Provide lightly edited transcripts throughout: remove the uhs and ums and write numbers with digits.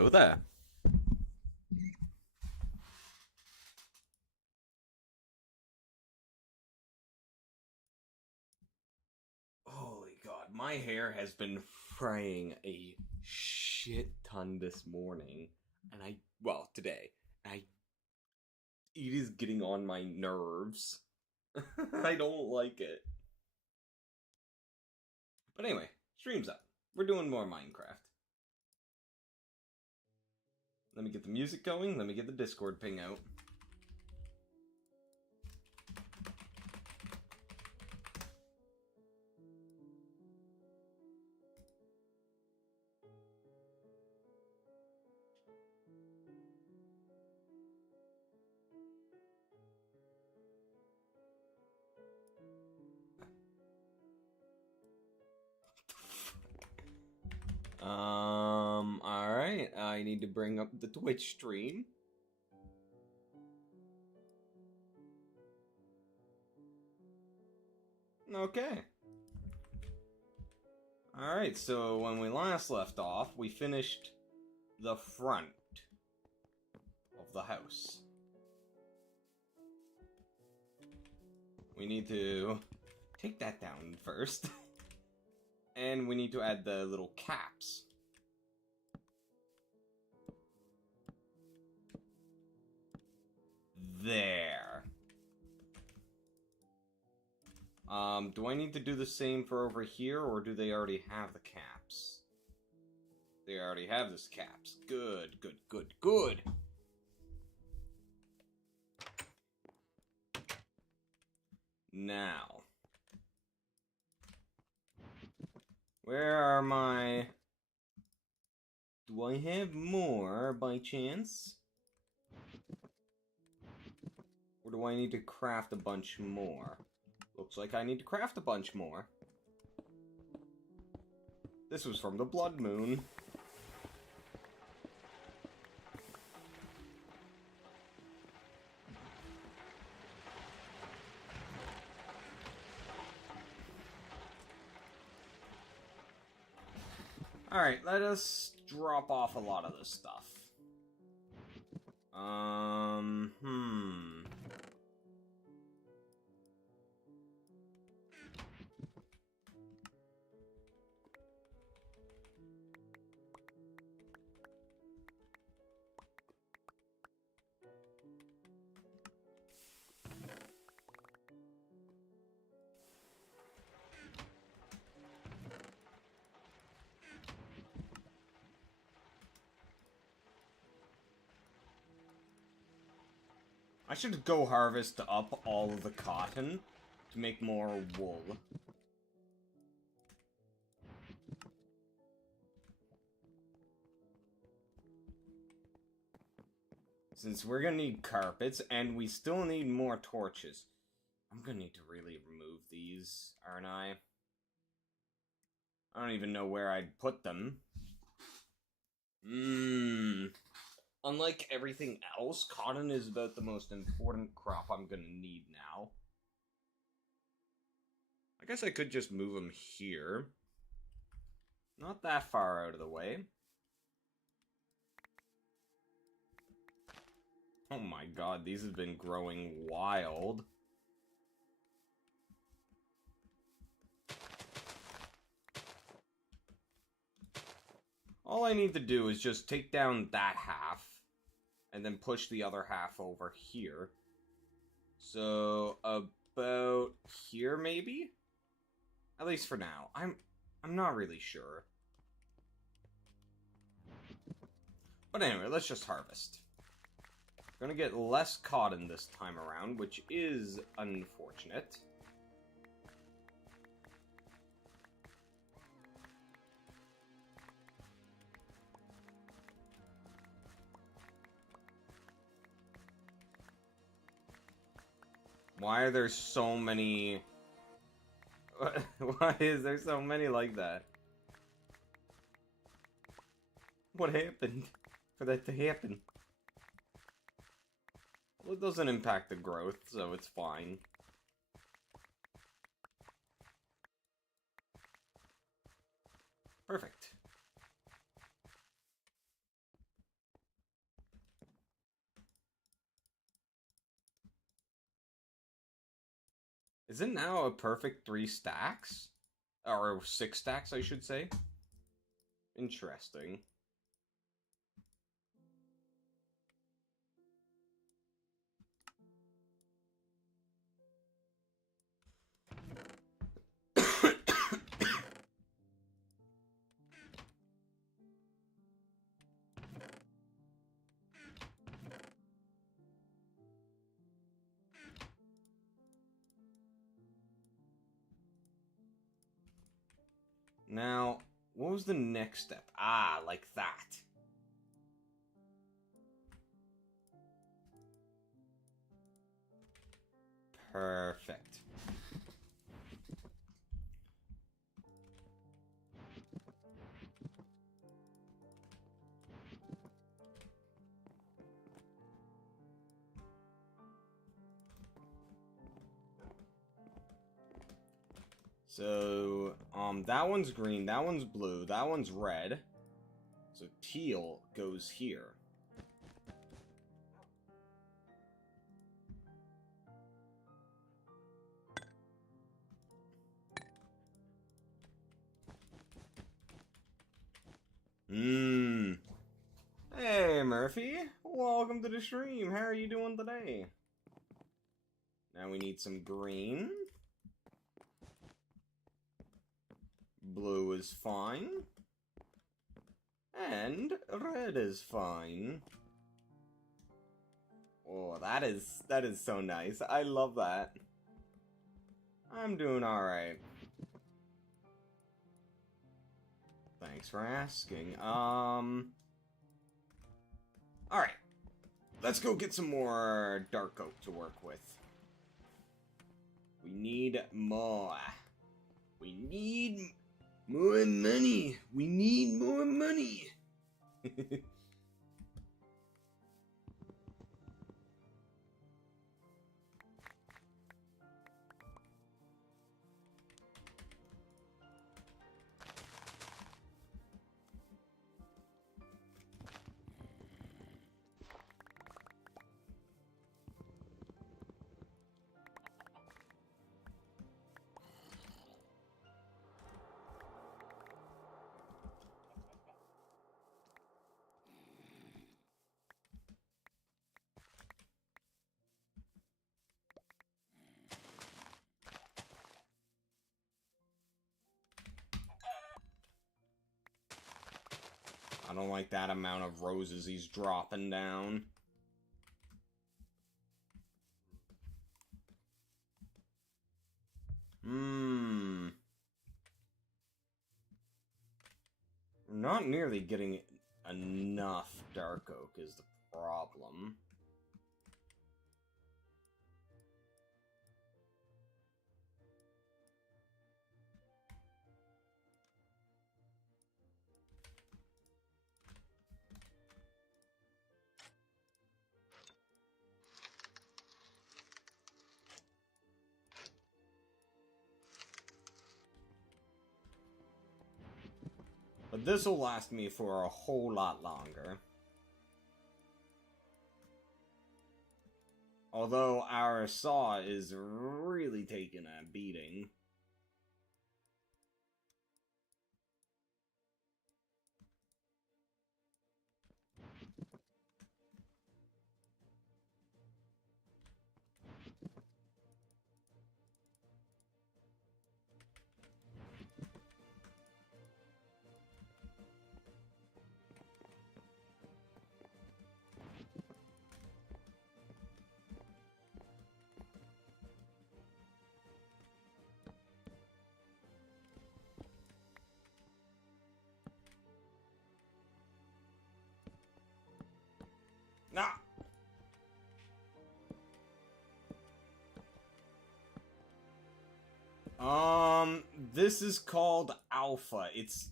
Hello there. Holy God, my hair has been fraying a shit ton this morning. Today. I, it is getting on my nerves. I don't like it. But anyway, stream's up. We're doing more Minecraft. Let me get the music going. Let me get the Discord ping out. Alright. I need to bring up the Twitch stream. Okay. Alright, so when we last left off, we finished the front of the house. We need to take that down first. And we need to add the little caps. There. Do I need to do the same for over here, or do they already have the caps? They already have this caps. Good, good, good, good. Now. Where are my... Do I have more, by chance? Or do I need to craft a bunch more? Looks like I need to craft a bunch more. This was from the Blood Moon. Alright, let us drop off a lot of this stuff. I should go harvest up all of the cotton to make more wool. Since we're gonna need carpets, and we still need more torches. I'm gonna need to really remove these, aren't I? I don't even know where I'd put them. Unlike everything else, cotton is about the most important crop I'm gonna need now. I guess I could just move them here. Not that far out of the way. Oh my god, these have been growing wild. All I need to do is just take down that half, and then push the other half over here. So, about here, maybe? At least for now. I'm not really sure. But anyway, let's just harvest. Gonna get less cotton this time around, which is unfortunate. Why are there so many... Why is there so many like that? What happened for that to happen? Well, it doesn't impact the growth, so it's fine. Perfect. Is it now a perfect 3 stacks? Or 6 stacks, I should say. Interesting. Now, what was the next step? Ah, like that. Perfect. So, that one's green, that one's blue, that one's red. So teal goes here. Hey, Murphy. Welcome to the stream. How are you doing today? Now we need some green. Blue is fine. And red is fine. Oh, that is so nice. I love that. I'm doing alright. Thanks for asking. Alright. Let's go get some more dark oak to work with. We need more. We need more money. We need more money. I don't like that amount of roses he's dropping down. We're not nearly getting enough dark oak is the problem. But this will last me for a whole lot longer. Although our saw is really taking a beating. Nah. This is called Alpha. It's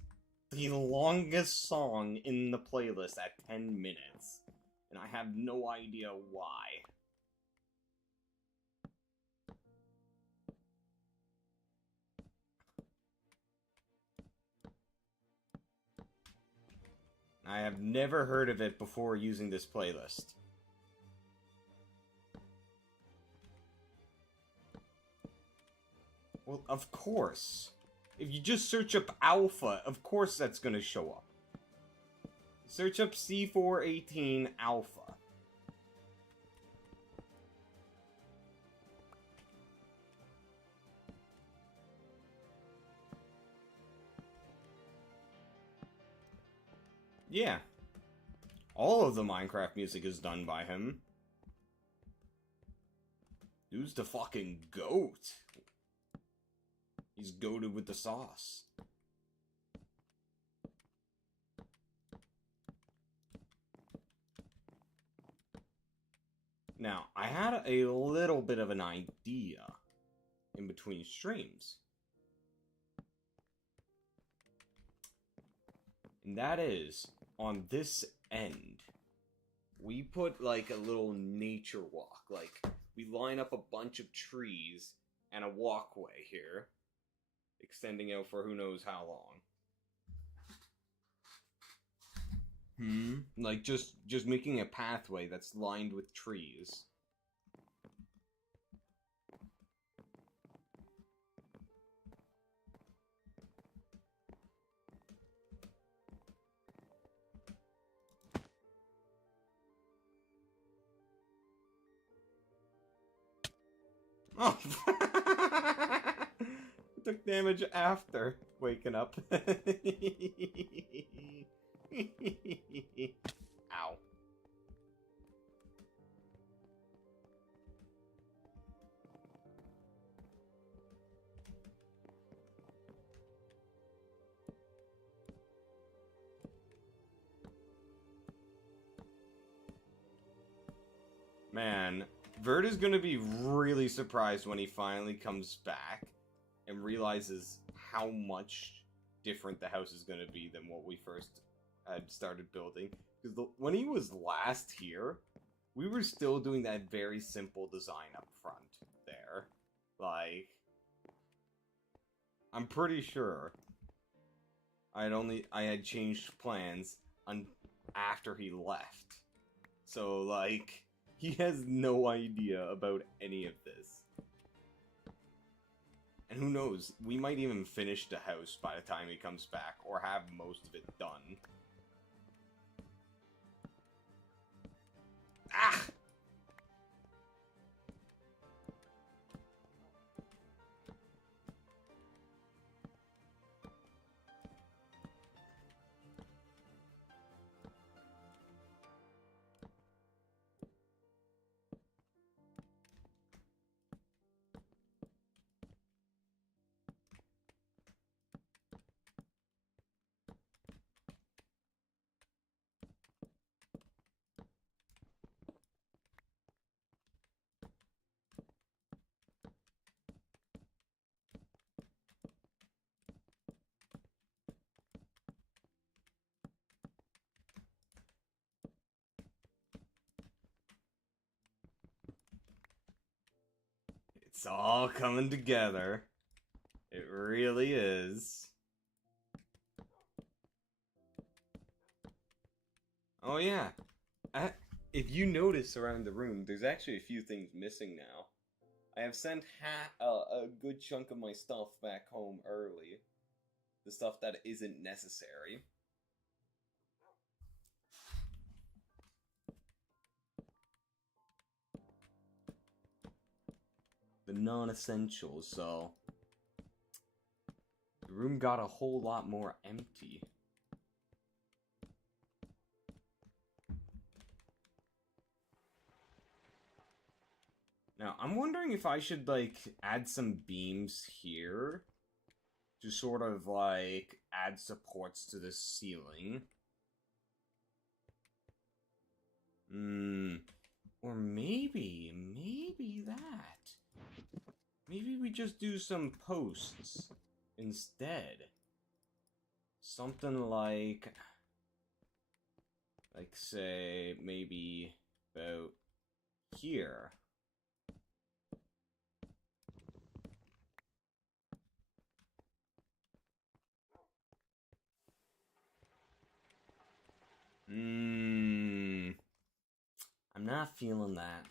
the longest song in the playlist at 10 minutes. And I have no idea why. I have never heard of it before using this playlist. Well, of course. If you just search up alpha, of course that's gonna show up. Search up C418 alpha. Yeah. All of the Minecraft music is done by him. Dude's the fucking goat. He's goated with the sauce. Now, I had a little bit of an idea in between streams. And that is, on this end, we put like a little nature walk. Like, we line up a bunch of trees and a walkway here, extending out for who knows how long. Like, just making a pathway that's lined with trees. Oh! Took damage after waking up. Ow. Man, Vert is gonna be really surprised when he finally comes back and realizes how much different the house is gonna be than what we first had started building. Because when he was last here, we were still doing that very simple design up front there. Like, I'm pretty sure I had changed plans after he left. So, like, he has no idea about any of this. And who knows, we might even finish the house by the time he comes back, or have most of it done. Ah! It's all coming together. It really is. Oh yeah. If you notice around the room, there's actually a few things missing now. I have sent a good chunk of my stuff back home early. The stuff that isn't necessary. The non-essentials, so the room got a whole lot more empty. Now, I'm wondering if I should, like, add some beams here to sort of, like, add supports to the ceiling. Or maybe that. Maybe we just do some posts instead. Something like say, maybe about here. I'm not feeling that.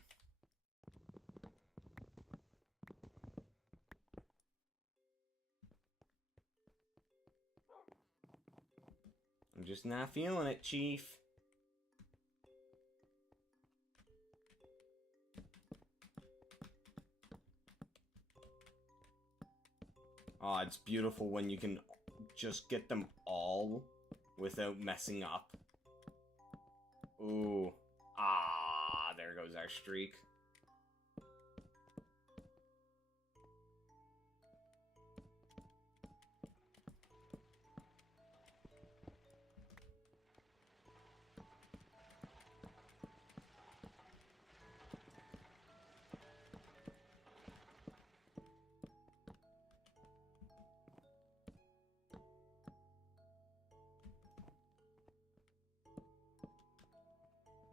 just not feeling it, Chief. Oh, it's beautiful when you can just get them all without messing up. Ooh. Ah, there goes our streak.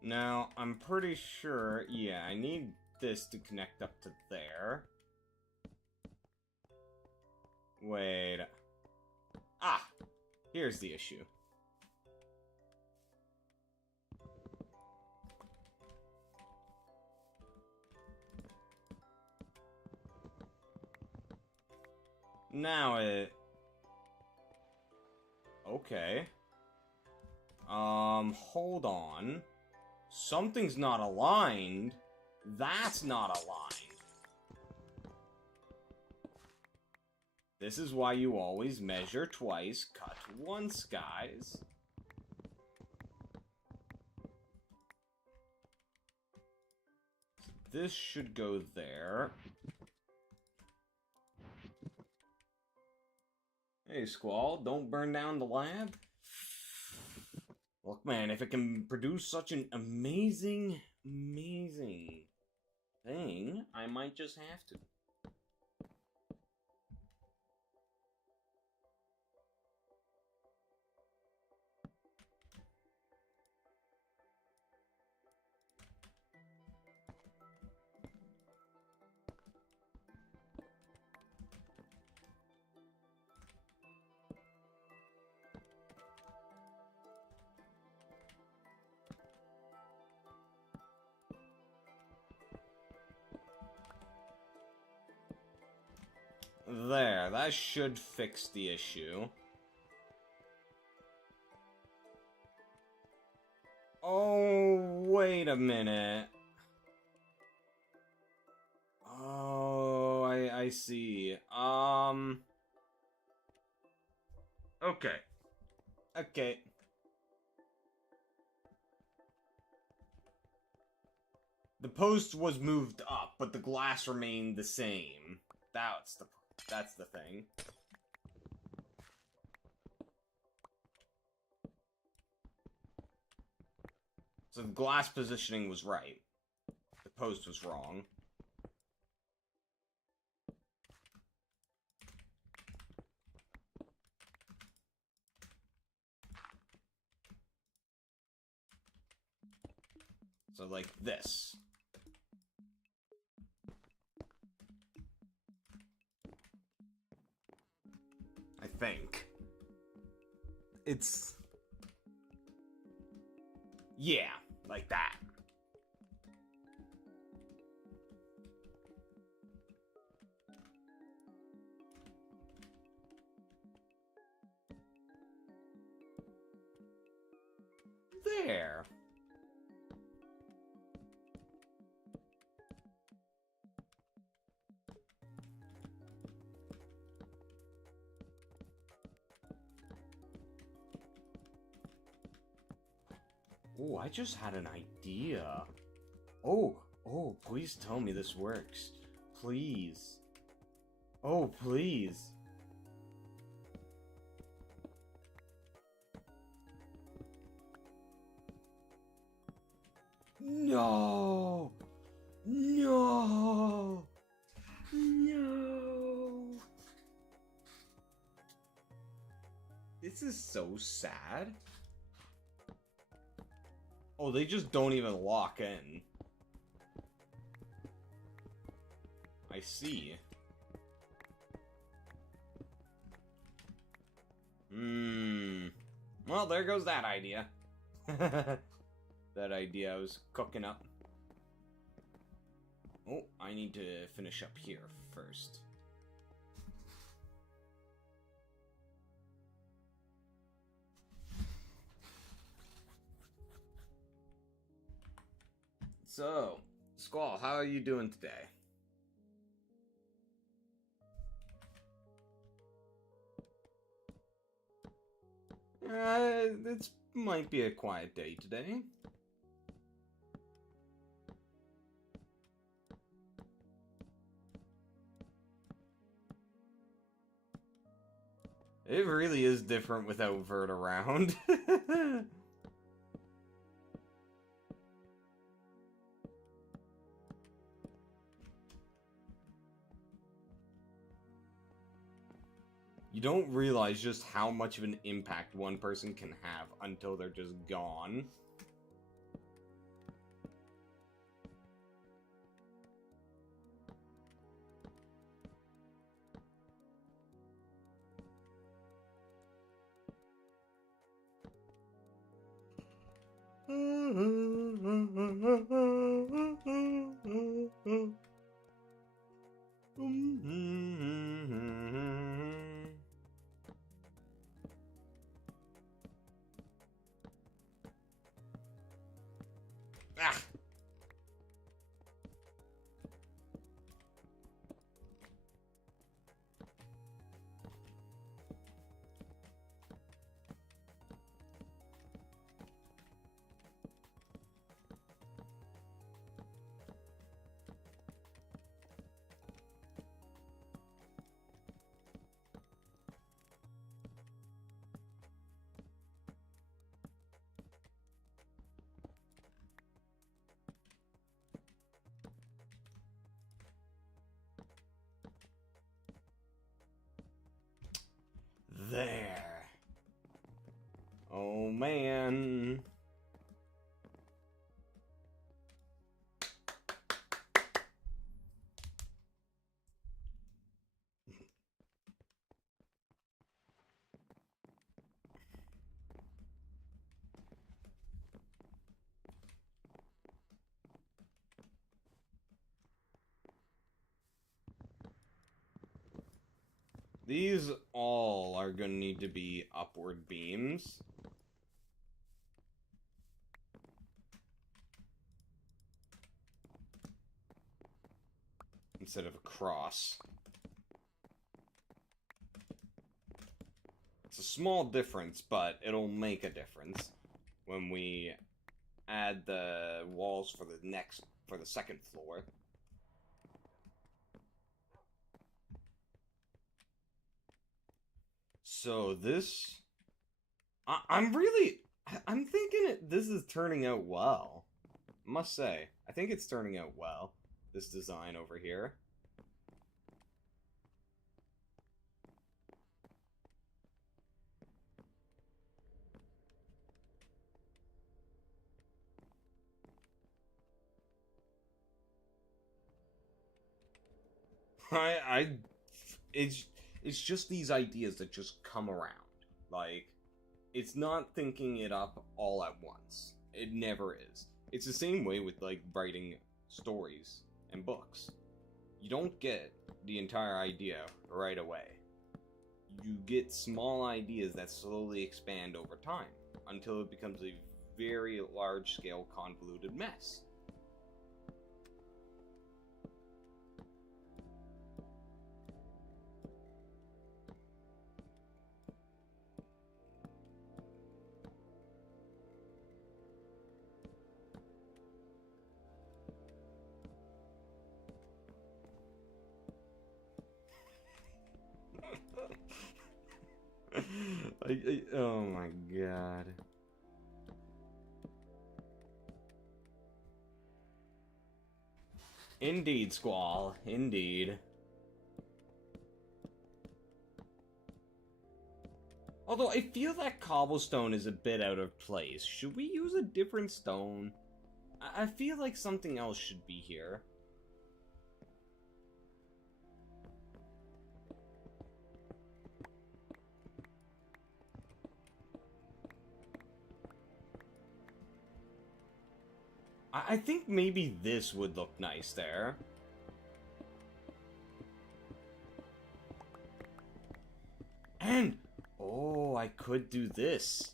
Now, I'm pretty sure, yeah, I need this to connect up to there. Wait. Ah! Here's the issue. Now it... Okay. Hold on. Something's not aligned. That's not aligned. This is why you always measure twice, cut once, guys. This should go there. Hey, Squall, don't burn down the lab. Look, man, if it can produce such an amazing thing, I might just have to. There, that should fix the issue. Oh, wait a minute. Oh, I see. Okay. Okay. The post was moved up, but the glass remained the same. That's the thing. So the glass positioning was right. The post was wrong. So like this. I think. It's... Yeah, like that. There. Oh, I just had an idea. Oh, please tell me this works. Please. Oh, please. No! No! No! This is so sad. Oh, they just don't even lock in. I see. Well, there goes that idea. That idea I was cooking up. Oh, I need to finish up here first. So, Squall, how are you doing today? It might be a quiet day today. It really is different without Vert around. You don't realize just how much of an impact one person can have until they're just gone. Ah. There. Oh man. These all are going to need to be upward beams. Instead of a cross. It's a small difference, but it'll make a difference when we add the walls for the second floor. So this, I'm thinking this is turning out well. I must say, I think it's turning out well. This design over here. It's just these ideas that just come around. Like, it's not thinking it up all at once. It never is. It's the same way with, like, writing stories and books. You don't get the entire idea right away. You get small ideas that slowly expand over time until it becomes a very large-scale convoluted mess. Oh my god. Indeed, Squall. Indeed. Although, I feel that cobblestone is a bit out of place. Should we use a different stone? I feel like something else should be here. I think maybe this would look nice there. And, oh, I could do this.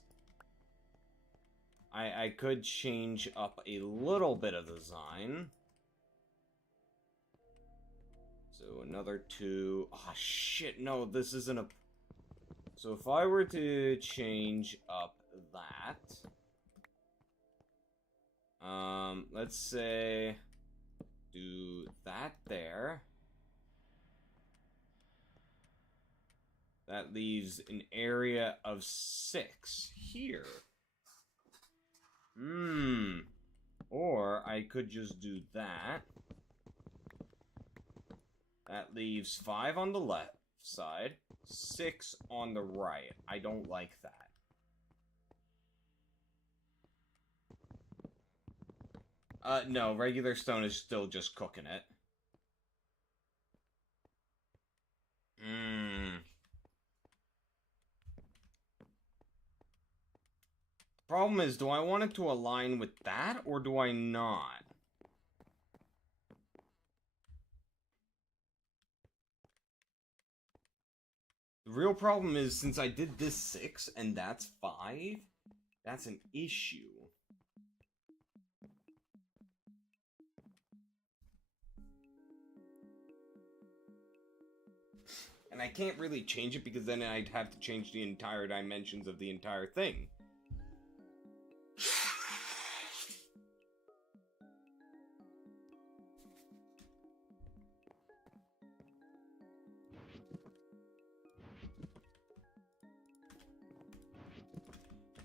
I could change up a little bit of the design. So another 2. Oh, shit, no, this isn't a... So if I were to change up that... let's say... Do that there. That leaves an area of 6 here. Or I could just do that. That leaves 5 on the left side, 6 on the right. I don't like that. No, regular stone is still just cooking it. Problem is, do I want it to align with that, or do I not? The real problem is, since I did this 6 and that's 5, that's an issue. And I can't really change it because then I'd have to change the entire dimensions of the entire thing.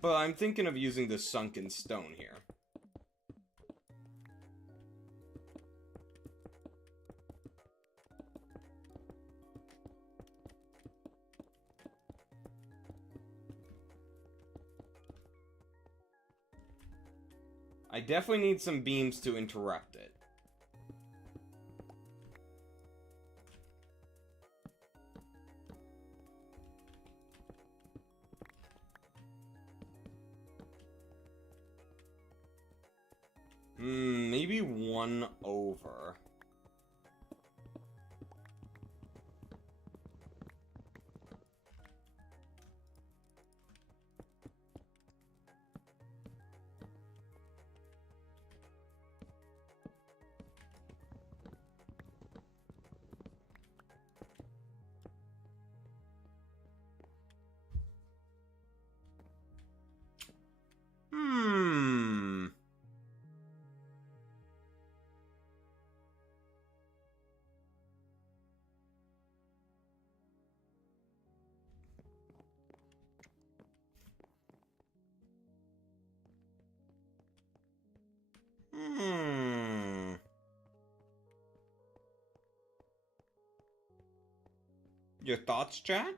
But I'm thinking of using the sunken stone here. I definitely need some beams to interrupt it. Maybe 1 over. Your thoughts, chat?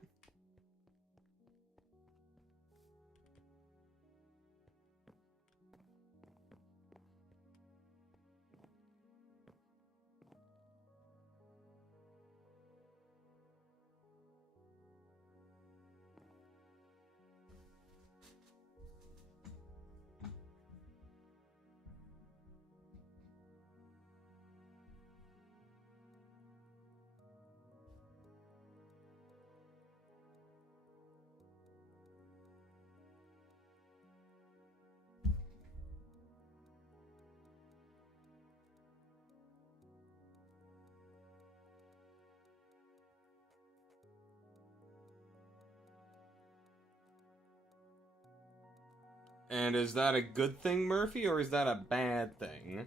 And is that a good thing, Murphy, or is that a bad thing?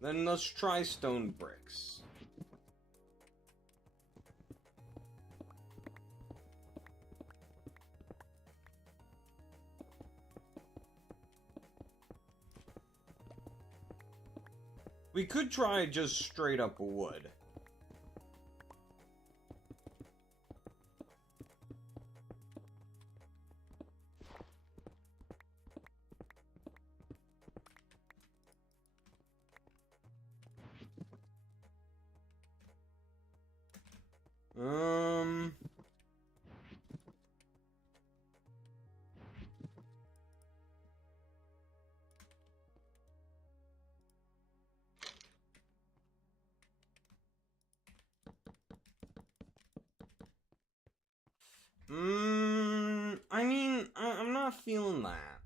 Then let's try stone bricks. We could try just straight up wood. feeling that.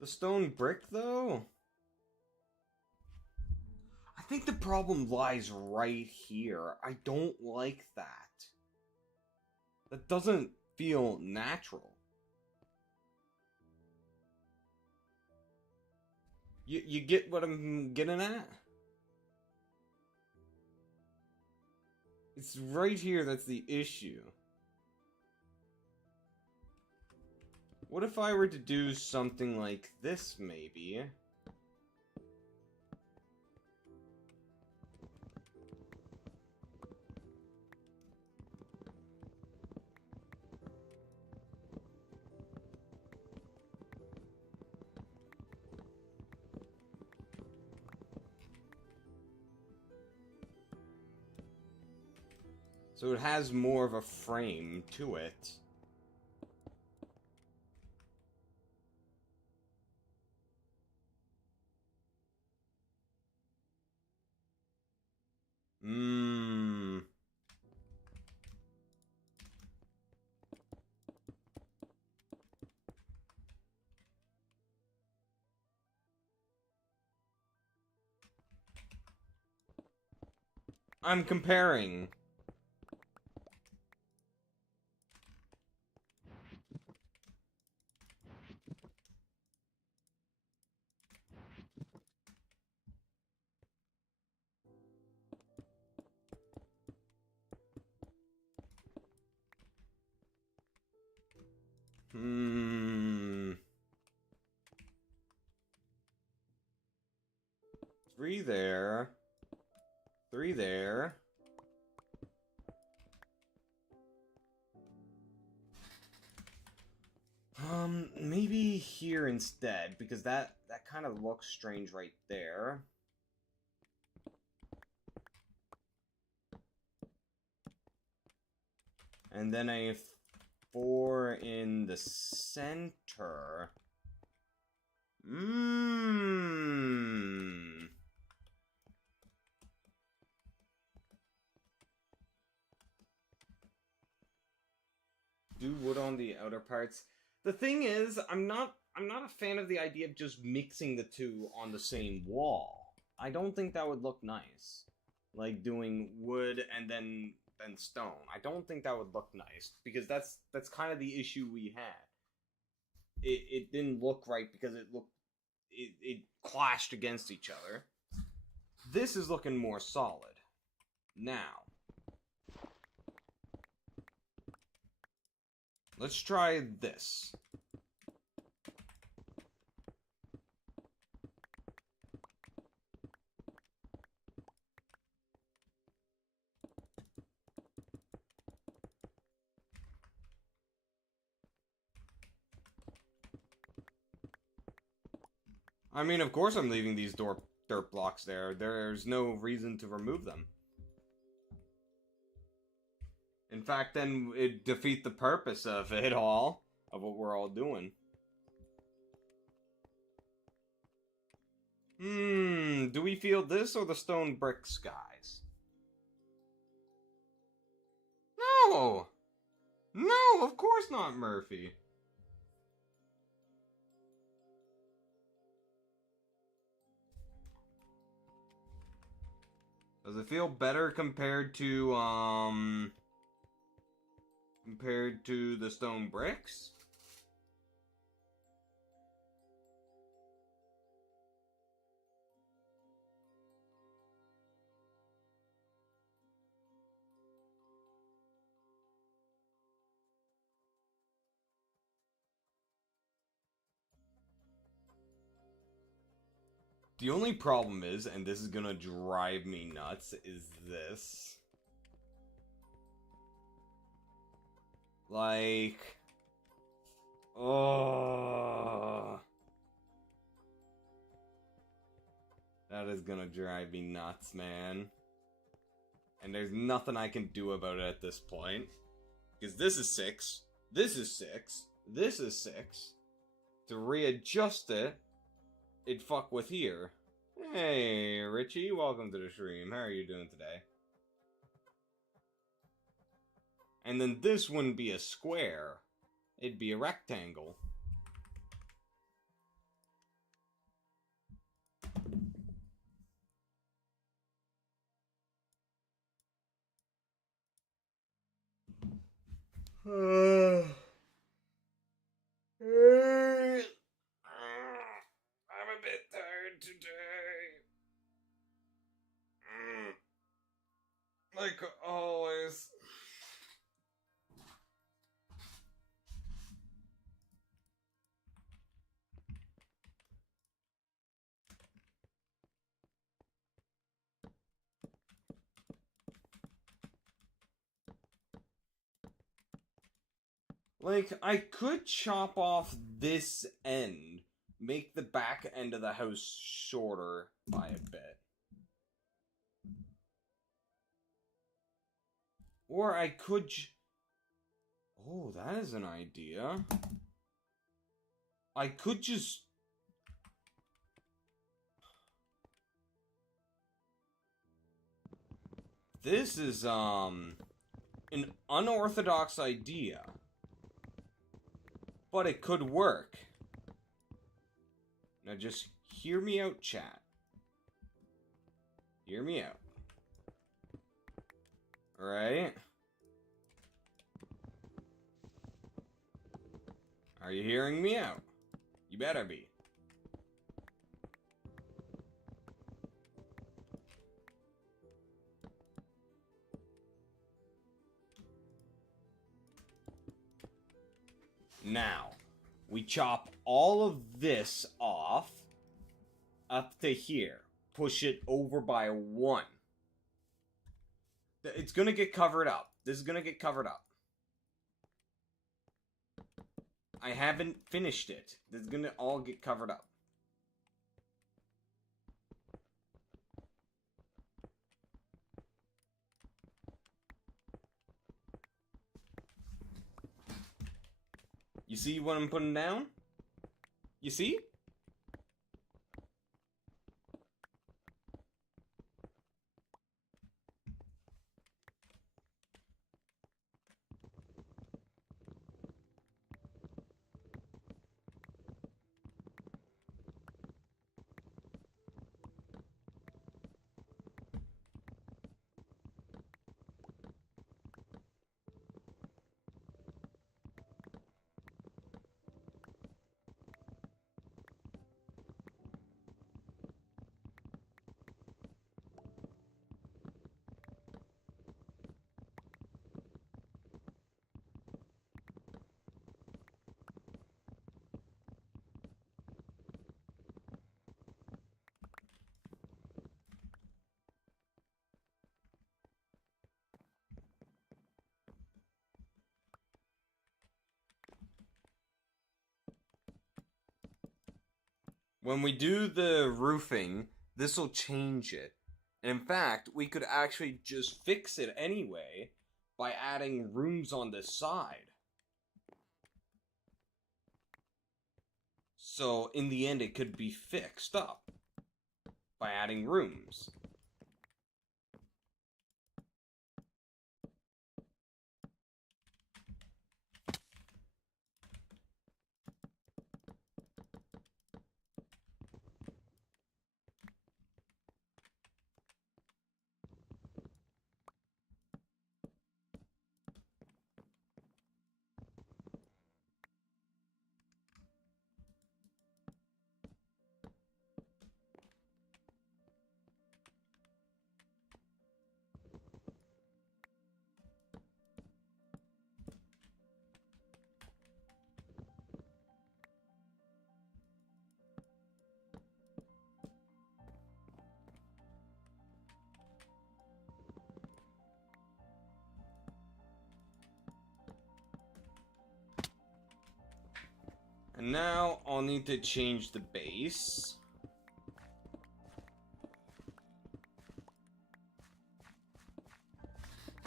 The stone brick, though? I think the problem lies right here. I don't like that. That doesn't feel natural. You get what I'm getting at? It's right here that's the issue. What if I were to do something like this, maybe? So it has more of a frame to it. I'm comparing. Three there. Three there. Maybe here instead, because that kind of looks strange right there. And then a 4 in the center. Do wood on the outer parts. The thing is, I'm not a fan of the idea of just mixing the two on the same wall. I don't think that would look nice. Like doing wood and then stone. I don't think that would look nice, because that's kind of the issue we had. It didn't look right because it clashed against each other. This is looking more solid. Now, let's try this. I mean, of course I'm leaving these dirt blocks there. There's no reason to remove them. In fact, then it'd defeat the purpose of it all, of what we're all doing. Do we feel this or the stone bricks, guys? No! No, of course not, Murphy. Does it feel better compared to the stone bricks? The only problem is, and this is gonna drive me nuts, is this. Like... Oh... That is gonna drive me nuts, man. And there's nothing I can do about it at this point. Because this is 6. This is 6. This is 6. To readjust it, it'd fuck with here. Hey, Richie, welcome to the stream. How are you doing today? And then this wouldn't be a square. It'd be a rectangle. I'm a bit tired today. Like always. Like, I could chop off this end, make the back end of the house shorter by a bit. Or I could... Oh, that is an idea. I could just... This is, an unorthodox idea. But it could work. Now just hear me out, chat. Hear me out. Alright? Are you hearing me out? You better be. Now, we chop all of this off up to here. Push it over by 1. It's gonna get covered up. This is gonna get covered up. I haven't finished it. This is gonna all get covered up. You see what I'm putting down? You see? When we do the roofing, this will change it. And in fact, we could actually just fix it anyway by adding rooms on this side. So in the end, it could be fixed up by adding rooms. And now I'll need to change the base.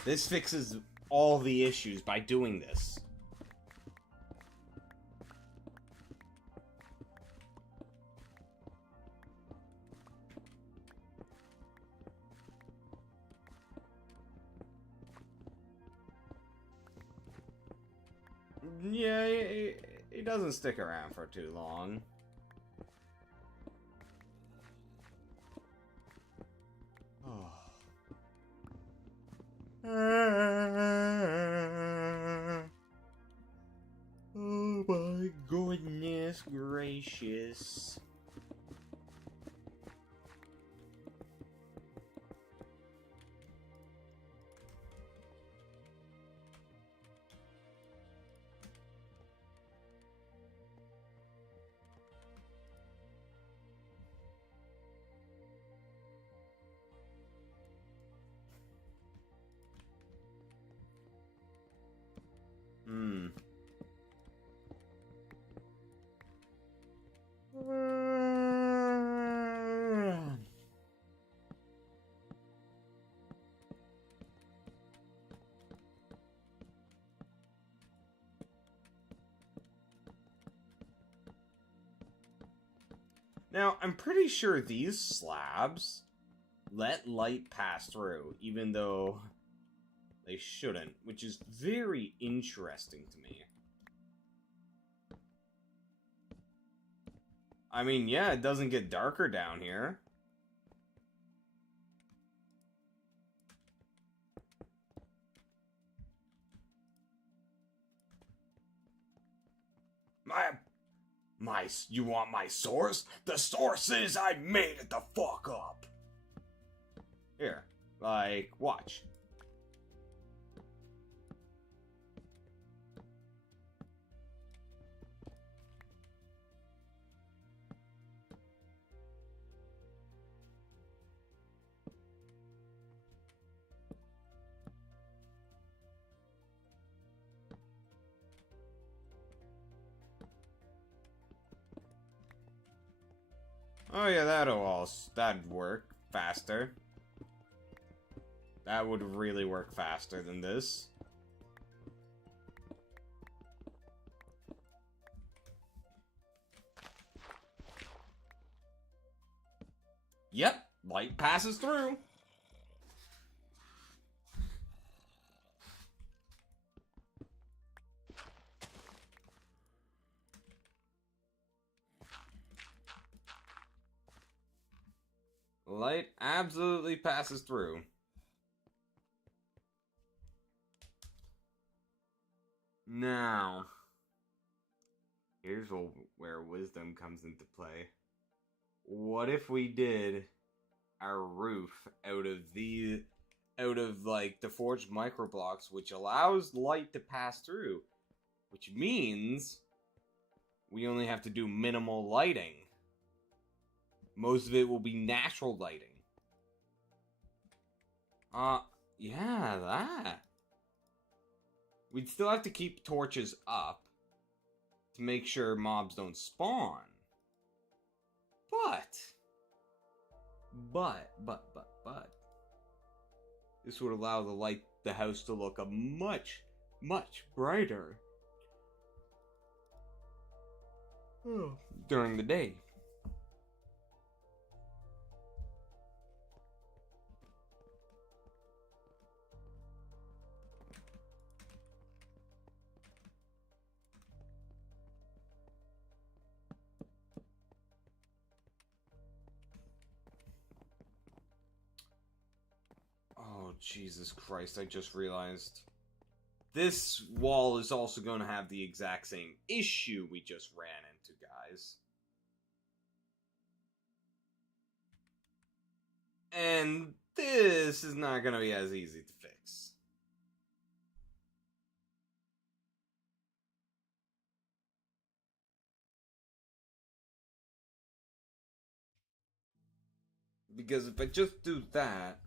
This fixes all the issues by doing this. Yeah, he doesn't stick around for too long. Oh. Oh my goodness gracious. Hmm. Now, I'm pretty sure these slabs let light pass through, even though they shouldn't, which is very interesting to me. I mean, yeah, it doesn't get darker down here. You want my source? The source is I made it the fuck up. Here, like, watch. Oh yeah, that'd work faster. That would really work faster than this. Yep, light passes through. Light absolutely passes through. Now, here's where wisdom comes into play. What if we did our roof out of like the forged microblocks, which allows light to pass through, which means we only have to do minimal lighting. Most of it will be natural lighting. Yeah, that. We'd still have to keep torches up to make sure mobs don't spawn. But, this would allow the house to look a much brighter during the day. Oh, Jesus Christ, I just realized. This wall is also going to have the exact same issue we just ran into, guys. And this is not going to be as easy to fix. Because if I just do that,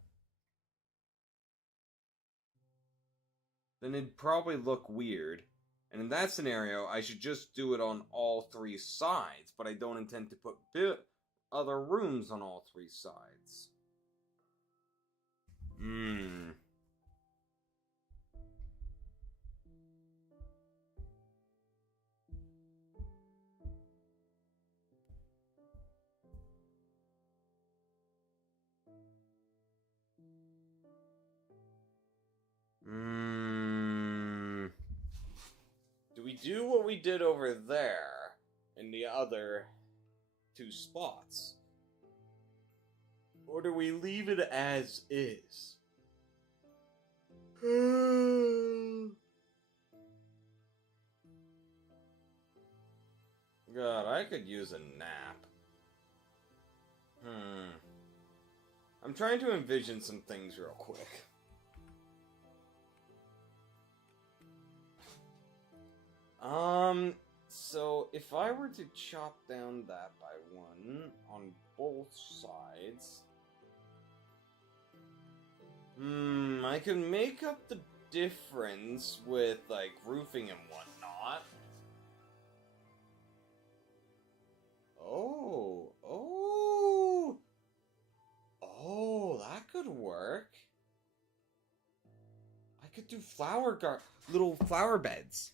then it'd probably look weird. And in that scenario, I should just do it on all three sides, but I don't intend to put other rooms on all three sides. Do we do what we did over there in the other 2 spots? Or do we leave it as is? God, I could use a nap. I'm trying to envision some things real quick. So if I were to chop down that by 1 on both sides, I can make up the difference with, like, roofing and whatnot. Oh, that could work. I could do little flower beds.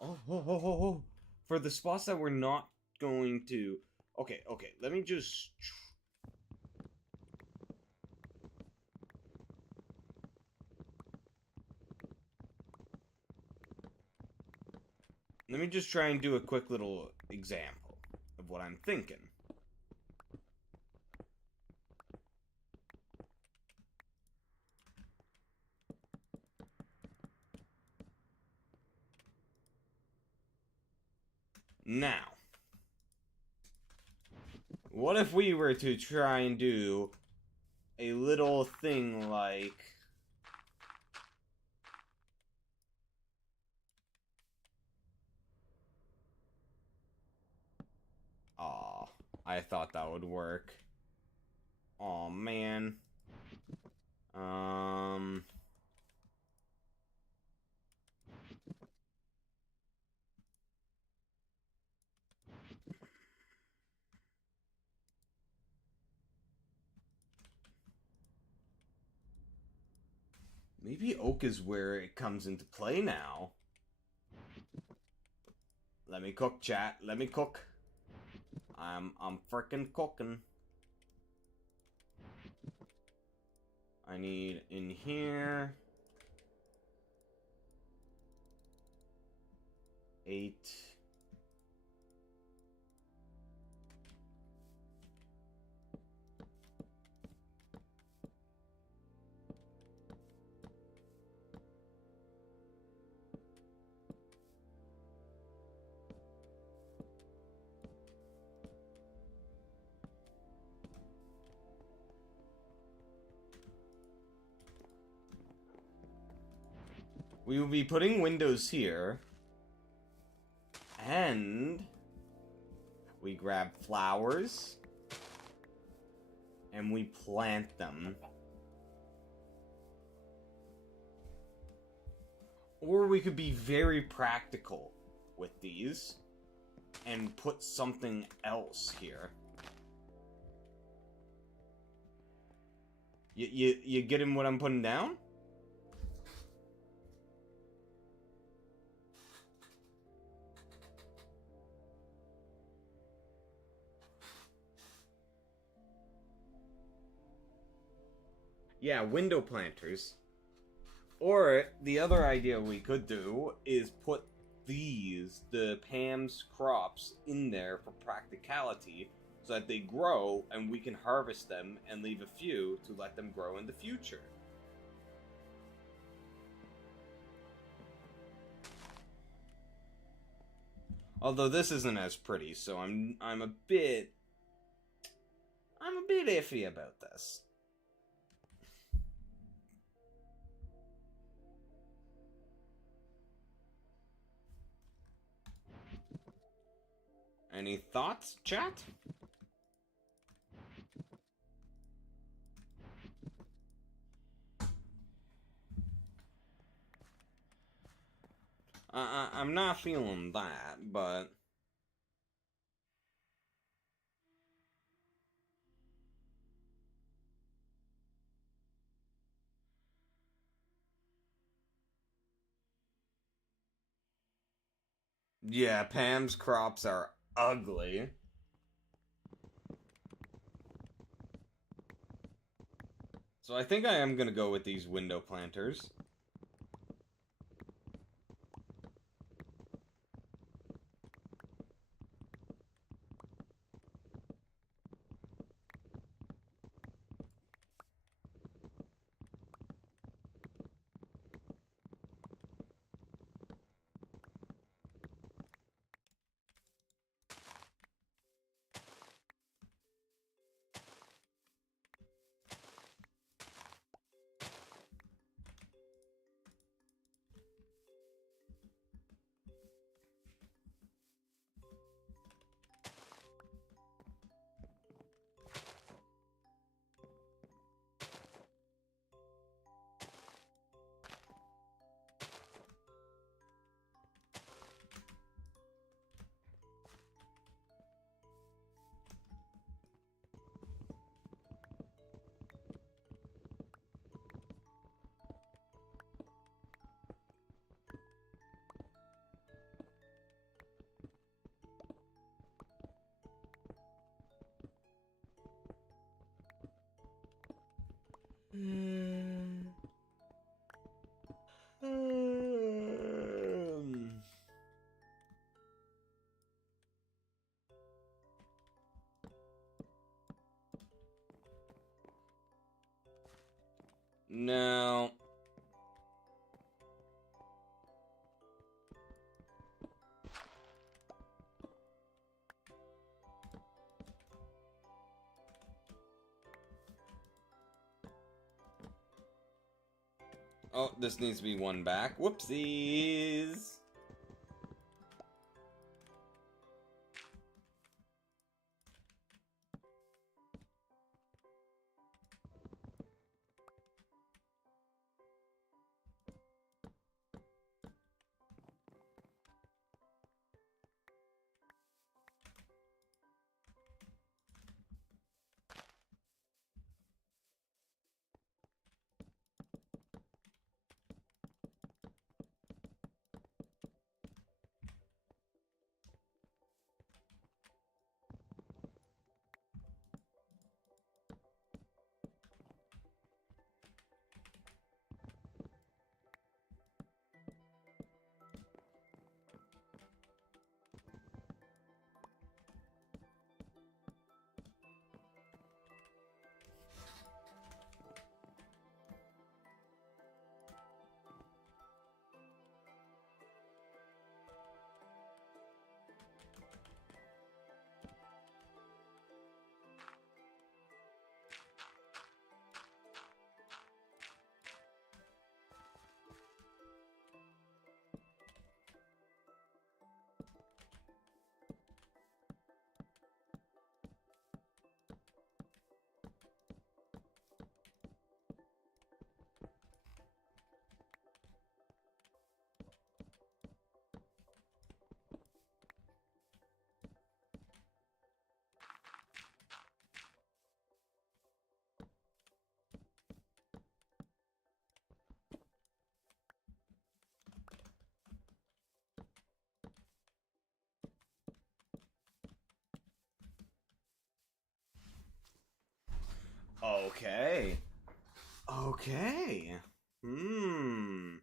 Oh. For the spots that we're not going to... Okay, let me just... Let me just try and do a quick little example of what I'm thinking. Now, what if we were to try and do a little thing like... Aw, I thought that would work. Aw, man. Maybe oak is where it comes into play now. Let me cook, chat. Let me cook. I'm frickin' cooking. I need in here 8. We will be putting windows here. And we grab flowers and we plant them. Or we could be very practical with these and put something else here. You getting what I'm putting down? Yeah, window planters. Or the other idea we could do is put the Pam's crops, in there for practicality so that they grow and we can harvest them and leave a few to let them grow in the future. Although this isn't as pretty, so I'm a bit iffy about this. Any thoughts, chat? I'm not feeling that, but... Yeah, Pam's crops are ugly. So I think I am gonna go with these window planters. No. Oh, this needs to be one back. Whoopsies! Okay. Okay. Hmm.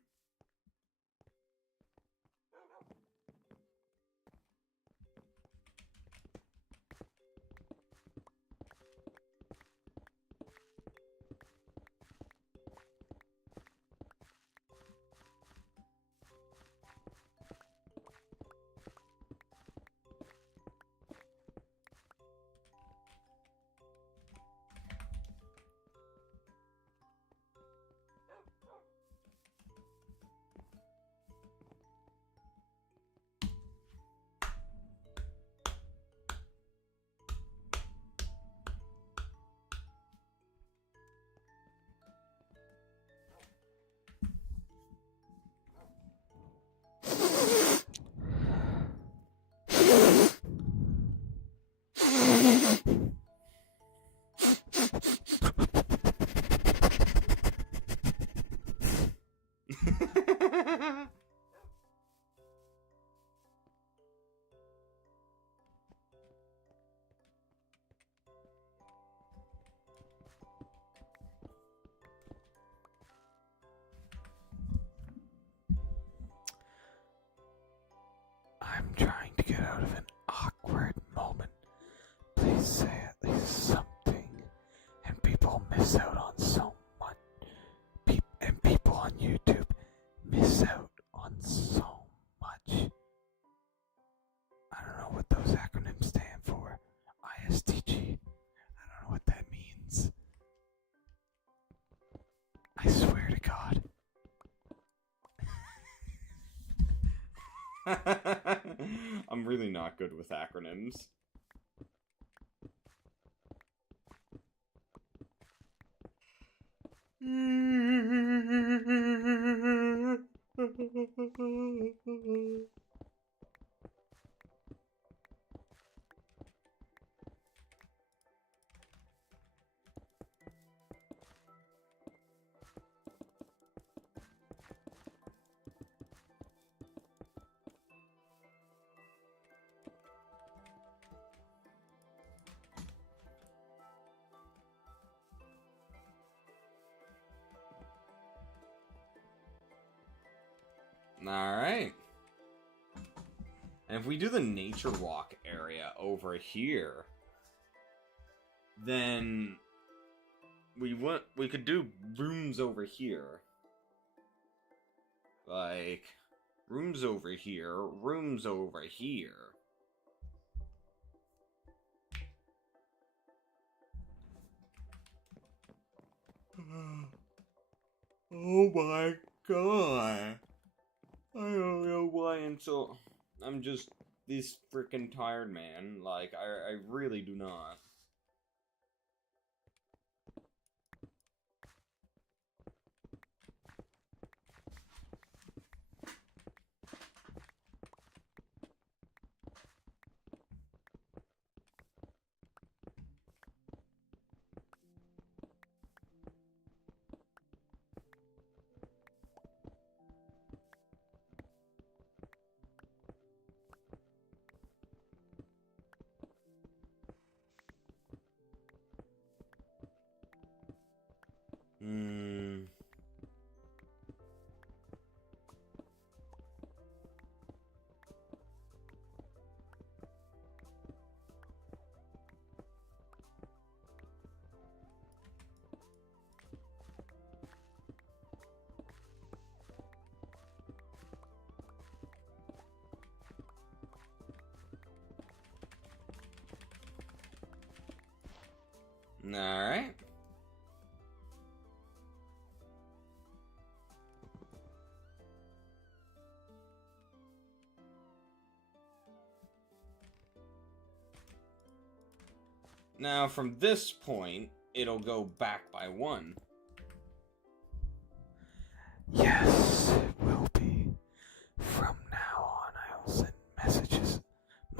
I'm trying to get out of an awkward moment. Please say at least something. And people miss out on so much. And people on YouTube miss out on so much. I don't know what those acronyms stand for. ISTG. I don't know what that means. I swear to God. I'm really not good with acronyms. Alright. And if we do the nature walk area over here, then we could do rooms over here. Like, rooms over here, rooms over here. Oh my god. I don't know why until I'm just this freaking tired, man. Like, I really do not. Alright. Now, from this point, it'll go back by 1. Yes, it will be. From now on, I will send messages,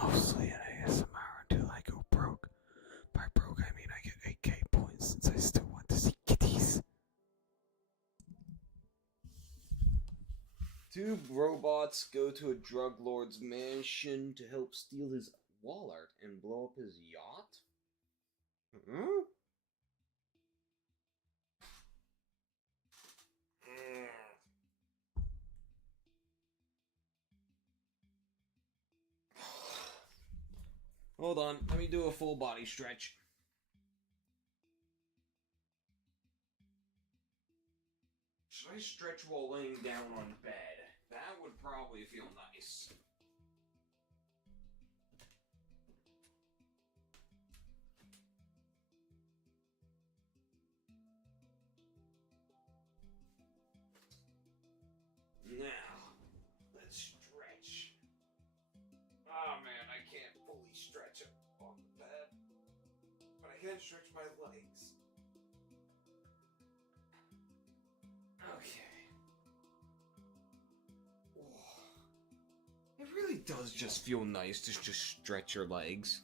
mostly in ASMR, until I go broke. By broke, I mean I get 8k points since I still want to see kitties. 2 robots go to a drug lord's mansion to help steal his wallet and blow up his yacht? Hmm? Hold on, let me do a full body stretch. Should I stretch while laying down on bed? That would probably feel nice. Now, let's stretch. Oh man, I can't fully stretch up on the bed, but I can stretch my legs. Okay. Oh. It really does just feel nice to just stretch your legs.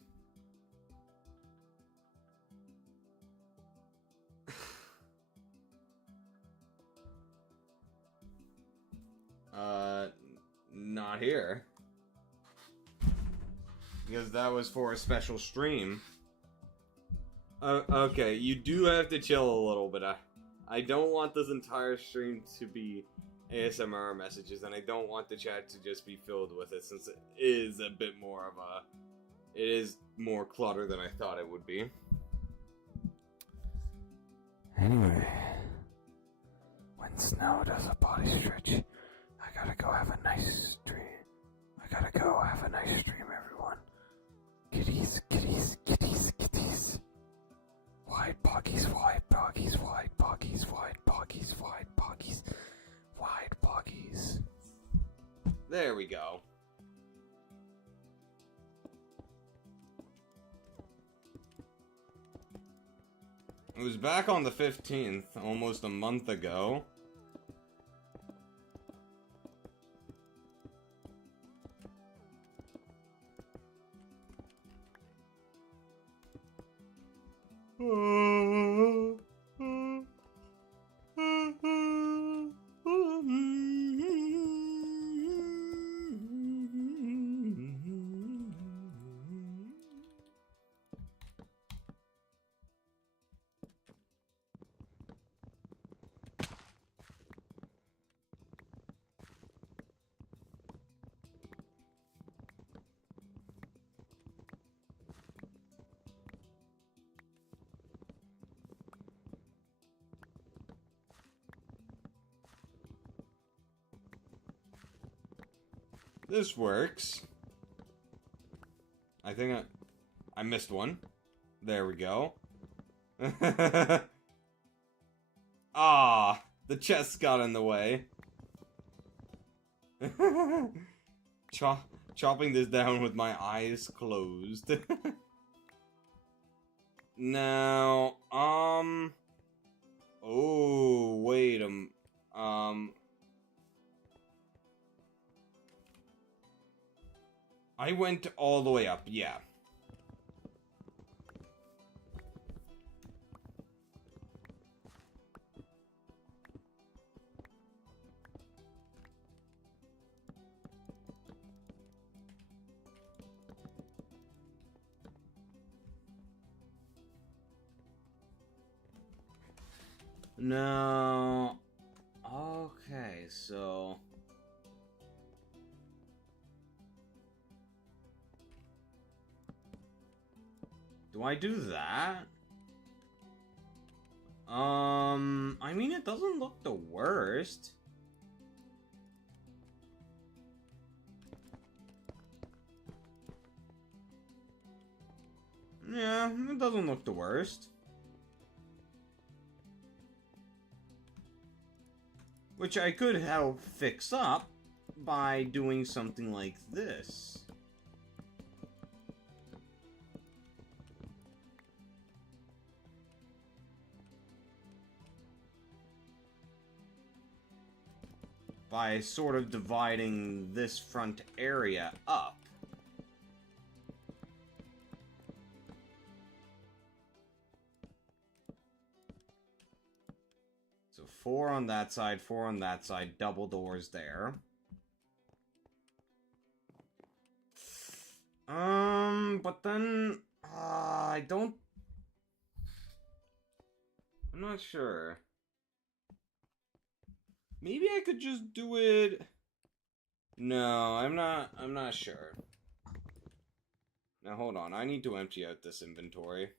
Not here. Because that was for a special stream. Okay, you do have to chill a little bit. I don't want this entire stream to be ASMR messages, and I don't want the chat to just be filled with it, since it is a bit more of a... It is more clutter than I thought it would be. Anyway, when Snow does a body stretch, I gotta go have a nice stream. I gotta go have a nice stream, everyone. Kitties, kitties, kitties, kitties. Wide poggies, wide poggies, wide poggies, wide poggies, wide poggies, wide poggies. There we go. It was back on the 15th, almost a month ago. This works. I think I missed one. There we go. Ah, the chest got in the way. Chopping this down with my eyes closed. Now, oh, wait, I went all the way up, yeah. No. Okay, so... Do I do that? I mean, it doesn't look the worst. Yeah, it doesn't look the worst. Which I could help fix up by doing something like this. By sort of dividing this front area up. So 4 on that side, 4 on that side, double doors there. But then, I don't... I'm not sure. Maybe I could just do it... No, I'm not sure. Now hold on, I need to empty out this inventory.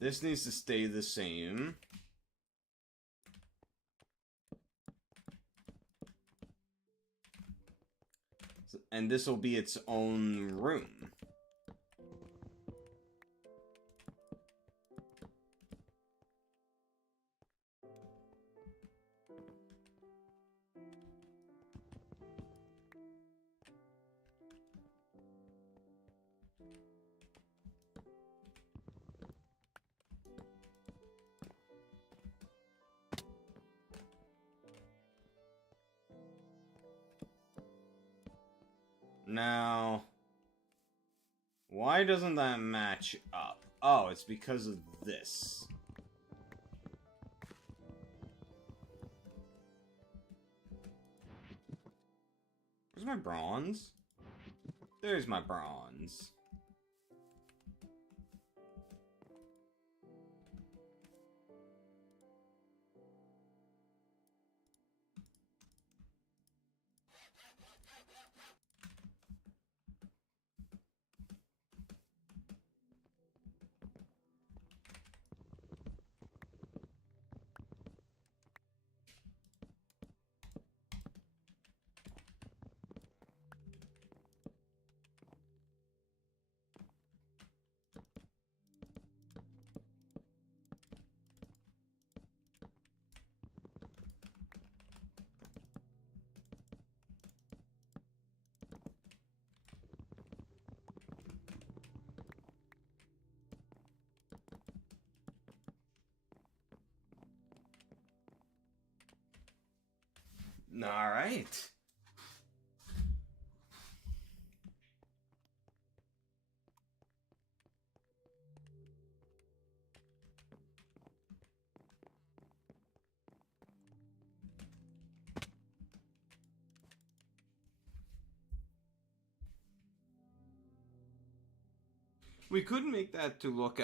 This needs to stay the same. And this will be its own room. Now, why doesn't that match up? Oh, it's because of this. Where's my bronze? There's my bronze. Alright. We could make that to look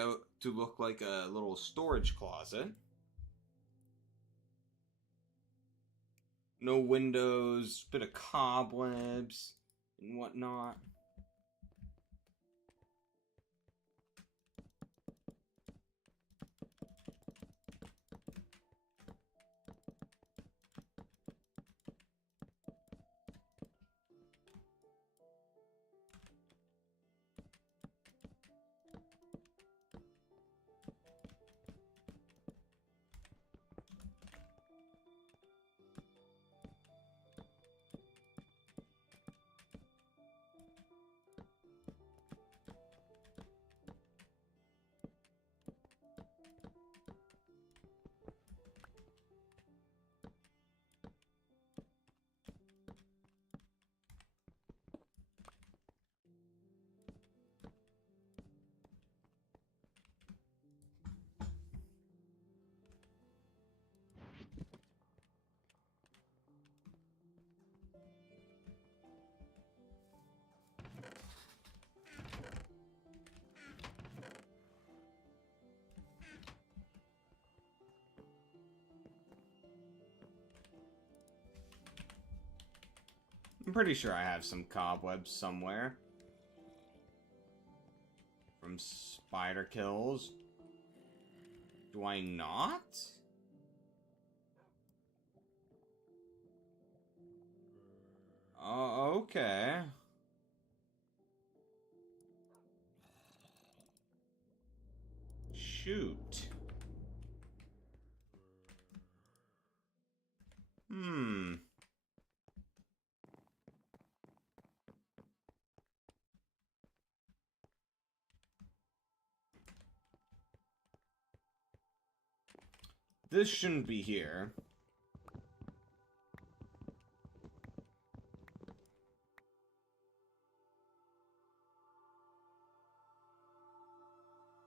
like a little storage closet. No windows, bit of cobwebs and whatnot. I'm pretty sure I have some cobwebs somewhere. From spider kills. Do I not? Oh, okay. Shoot. This shouldn't be here.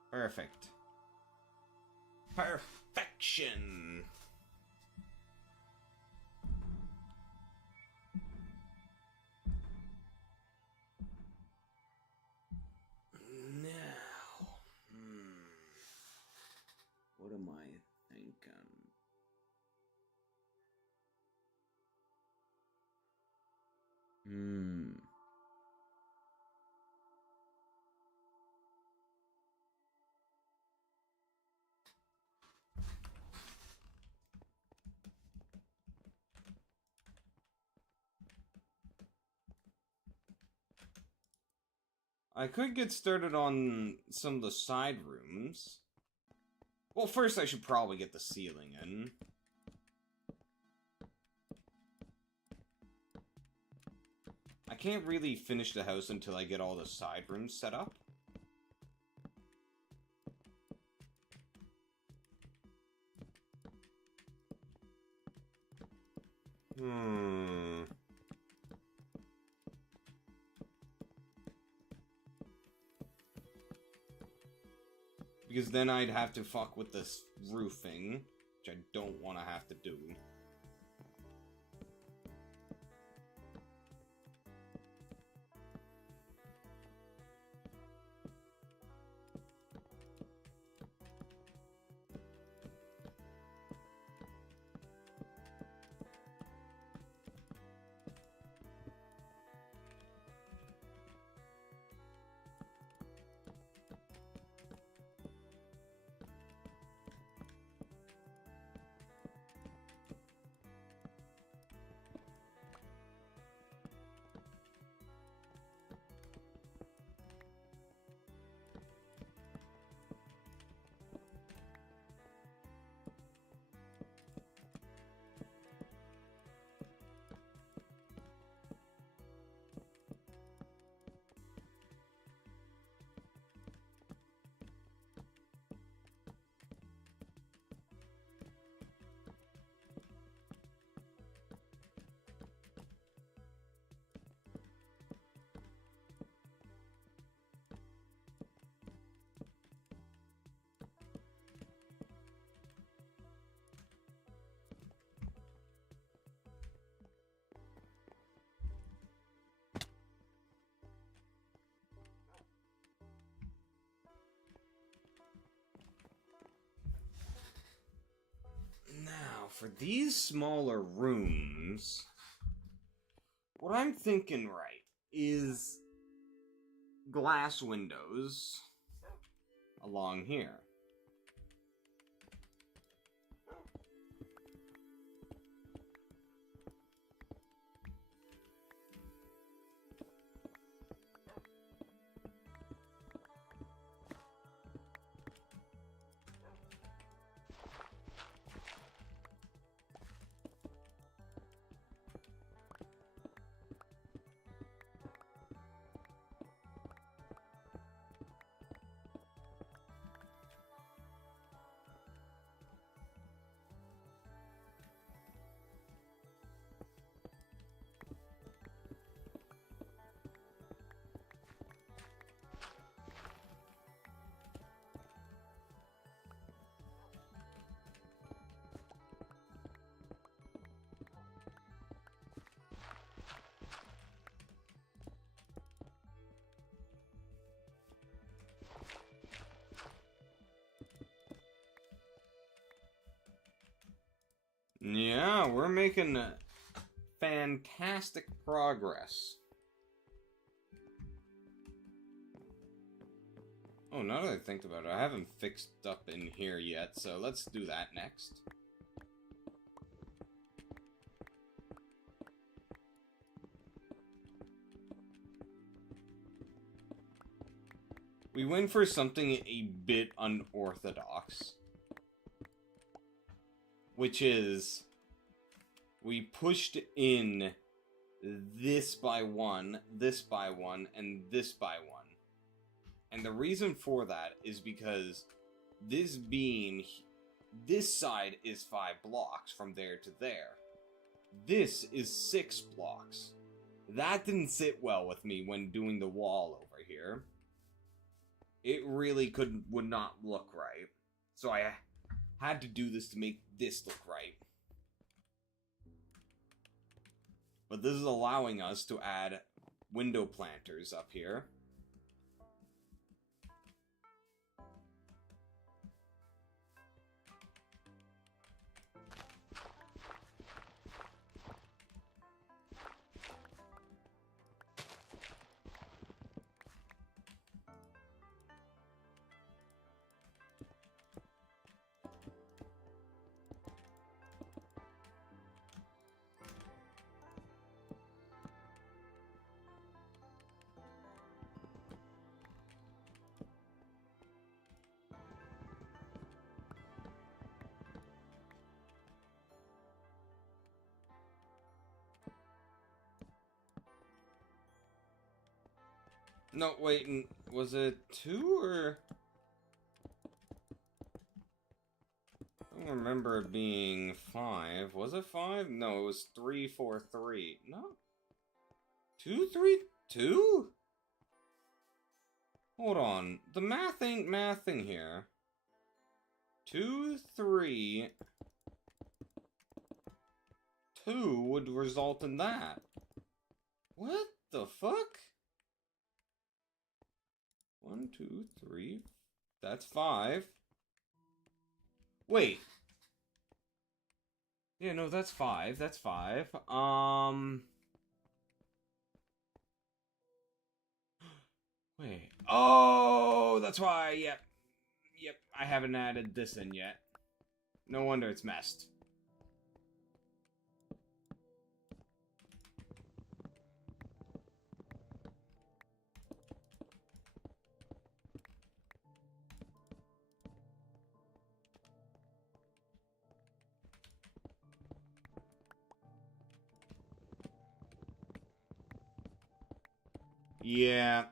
Perfect. Perfection! Now, what am I thinking? I could get started on some of the side rooms. Well, first I should probably get the ceiling in. I can't really finish the house until I get all the side rooms set up. Because then I'd have to fuck with this roofing, which I don't want to have to do. for these smaller rooms, what I'm thinking right is glass windows along here. Yeah, we're making fantastic progress. Oh, now that I think about it, I haven't fixed up in here yet, so let's do that next. We went for something a bit unorthodox, which is we pushed in this by one, this by one, and this by one. And the reason for that is because this beam, this side is 5 blocks from there to there. This is 6 blocks. That didn't sit well with me when doing the wall over here. It really would not look right. So I had to do this to make this look right. But this is allowing us to add window planters up here. No, wait, was it 2 or... I don't remember it being 5. Was it 5? No, it was 3, 4, 3. No? 2, 3, 2? Hold on. The math ain't mathing here. 2, 3... 2 would result in that. What the fuck? 1, 2, 3. That's 5. Wait. Yeah, no, that's 5. That's 5. Wait. Oh, that's why. Yep. Yep. I haven't added this in yet. No wonder it's messed. Yeah.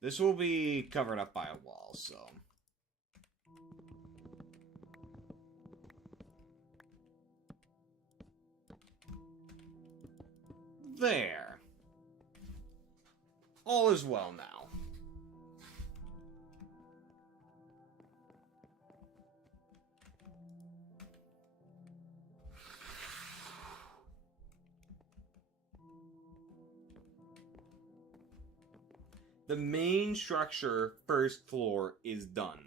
This will be covered up by a wall, so... There. All is well now. The main structure, first floor, is done.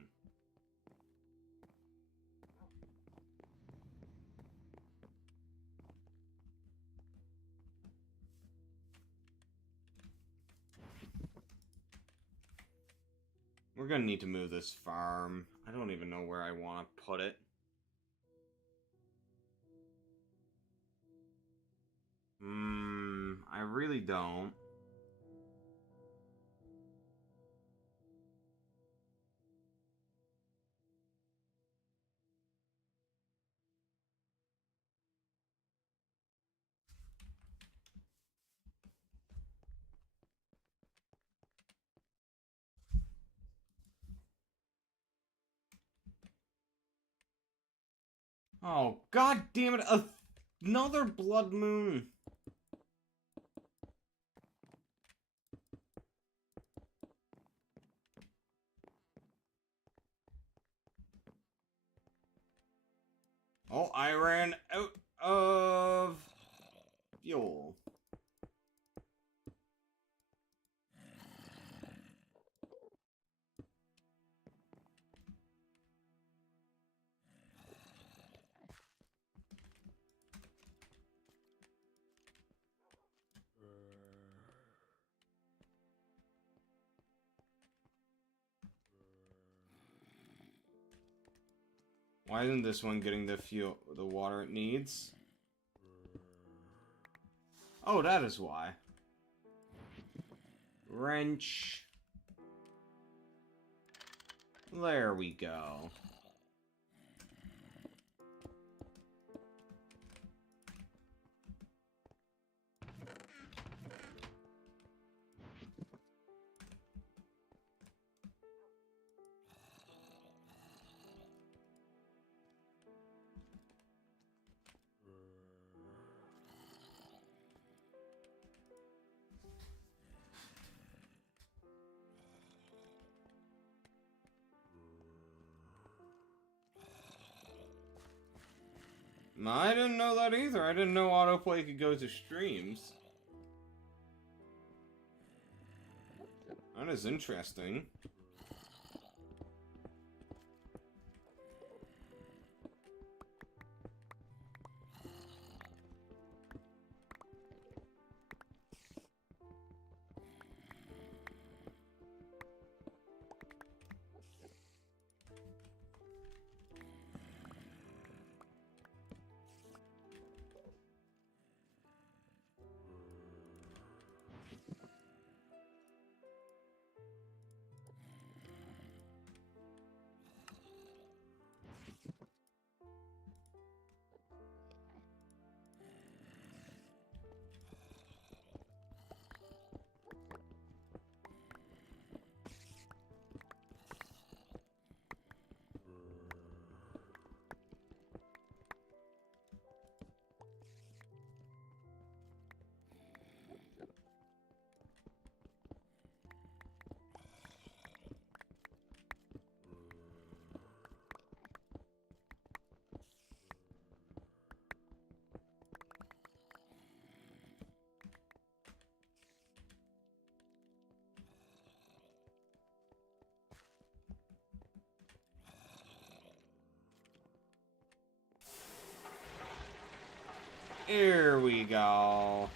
We're gonna need to move this farm. I don't even know where I want to put it. I really don't. Oh, god damn it! Another blood moon! Oh, I ran out of fuel. Why isn't this one getting the water it needs? Oh, that is why. Wrench. There we go. I didn't know that either. I didn't know autoplay could go to streams. That is interesting. Here we go.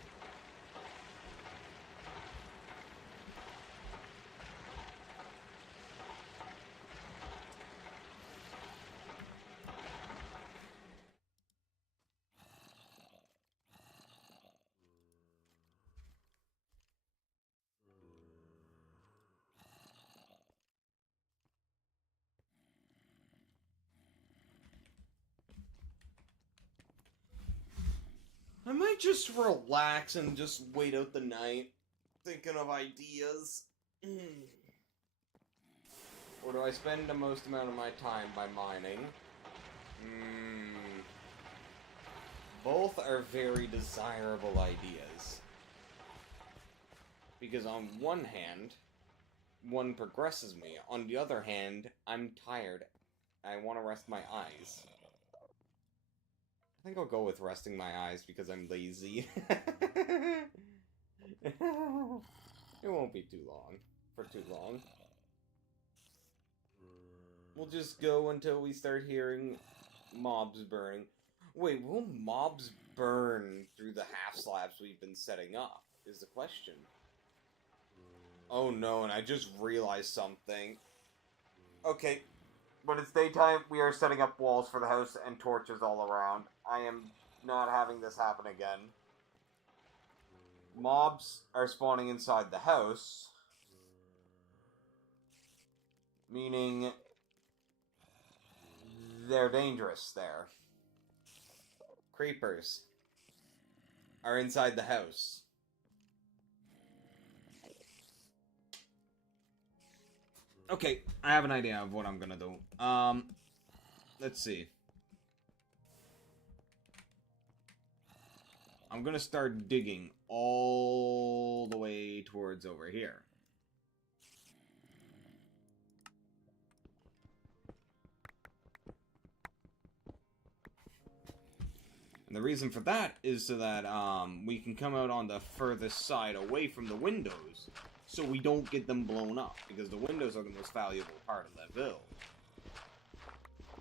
I might just relax and just wait out the night, thinking of ideas. Or do I spend the most amount of my time by mining? Both are very desirable ideas. Because on one hand, one progresses me. On the other hand, I'm tired. I want to rest my eyes. I think I'll go with resting my eyes because I'm lazy. It won't be too long. for too long. We'll just go until we start hearing mobs burning. Wait, will mobs burn through the half slabs we've been setting up, is the question. Oh no, and I just realized something. Okay, but it's daytime, we are setting up walls for the house and torches all around. I am not having this happen again. Mobs are spawning inside the house, meaning they're dangerous there. Creepers are inside the house. Okay, I have an idea of what I'm gonna do. Let's see. I'm gonna start digging all the way towards over here. And the reason for that is so that we can come out on the furthest side away from the windows, so we don't get them blown up, because the windows are the most valuable part of that build.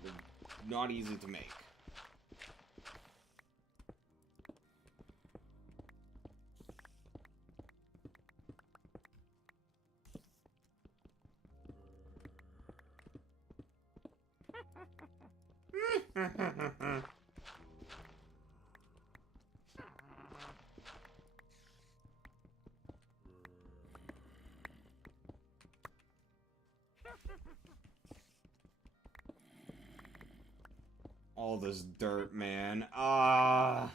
They're not easy to make. All this dirt, man. Ah.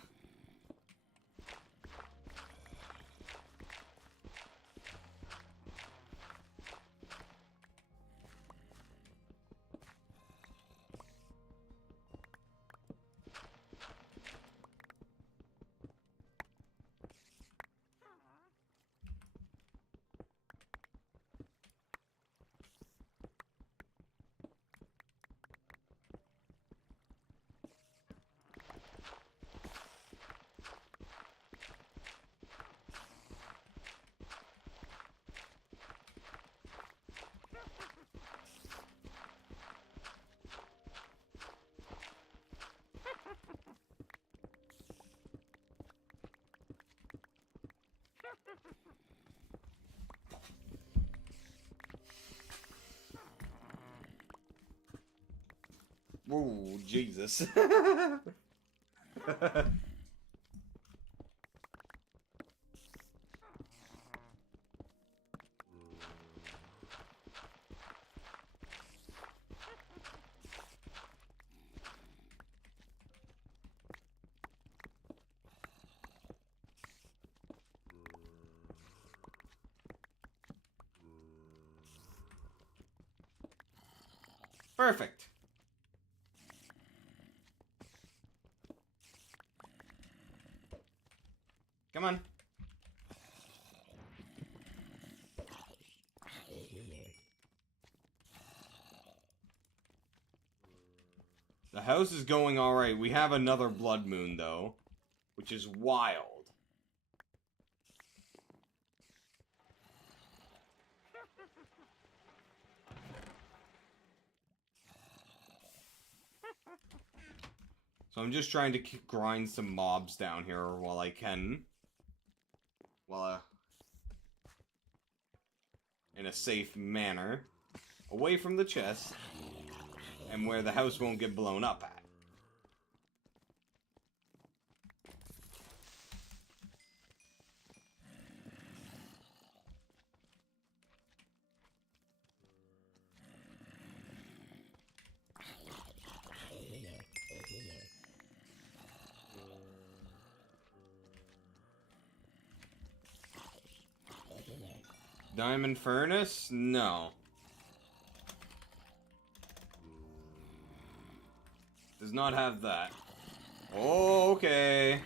Whoa, Jesus. Perfect. Come on. The house is going alright. We have another blood moon, though, which is wild. So I'm just trying to grind some mobs down here while I can. While, in a safe manner. Away from the chest. And where the house won't get blown up at. Diamond furnace? No. Does not have that. Oh, okay.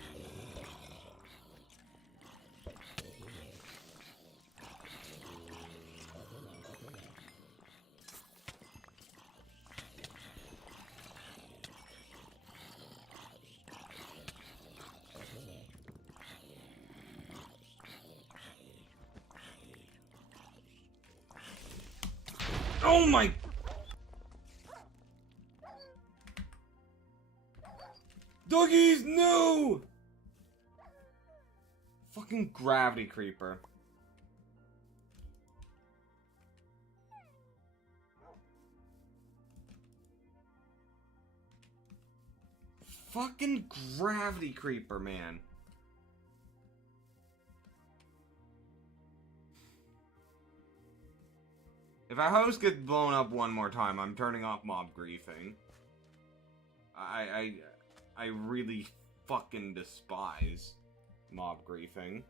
Oh my... Doggies, no! Fucking gravity creeper. Fucking gravity creeper, man. If our house gets blown up one more time, I'm turning off mob griefing. I really fucking despise mob griefing.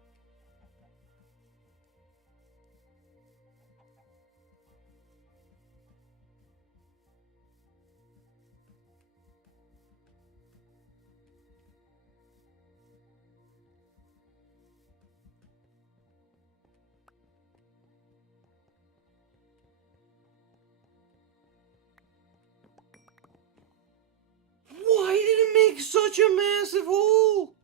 Why did it make such a massive hole?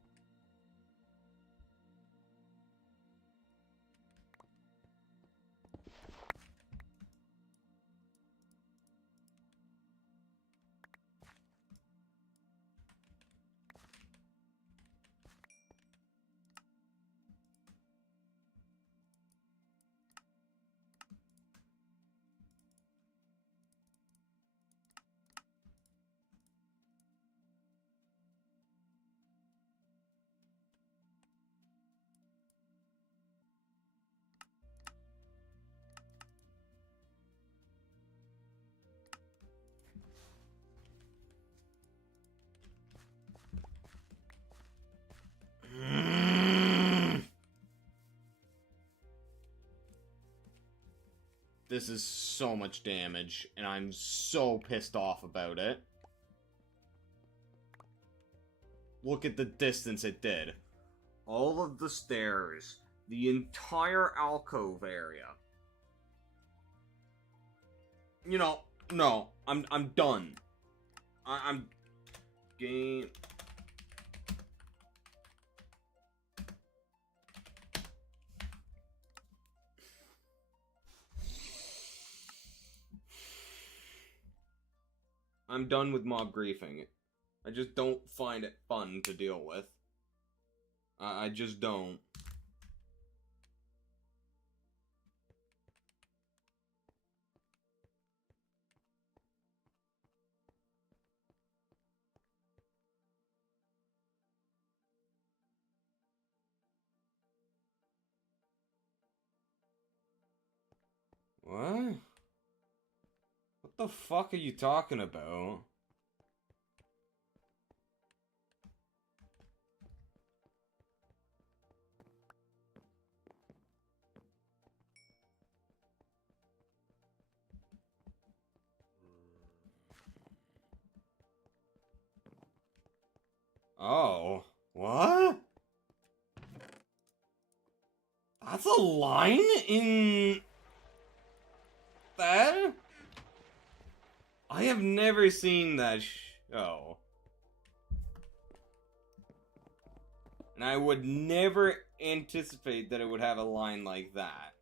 This is so much damage, and I'm so pissed off about it. Look at the distance it did. All of the stairs, the entire alcove area. You know, no, I'm done. I'm game. I'm done with mob griefing. I just don't find it fun to deal with. I just don't. What? What the fuck are you talking about? Oh, what? That's a line in that? I have never seen that show. And I would never anticipate that it would have a line like that.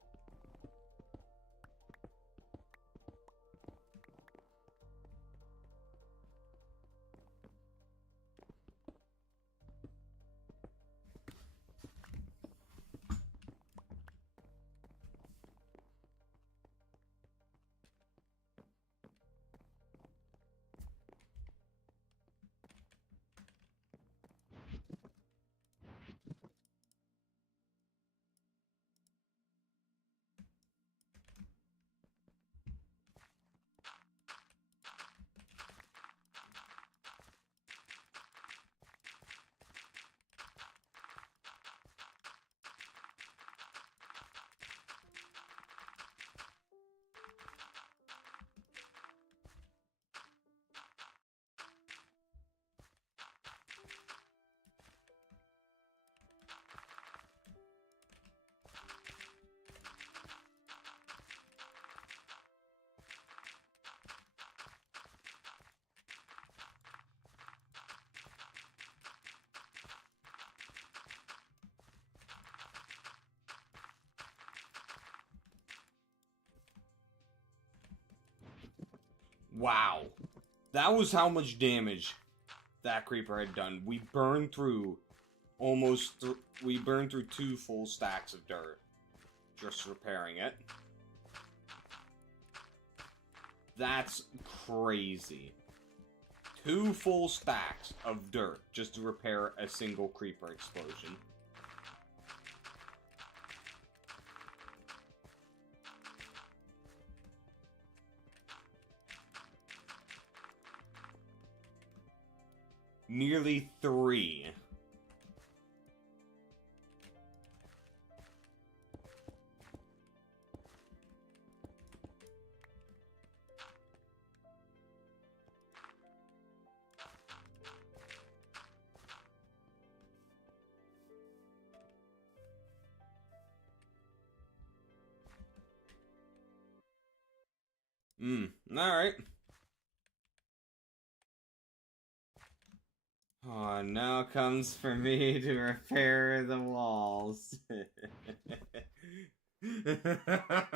Wow. That was how much damage that creeper had done. We burned through we burned through 2 full stacks of dirt just repairing it. That's crazy. 2 full stacks of dirt just to repair a single creeper explosion. Nearly 3. Alright. Oh, now comes for me to repair the walls. Oh, fuck.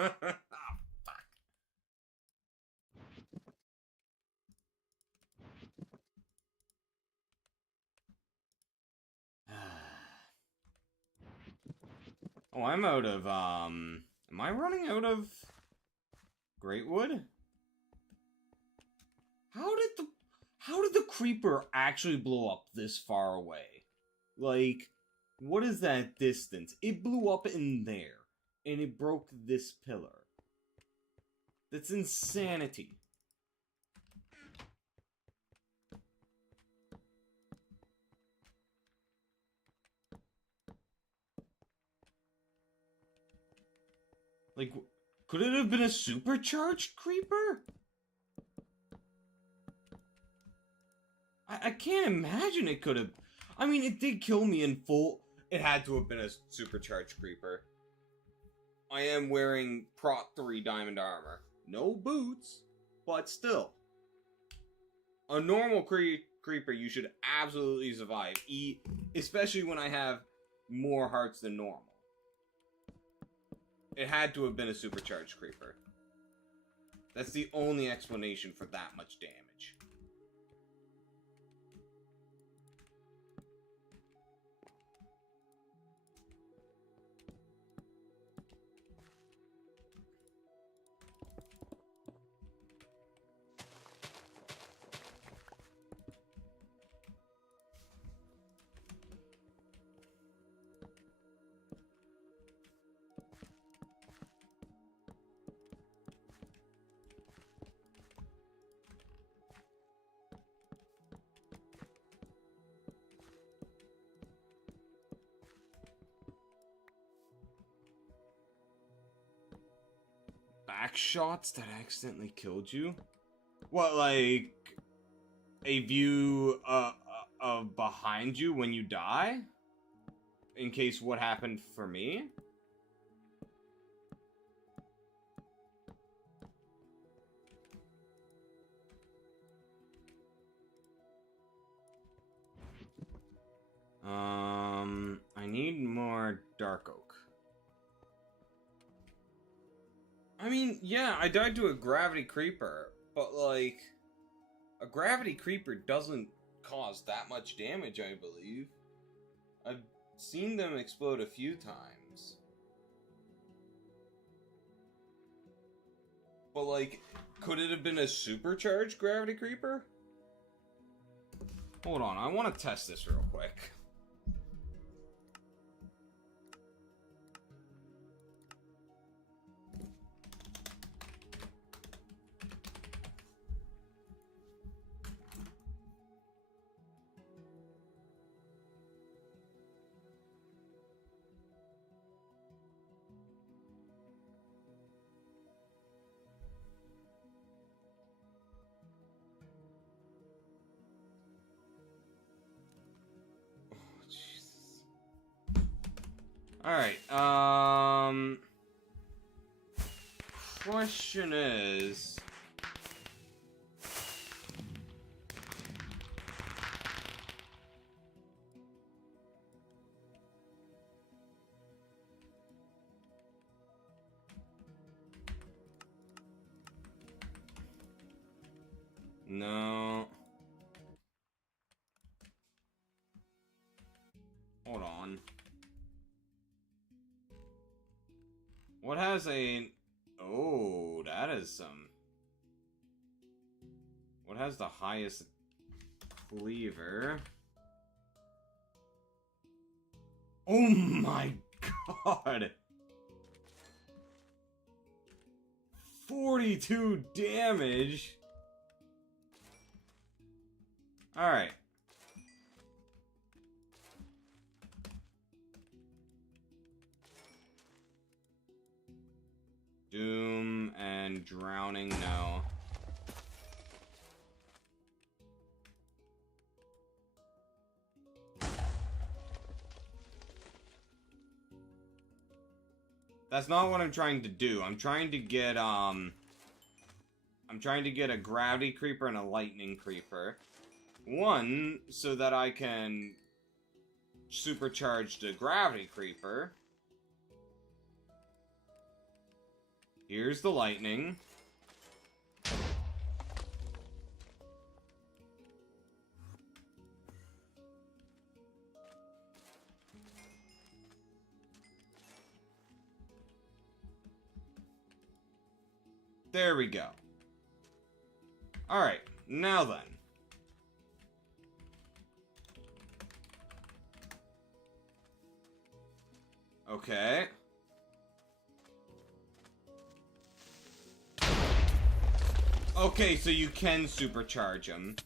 Oh, I'm out of, am I running out of Greatwood? How did the creeper actually blow up this far away? Like, what is that distance? It blew up in there, and it broke this pillar. That's insanity. Like, could it have been a supercharged creeper? I can't imagine it could have. I mean, it did kill me in full. It had to have been a supercharged creeper. I am wearing Prot 3 diamond armor. No boots, but still. A normal creeper you should absolutely survive. Especially when I have more hearts than normal. It had to have been a supercharged creeper. That's the only explanation for that much damage. Back shots that accidentally killed you? What, like a view of behind you when you die? In case what happened for me? I need more dark oak. I mean, yeah, I died to a gravity creeper, but like, a gravity creeper doesn't cause that much damage, I believe. I've seen them explode a few times. But like, could it have been a supercharged gravity creeper? Hold on, I want to test this real quick. Alright, question is... No. Hold on. What has a... Oh, that is some... What has the highest cleaver? Oh my god! 42 damage? Alright. Doom and drowning, no. That's not what I'm trying to do. I'm trying to get a gravity creeper and a lightning creeper. One, so that I can supercharge the gravity creeper. Here's the lightning. There we go. Alright, now then. Okay. Okay, so you can supercharge him.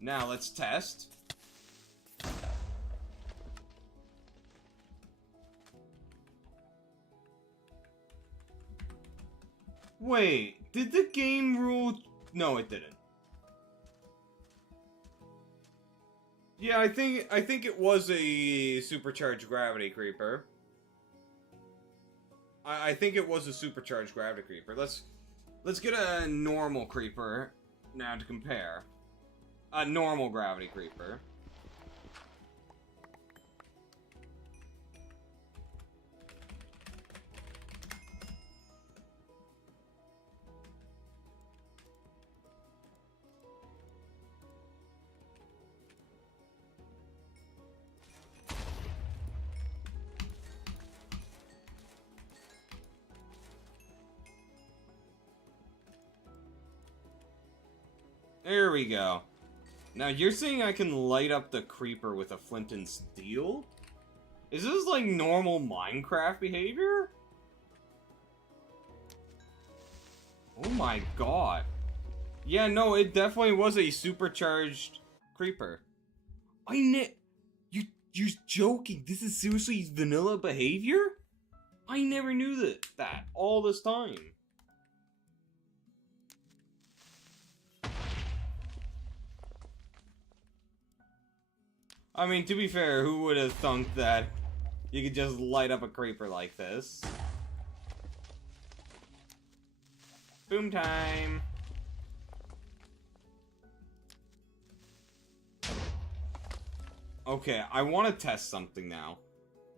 Now let's test. Wait, did the game rule... No, it didn't. Yeah, I think it was a supercharged gravity creeper. I think it was a supercharged gravity creeper. Let's get a normal creeper now to compare. A normal gravity creeper. There we go. Now, you're saying I can light up the creeper with a flint and steel? Is this like normal Minecraft behavior? Oh my god. Yeah, no, it definitely was a supercharged creeper. You're joking. This is seriously vanilla behavior? I never knew that all this time. I mean, to be fair, who would have thunk that you could just light up a creeper like this? Boom time! Okay, I want to test something now.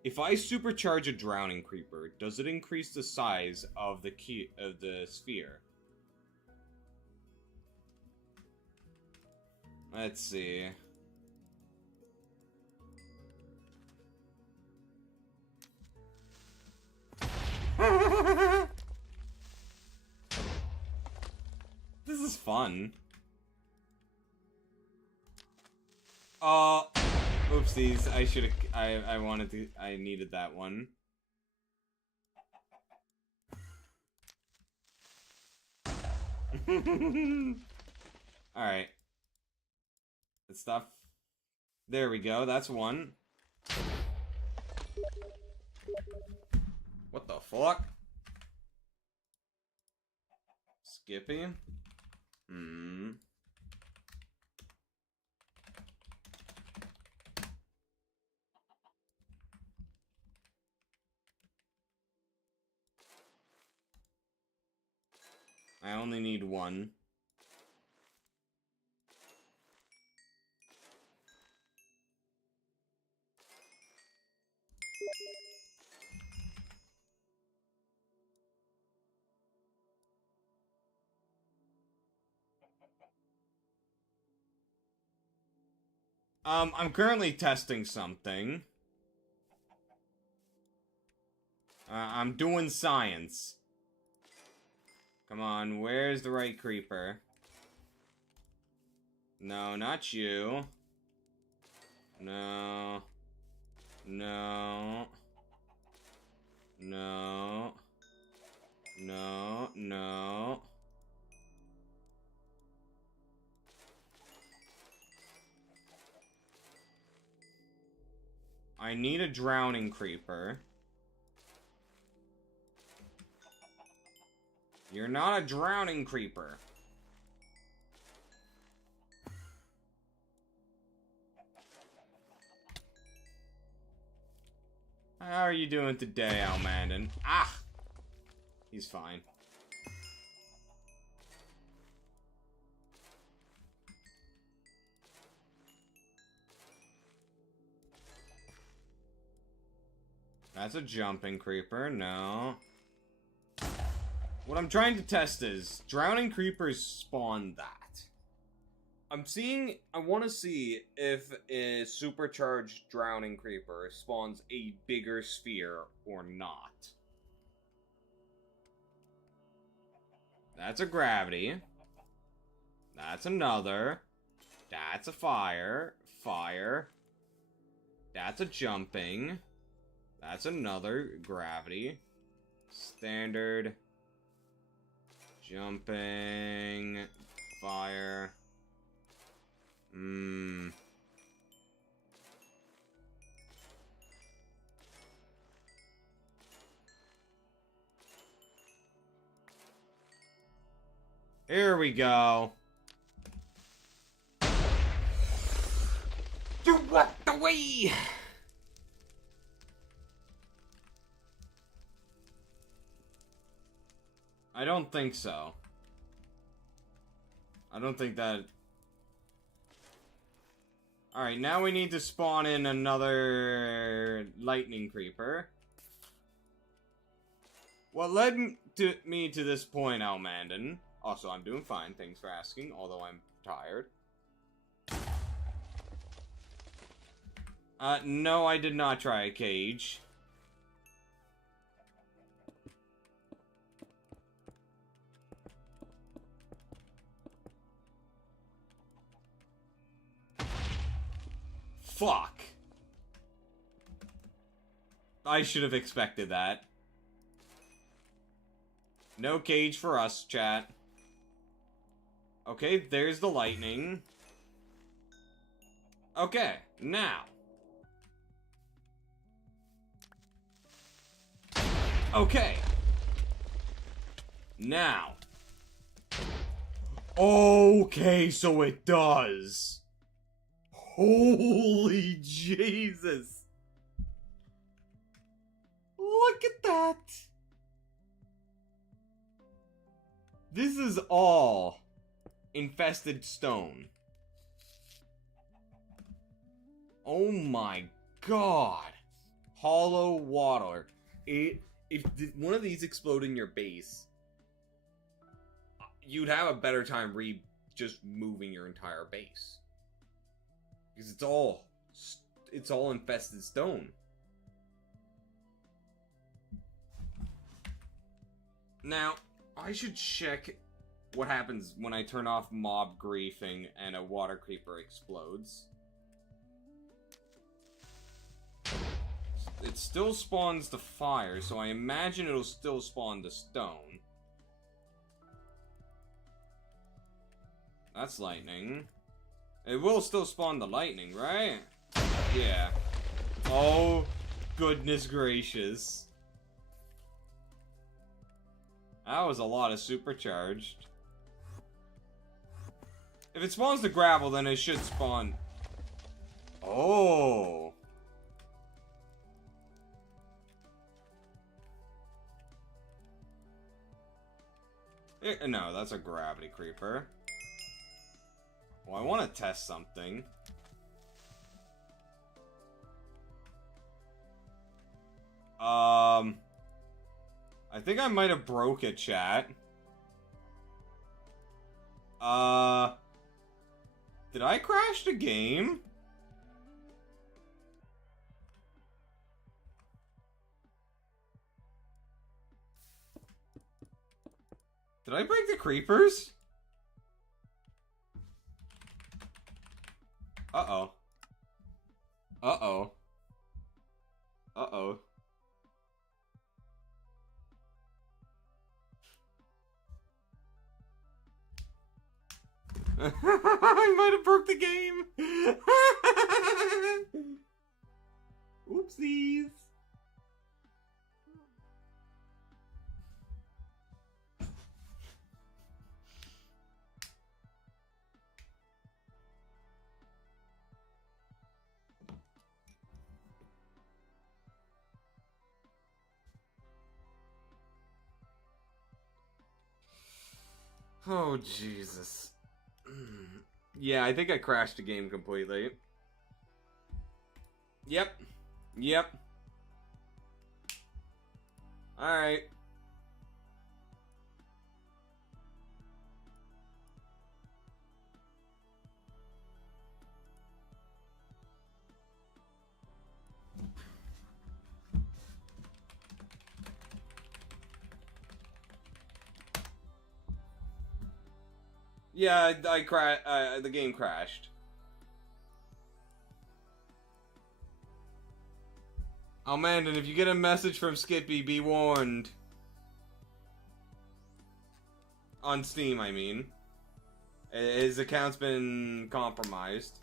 If I supercharge a drowning creeper, does it increase the size of the sphere? Let's see. This is fun. Oopsies. I needed that one. Alright. Good stuff. There we go, that's one. What the fuck? Skipping? I only need one. I'm currently testing something. I'm doing science. Come on, where's the right creeper? No, not you. No. No. No. No. No. I need a drowning creeper. You're not a drowning creeper. How are you doing today, Almandon? Ah! He's fine. That's a jumping creeper. No. What I'm trying to test is, drowning creepers spawn that. I want to see if a supercharged drowning creeper spawns a bigger sphere or not. That's a gravity. That's another. That's a fire. Fire. That's a jumping. That's another gravity. Standard. Jumping. Fire. Here we go. You walked away! I don't think so. I don't think that... Alright, now we need to spawn in another lightning creeper. What led me to this point, Almandon? Also, I'm doing fine, thanks for asking, although I'm tired. No, I did not try a cage. Fuck. I should have expected that. No cage for us, chat. Okay, there's the lightning. Okay, now. Okay. Now. Okay, so it does. Holy Jesus. Look at that. This is all infested stone. Oh my god. Hollow water. If one of these explode in your base, you'd have a better time just moving your entire base. Because it's all infested stone. Now, I should check what happens when I turn off mob griefing and a water creeper explodes. It still spawns the fire, so I imagine it'll still spawn the stone. That's lightning. It will still spawn the lightning, right? Yeah. Oh, goodness gracious. That was a lot of supercharged. If it spawns the gravel, then it should spawn... Oh. No, that's a gravity creeper. Well, I want to test something. I think I might have broke it, chat. Did I crash the game? Did I break the creepers? Uh-oh. Uh-oh. Uh-oh. I might have broke the game. Oopsies. Oh, Jesus. Yeah, I think I crashed the game completely. Yep. Yep. Alright. Yeah, the game crashed. Oh man, and if you get a message from Skippy, be warned. On Steam, I mean. His account's been compromised.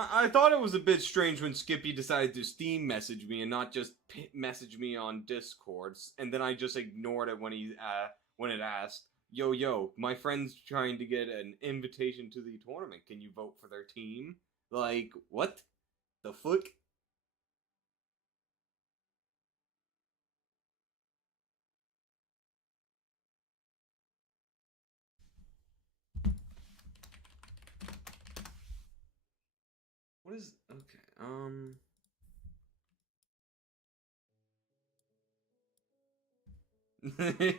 I thought it was a bit strange when Skippy decided to Steam message me and not just message me on Discord, and then I just ignored it when when it asked, "Yo, my friend's trying to get an invitation to the tournament. Can you vote for their team?" Like, what the fuck? What is okay?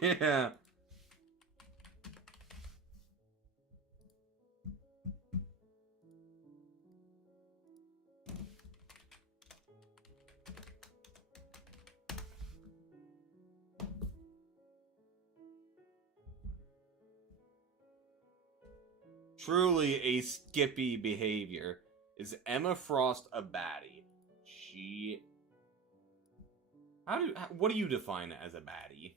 Yeah. Truly a Skippy behavior. Is Emma Frost a baddie? She. What do you define as a baddie?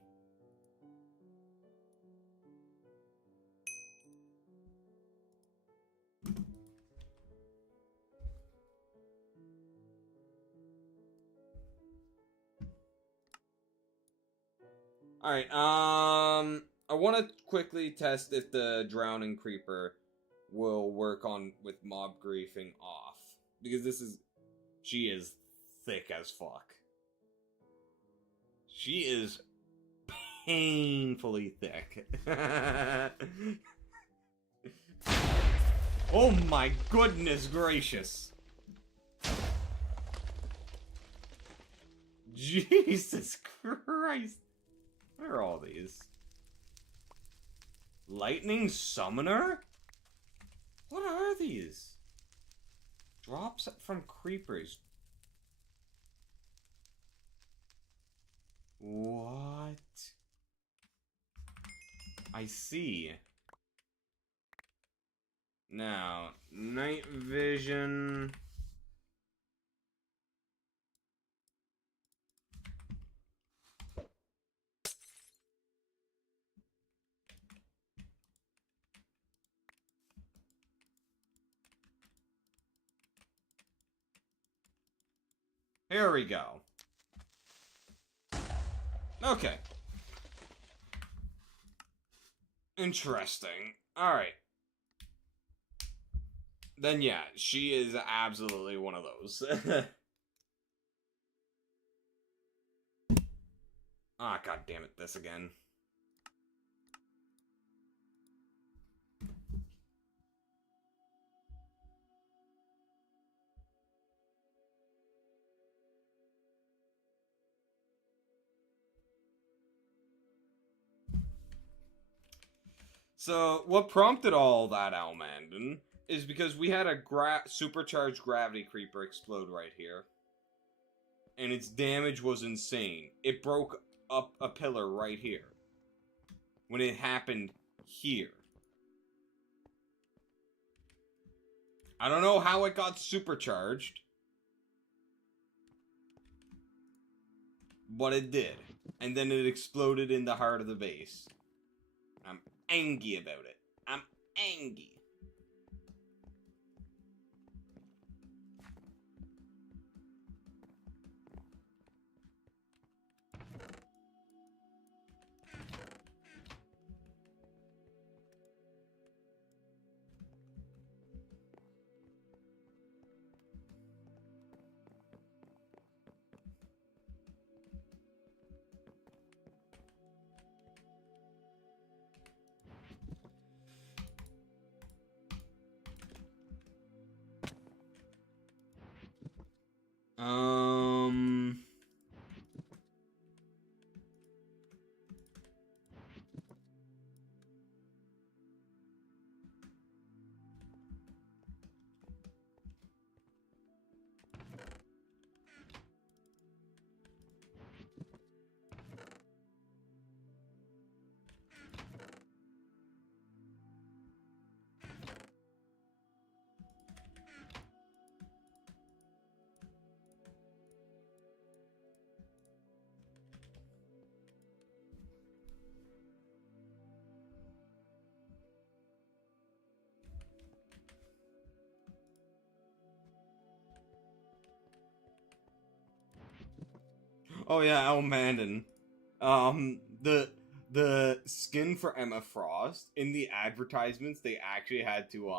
Alright, I want to quickly test if the Drowning Creeper will work on with mob griefing off. Because she is thick as fuck. She is painfully thick. Oh my goodness gracious. Jesus Christ. What are all these? Lightning Summoner? What are these? Drops from creepers. What? I see. Now, night vision. Here we go. Okay. Interesting. Alright. Then yeah, she is absolutely one of those. Ah, god damn it, this again. So, what prompted all that, Almandon, is because we had a supercharged gravity creeper explode right here. And its damage was insane. It broke up a pillar right here. When it happened here. I don't know how it got supercharged. But it did. And then it exploded in the heart of the base. I'm angry about it. I'm angry. Um... Oh yeah, Almandon. The skin for Emma Frost in the advertisements, they actually had to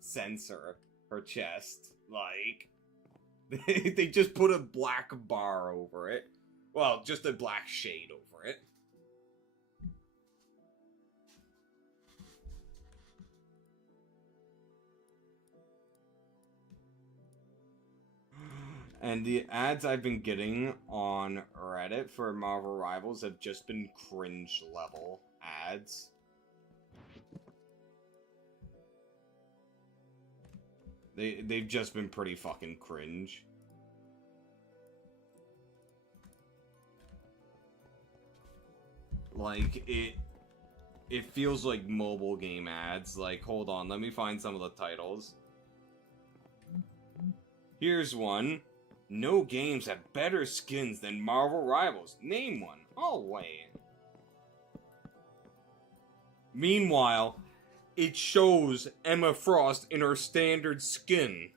censor her chest. Like, they just put a black bar over it. Well, just a black shade over it. And the ads I've been getting on Reddit for Marvel Rivals have just been cringe level ads. They've just been pretty fucking cringe. Like, it feels like mobile game ads. Like, hold on, let me find some of the titles. Here's one. No games have better skins than Marvel Rivals. Name one. Oh, wait. Meanwhile, it shows Emma Frost in her standard skin.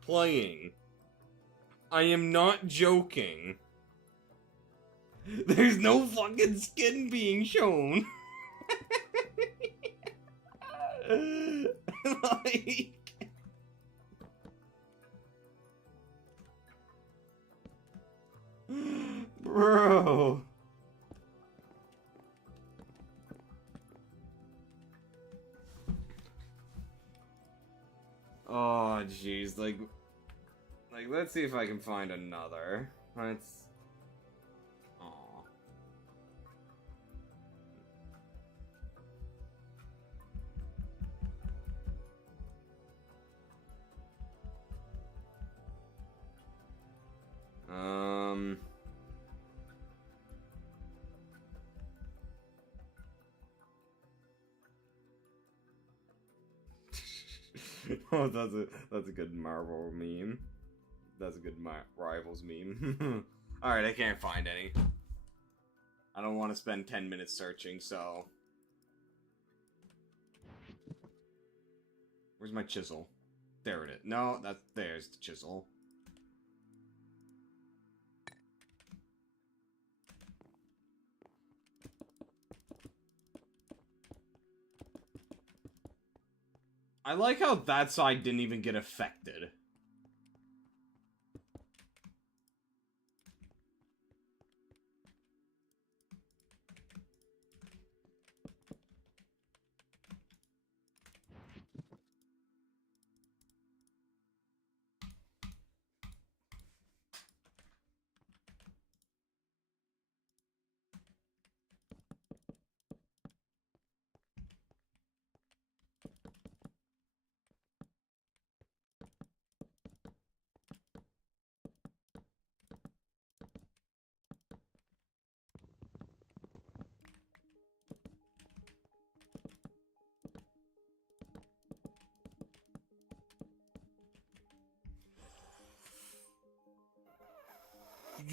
Playing. I am not joking. There's no fucking skin being shown. Like... Bro. Oh, jeez. Like, let's see if I can find another. Let's... Aw. Oh, that's a good Marvel meme. That's a good Rivals meme. Alright, I can't find any. I don't want to spend 10 minutes searching, so... Where's my chisel? There it is. No, there's the chisel. I like how that side didn't even get affected.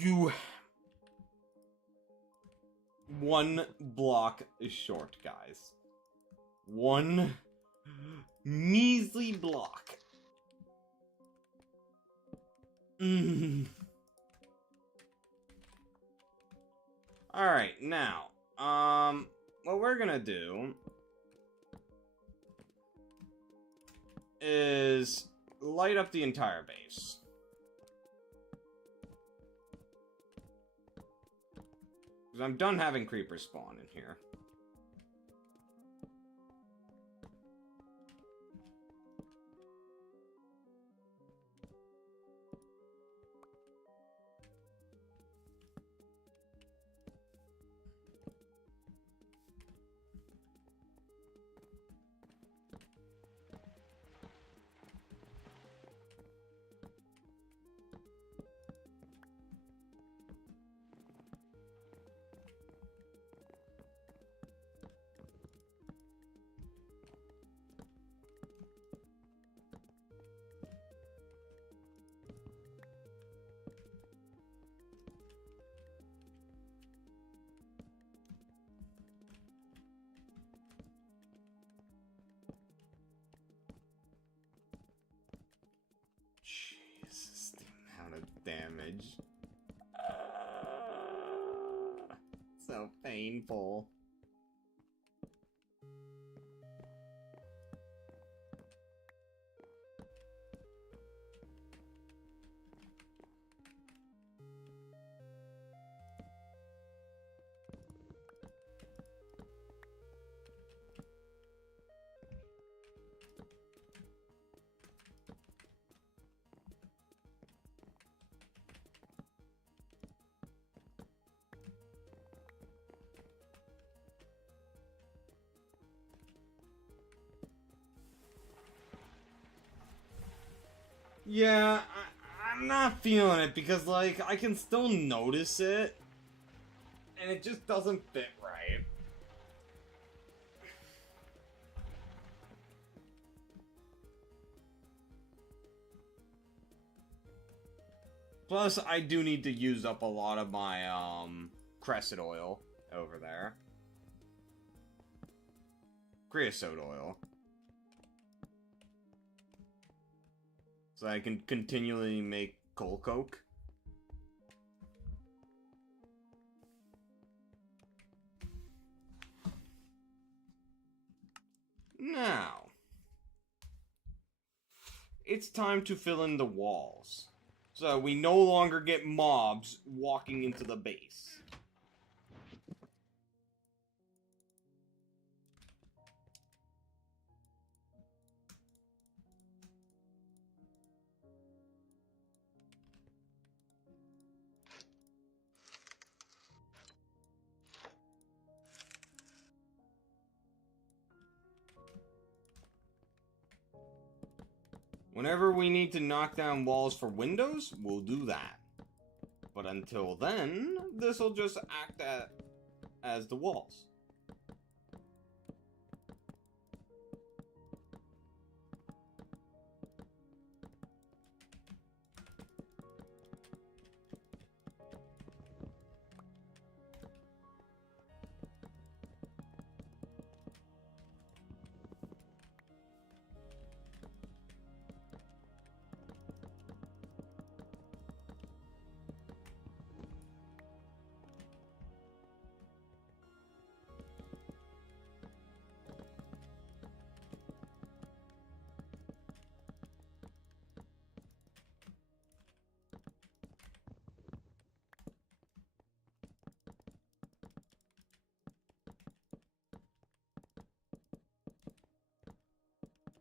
You... One block is short, guys. One measly block. Alright, now, what we're gonna do is light up the entire base. Because I'm done having creepers spawn in here. Jesus, the amount of damage. So painful. Yeah, I'm not feeling it because, like, I can still notice it, and it just doesn't fit right. Plus, I do need to use up a lot of my, crescent oil over there. Creosote oil. So I can continually make coal coke. Now, it's time to fill in the walls. So we no longer get mobs walking into the base. Whenever we need to knock down walls for windows, we'll do that. But until then, this will just act as the walls.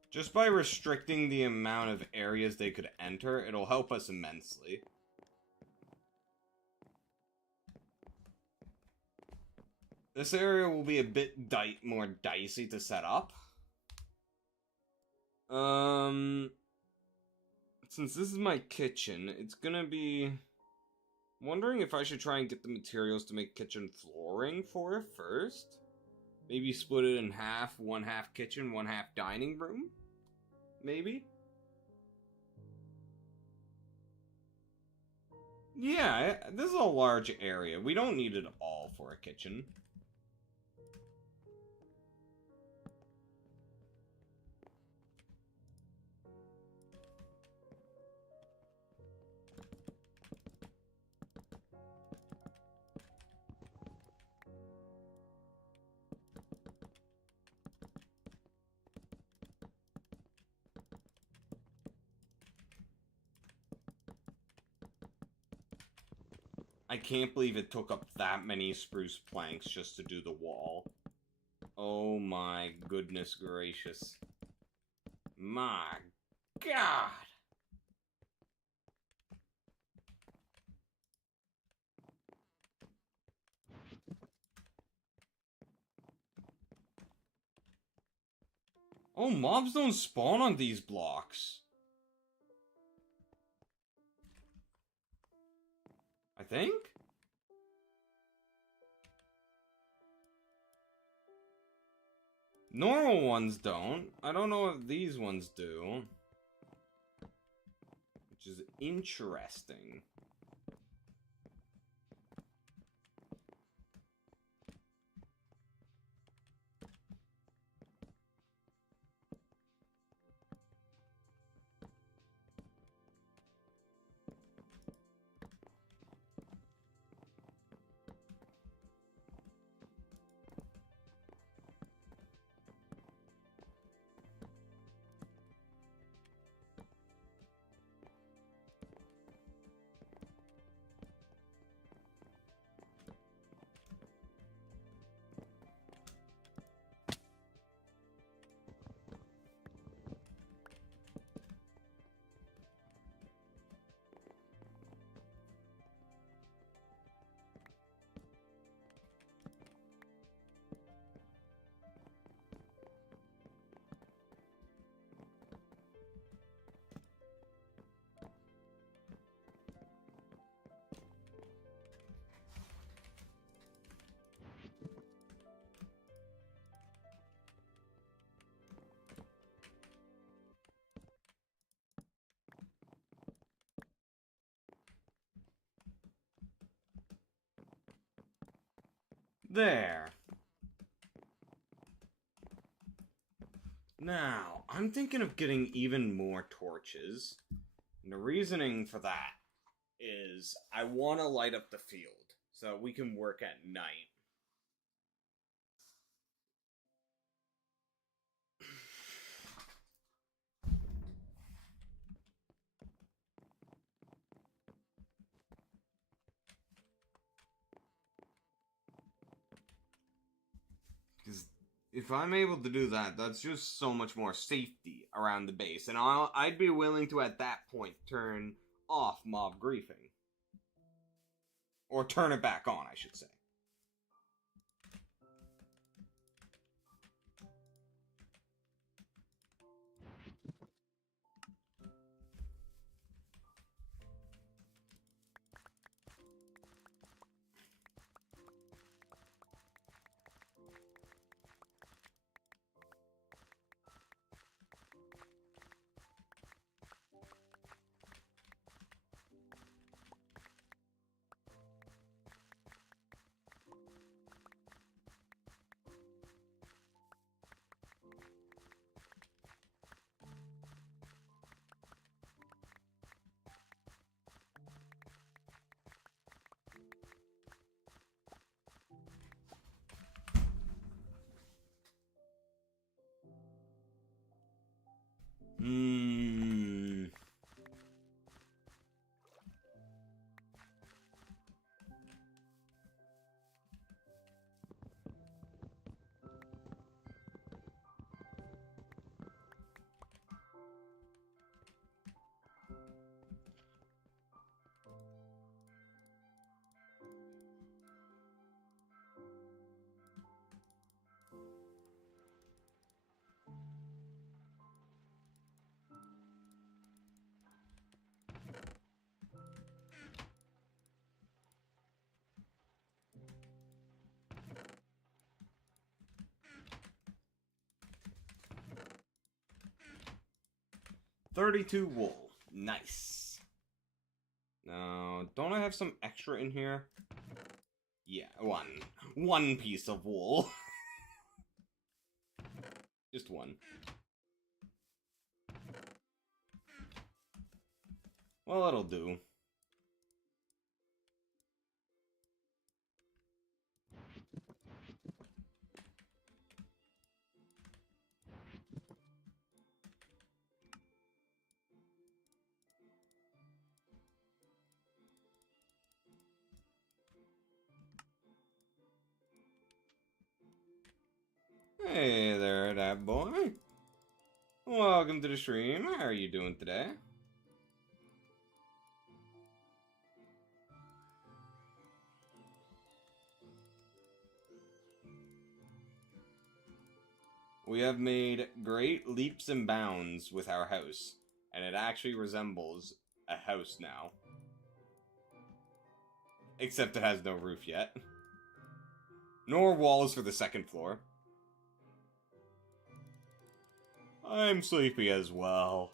Just by restricting the amount of areas they could enter, it'll help us immensely. This area will be a bit more dicey to set up. Since this is my kitchen, it's gonna be... wondering if I should try and get the materials to make kitchen flooring for it first. Maybe split it in half, one half kitchen, one half dining room? Maybe? Yeah, this is a large area. We don't need it all for a kitchen. I can't believe it took up that many spruce planks just to do the wall. Oh my goodness gracious. My God! Oh, mobs don't spawn on these blocks. I think? Normal ones don't. I don't know if these ones do. Which is interesting. There. Now, I'm thinking of getting even more torches. And the reasoning for that is I want to light up the field so we can work at night. Because if I'm able to do that, that's just so much more safety around the base. And I'd be willing to, at that point, turn off mob griefing. Or turn it back on, I should say. Hmm. 32 wool. Nice. Now, don't I have some extra in here? Yeah, one. One piece of wool. Just one. Well, that'll do. Hey there, that boy. Welcome to the stream. How are you doing today? We have made great leaps and bounds with our house, and it actually resembles a house now. Except it has no roof yet. Nor walls for the second floor. I'm sleepy as well.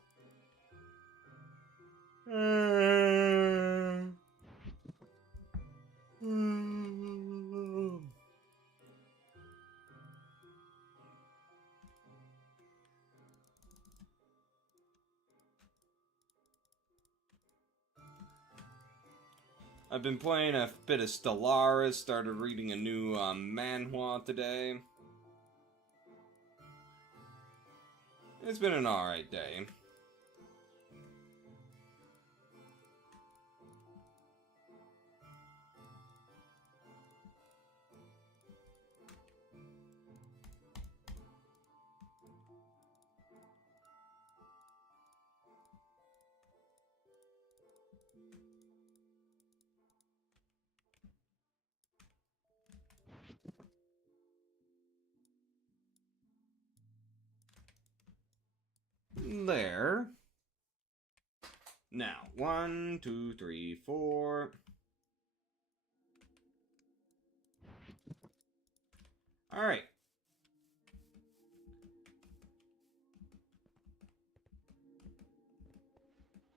I've been playing a bit of Stellaris, started reading a new manhwa today. It's been an alright day. There. Now, 1, 2, 3, 4. Alright.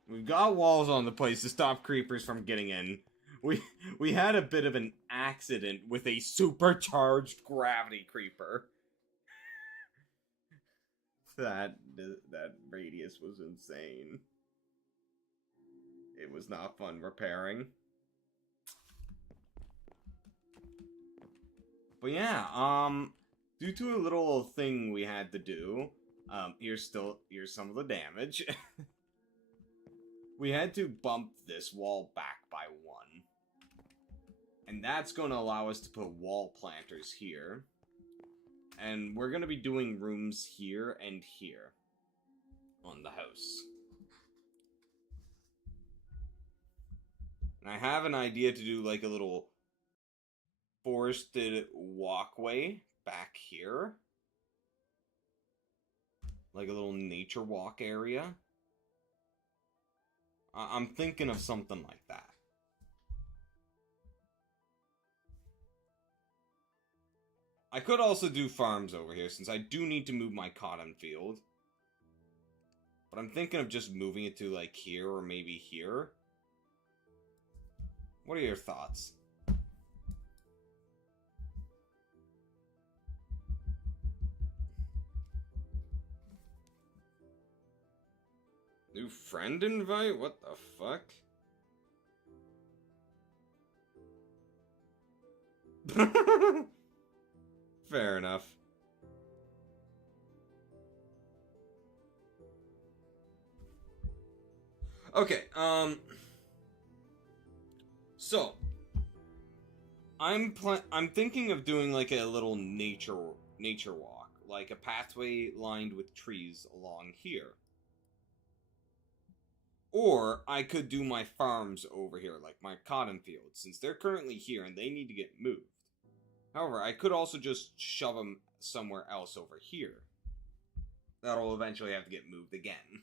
We've got walls on the place to stop creepers from getting in. We had a bit of an accident with a supercharged gravity creeper. That radius was insane. It was not fun repairing. But yeah, due to a little thing we had to do, here's some of the damage. We had to bump this wall back by 1. And that's going to allow us to put wall planters here. And we're going to be doing rooms here and here on the house. And I have an idea to do like a little forested walkway back here. Like a little nature walk area. I'm thinking of something like that. I could also do farms over here, since I do need to move my cotton field. But I'm thinking of just moving it to, like, here or maybe here. What are your thoughts? New friend invite? What the fuck? Fair enough. Okay, so I'm thinking of doing like a little nature walk, like a pathway lined with trees along here. Or I could do my farms over here, like my cotton fields, since they're currently here and they need to get moved. However, I could also just shove them somewhere else over here. That'll eventually have to get moved again.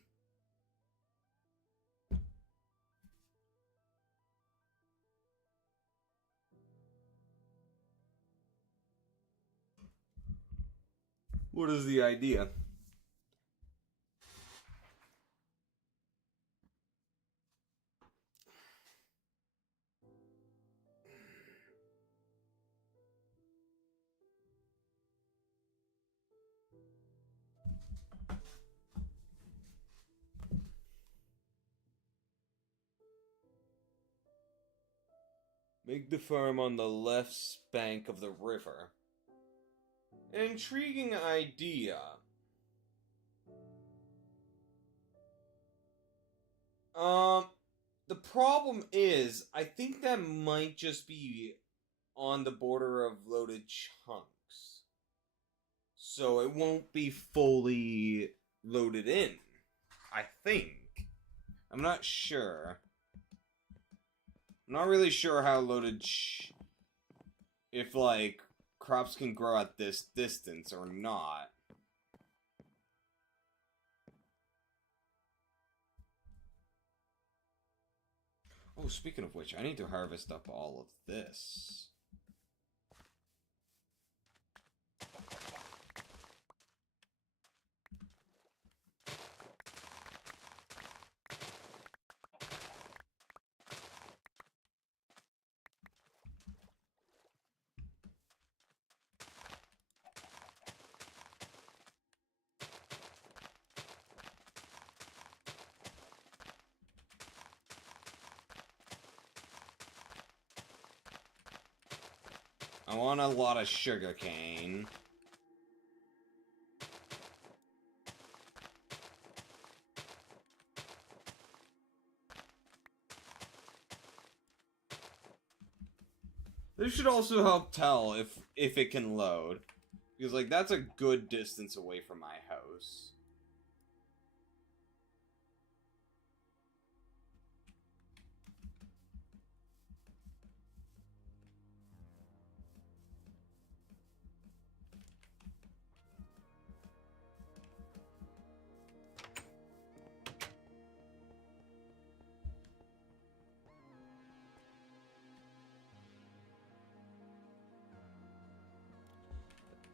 What is the idea? Make the farm on the left bank of the river. An intriguing idea. The problem is, I think that might just be on the border of loaded chunks. So it won't be fully loaded in, I think. I'm not sure. I'm not really sure how loaded if, like, crops can grow at this distance or not. Oh, speaking of which, I need to harvest up all of this. I want a lot of sugarcane. This should also help tell if it can load. Because, like, that's a good distance away from my house.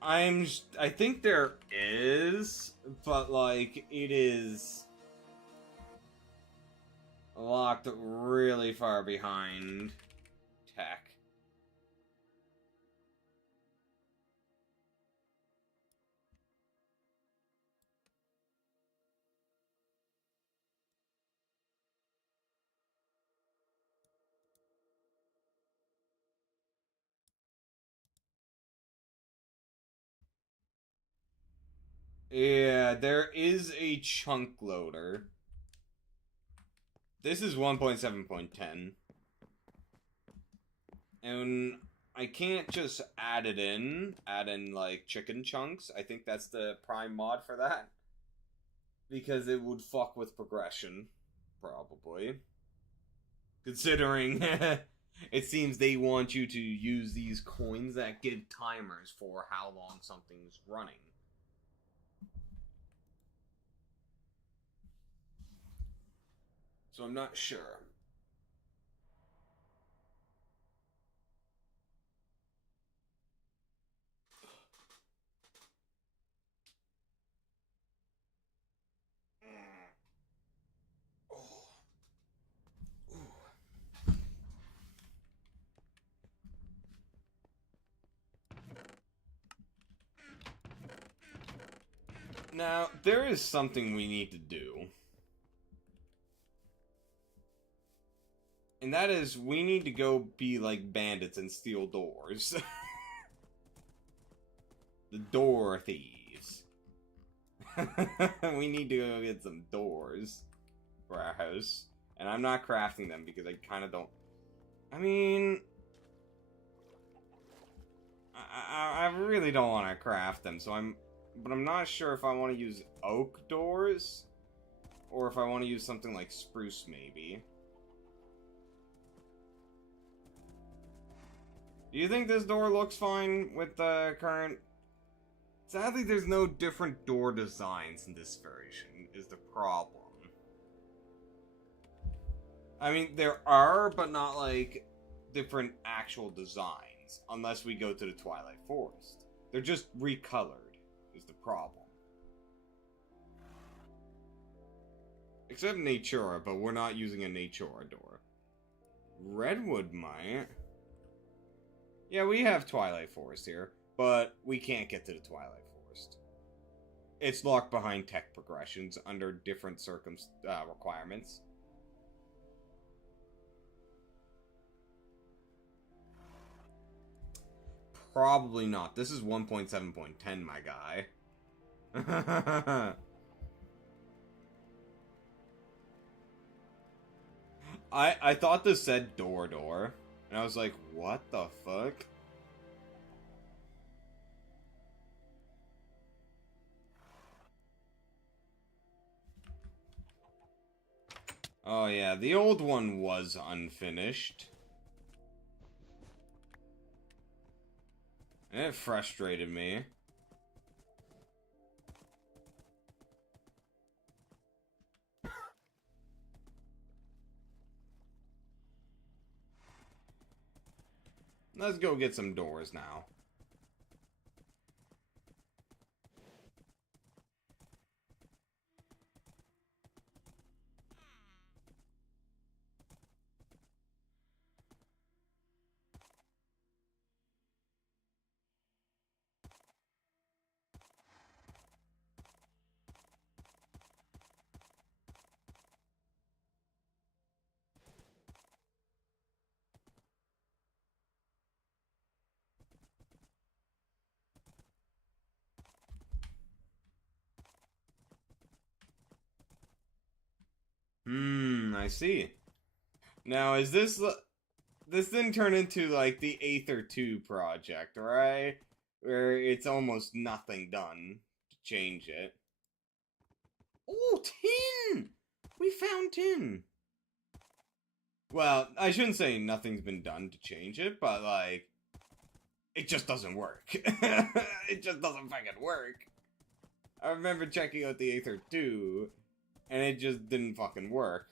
I think there is, but, like, it is locked really far behind tech. Yeah, there is a chunk loader. This is 1.7.10. And I can't just add in, like, chicken chunks. I think that's the prime mod for that. Because it would fuck with progression. Probably. Considering it seems they want you to use these coins that give timers for how long something's running. So I'm not sure. Now, there is something we need to do. And that is, we need to go be like bandits and steal doors. The door thieves. We need to go get some doors for our house. And I'm not crafting them because I kind of don't... I mean... I really don't want to craft them, so But I'm not sure if I want to use oak doors, or if I want to use something like spruce, maybe. Do you think this door looks fine with the current... Sadly, there's no different door designs in this version, is the problem. I mean, there are, but not, like, different actual designs, unless we go to the Twilight Forest. They're just recolored, is the problem. Except Natura, but we're not using a Natura door. Redwood might. Yeah, we have Twilight Forest here, but we can't get to the Twilight Forest. It's locked behind tech progressions under different requirements. Probably not. This is 1.7.10, my guy. I thought this said door. And I was like, what the fuck? Oh yeah, the old one was unfinished. And it frustrated me. Let's go get some doors now. I see. Now, is this... This didn't turn into, like, the Aether 2 project, right? Where it's almost nothing done to change it. Oh, tin! We found tin! Well, I shouldn't say nothing's been done to change it, but, like... It just doesn't work. It just doesn't fucking work. I remember checking out the Aether 2, and it just didn't fucking work.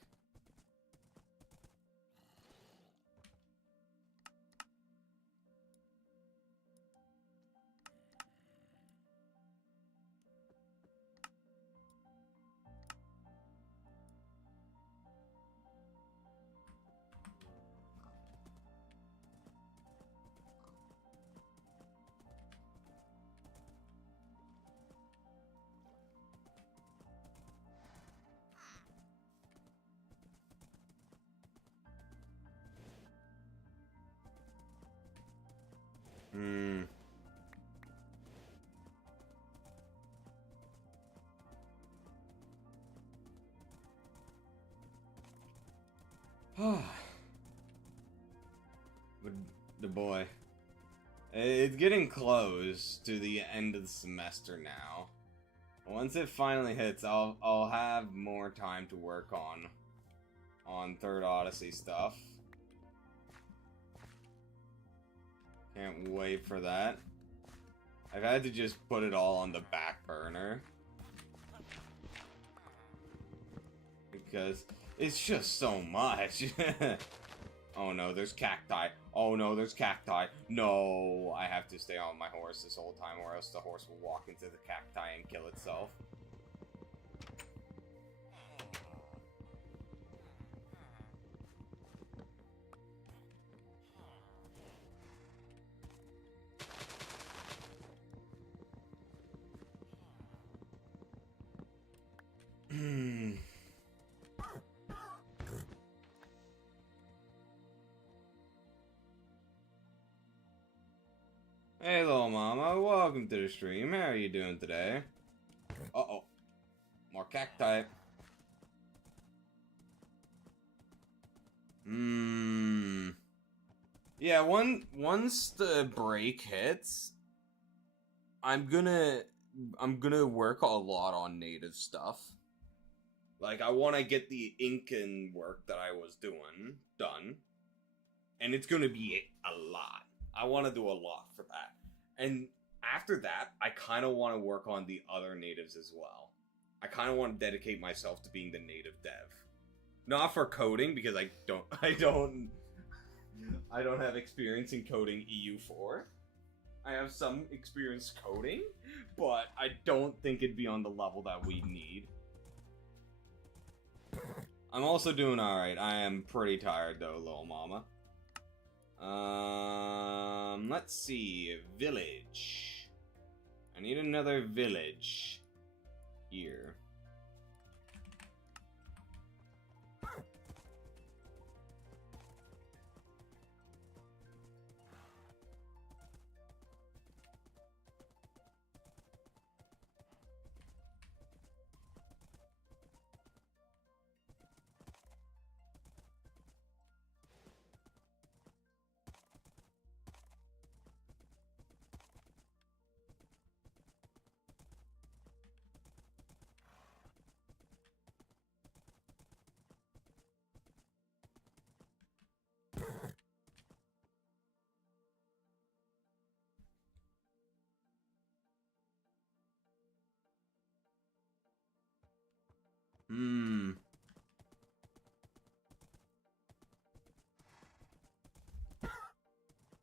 The boy. It's getting close to the end of the semester now. Once it finally hits, I'll have more time to work on Third Odyssey stuff. Can't wait for that. I've had to just put it all on the back burner. Because it's just so much. Oh no, there's cacti. Oh no, there's cacti. No, I have to stay on my horse this whole time or else the horse will walk into the cacti and kill itself. Hey, little mama, welcome to the stream. How are you doing today? Uh-oh. More cacti. Yeah, once the break hits, I'm gonna work a lot on native stuff. Like, I want to get the Incan work that I was doing done. And it's gonna be a lot. I want to do a lot for that. And after that, I kind of want to work on the other natives as well. I kind of want to dedicate myself to being the native dev. Not for coding, because I don't have experience in coding EU4. I have some experience coding, but I don't think it'd be on the level that we need. I'm also doing alright. I am pretty tired though, little mama. Let's see. Village. I need another village here.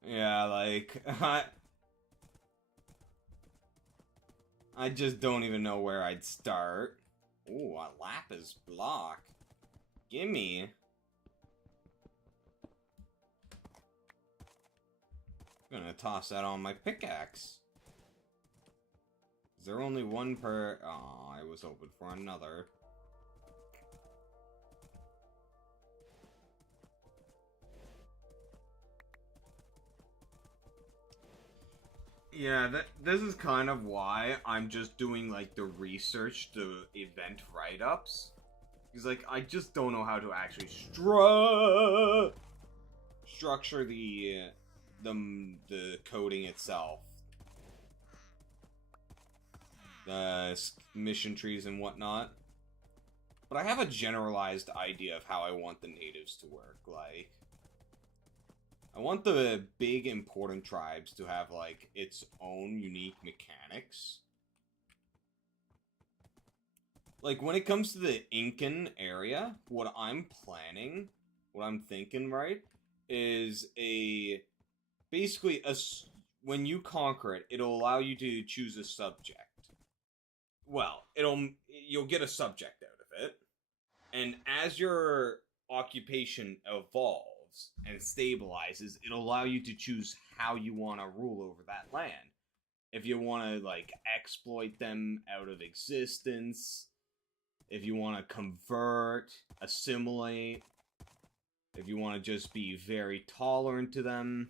Yeah, like, I just don't even know where I'd start. Ooh, a lapis block. Gimme. I'm gonna toss that on my pickaxe. Is there only one per... Oh, I was hoping for another. Yeah, this is kind of why I'm just doing, like, the research, the event write-ups. Because, like, I just don't know how to actually structure the coding itself. The mission trees and whatnot. But I have a generalized idea of how I want the natives to work, like... I want the big important tribes to have, like, its own unique mechanics. Like, when it comes to the Incan area, what I'm planning, what I'm thinking, right, is basically, when you conquer it, it'll allow you to choose a subject. Well, you'll get a subject out of it, and as your occupation evolves, and stabilizes, it'll allow you to choose how you want to rule over that land. If you want to, like, exploit them out of existence, if you want to convert, assimilate, if you want to just be very tolerant to them,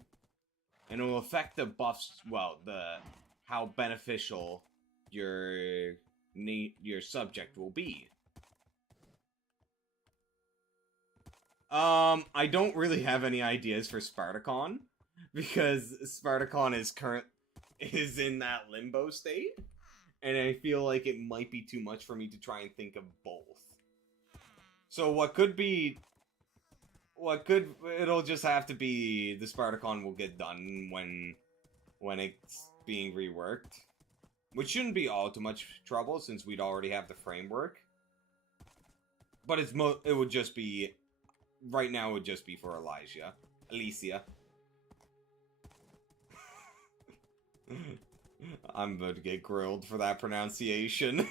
and it'll affect the buffs, well, how beneficial your subject will be. I don't really have any ideas for Spartacon, because Spartacon is in that limbo state, and I feel like it might be too much for me to try and think of both. So it'll just have to be the Spartacon will get done when it's being reworked, which shouldn't be all too much trouble since we'd already have the framework. But it would just be... Right now, it would just be for Alicia. I'm about to get grilled for that pronunciation.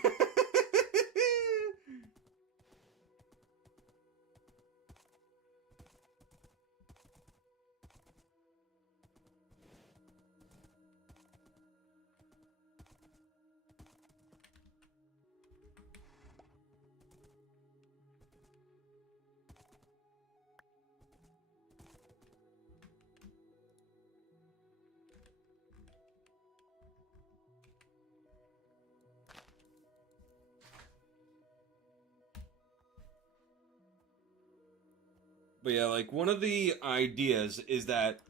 But yeah, like, one of the ideas is that...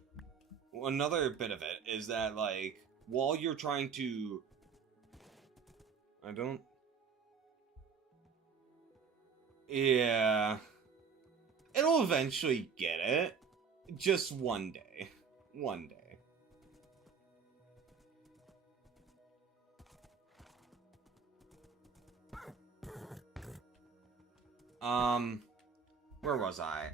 Another bit of it is that, like, while you're trying to... Yeah... It'll eventually get it. Just one day. One day. Where was I?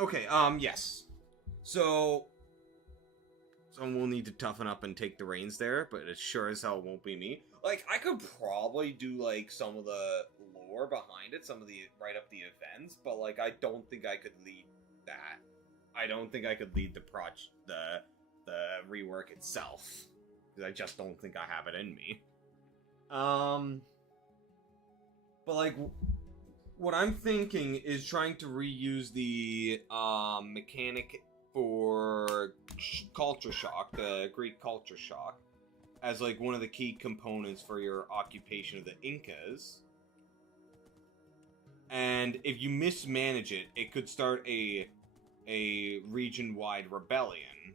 Okay, yes. So, someone will need to toughen up and take the reins there, but it sure as hell won't be me. Like, I could probably do, like, some of the lore behind it, write up the events, but, like, I don't think I could lead that. I don't think I could lead the rework itself. Because I just don't think I have it in me. But, like, what I'm thinking is trying to reuse the, mechanic for culture shock, the Greek culture shock, as, like, one of the key components for your occupation of the Incas. And if you mismanage it, it could start a region-wide rebellion,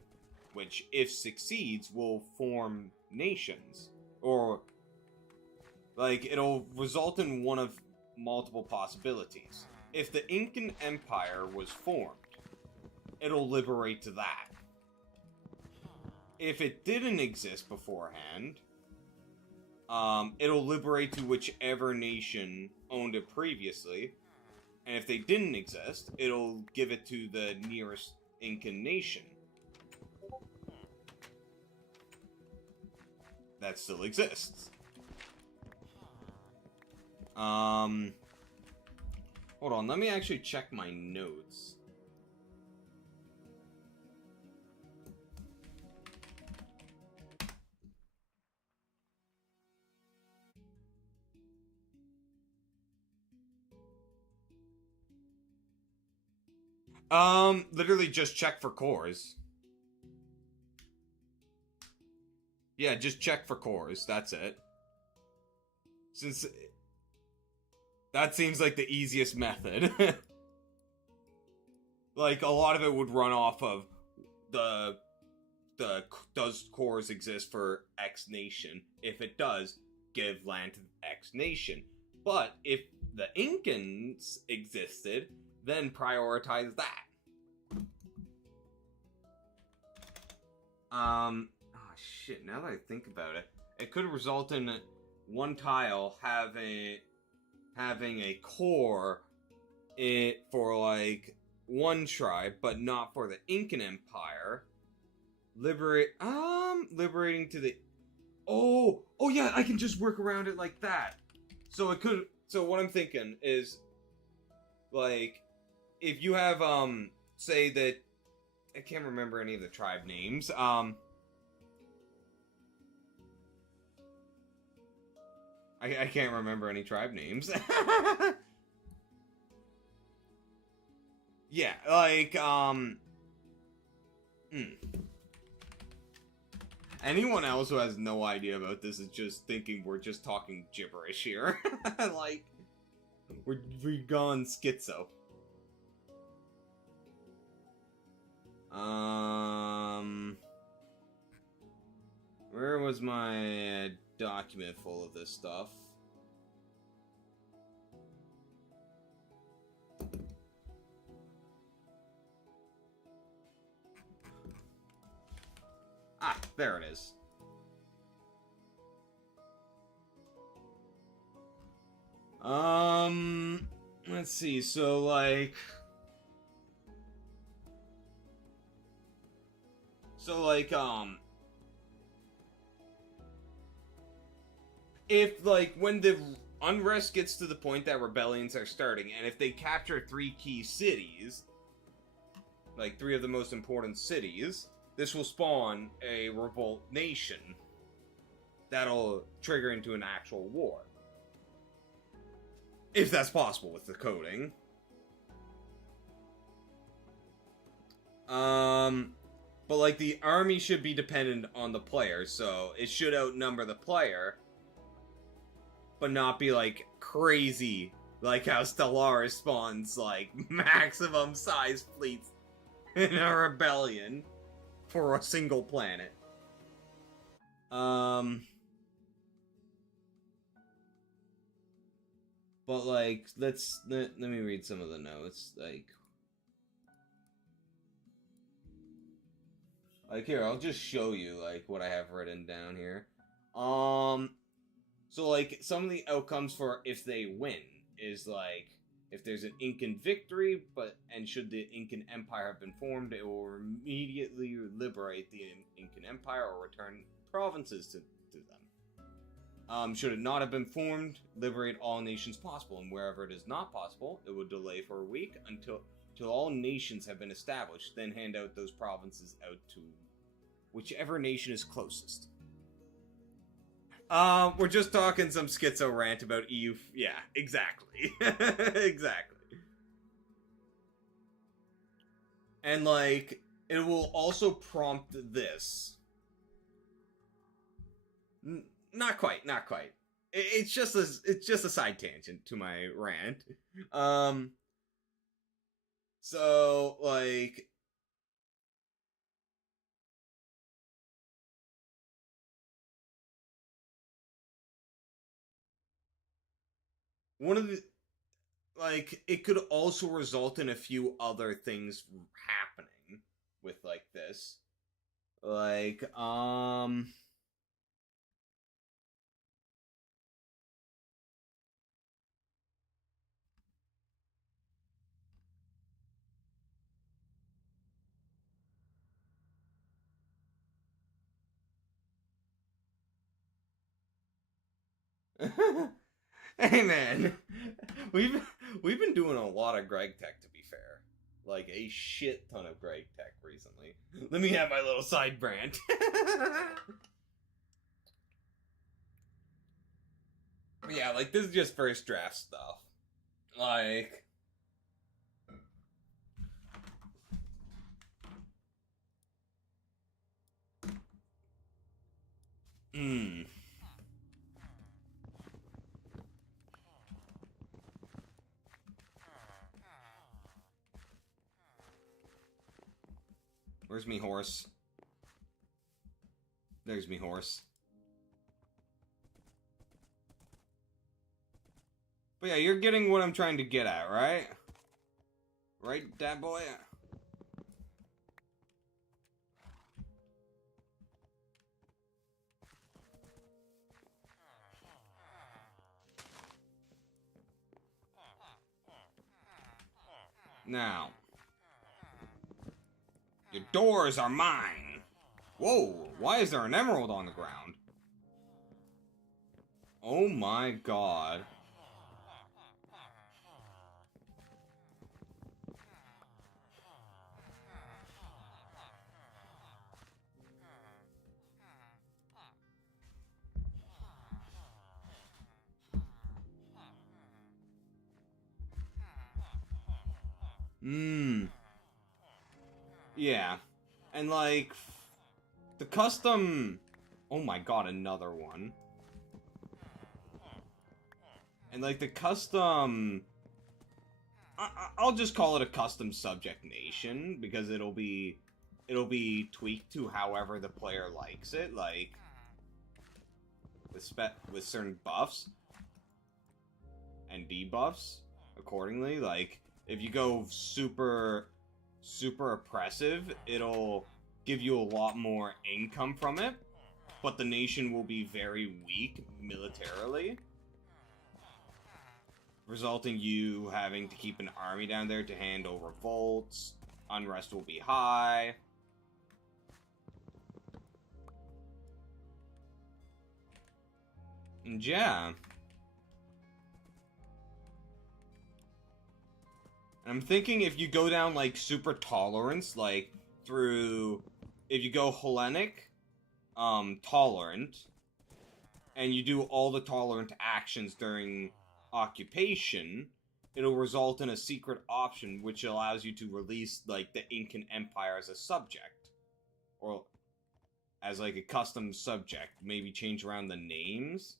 which, if succeeds, will form nations. Or, like, it'll result in one of multiple possibilities. If the Incan Empire was formed, it'll liberate to that. if it didn't exist beforehand, it'll liberate to whichever nation owned it previously. And if they didn't exist, it'll give it to the nearest Incan nation that still exists. Hold on, let me actually check my notes. Literally just check for cores. Yeah, just check for cores, that's it. Since that seems like the easiest method. Like, a lot of it would run off of the does cores exist for X nation? If it does, give land to X nation. But if the Incans existed, then prioritize that. Oh shit, now that I think about it, it could result in one tile having a core for like one tribe, but not for the Incan Empire. Liberating to the oh yeah, I can just work around it like that. So it could. So what I'm thinking is, like, if you have say that I can't remember any of the tribe names. I can't remember any tribe names. Yeah, like, anyone else who has no idea about this is just thinking we're just talking gibberish here. Like, we've gone schizo. Where was my document full of this stuff? Ah, there it is. Let's see, so, like... if, like, when the unrest gets to the point that rebellions are starting, and if they capture 3 key cities, like 3 of the most important cities, this will spawn a revolt nation that'll trigger into an actual war. If that's possible with the coding. But, like, the army should be dependent on the player, so it should outnumber the player, but not be, like, crazy, like how Stellaris spawns, like, maximum size fleets in a rebellion for a single planet. But, like, let me read some of the notes, like, here, I'll just show you, like, what I have written down here. So, like, some of the outcomes for if they win is, like, if there's an Incan victory, and should the Incan Empire have been formed, it will immediately liberate the Incan Empire or return provinces to them. Should it not have been formed, liberate all nations possible, and wherever it is not possible, it will delay for a week until all nations have been established, then hand out those provinces out to whichever nation is closest. We're just talking some schizo rant about EU. Yeah, exactly. Exactly. And, like, it will also prompt this. Not quite. It's just a side tangent to my rant. So, like, one of the, like, it could also result in a few other things happening with, like, this. Like, hey man, we've we've been doing a lot of Gregtech, to be fair. Like a shit ton of Gregtech recently. Let me have my little side brand. Yeah, like this is just first draft stuff. Like, hmm. Where's me horse? There's me horse. But yeah, you're getting what I'm trying to get at, right? Right, dad boy? Now, your doors are mine. Whoa, why is there an emerald on the ground? Oh my god. Mmm. Yeah. And like, the custom... Oh my god, another one. And like the custom... I'll just call it a custom subject nation, because it'll be tweaked to however the player likes it, like with certain buffs and debuffs accordingly. Like if you go super oppressive, it'll give you a lot more income from it, but the nation will be very weak militarily, resulting you having to keep an army down there to handle revolts. Unrest will be high. And yeah. I'm thinking if you go down like super tolerance, like through, if you go Hellenic, tolerant, and you do all the tolerant actions during occupation, it'll result in a secret option which allows you to release like the Incan Empire as a subject, or as like a custom subject. Maybe change around the names.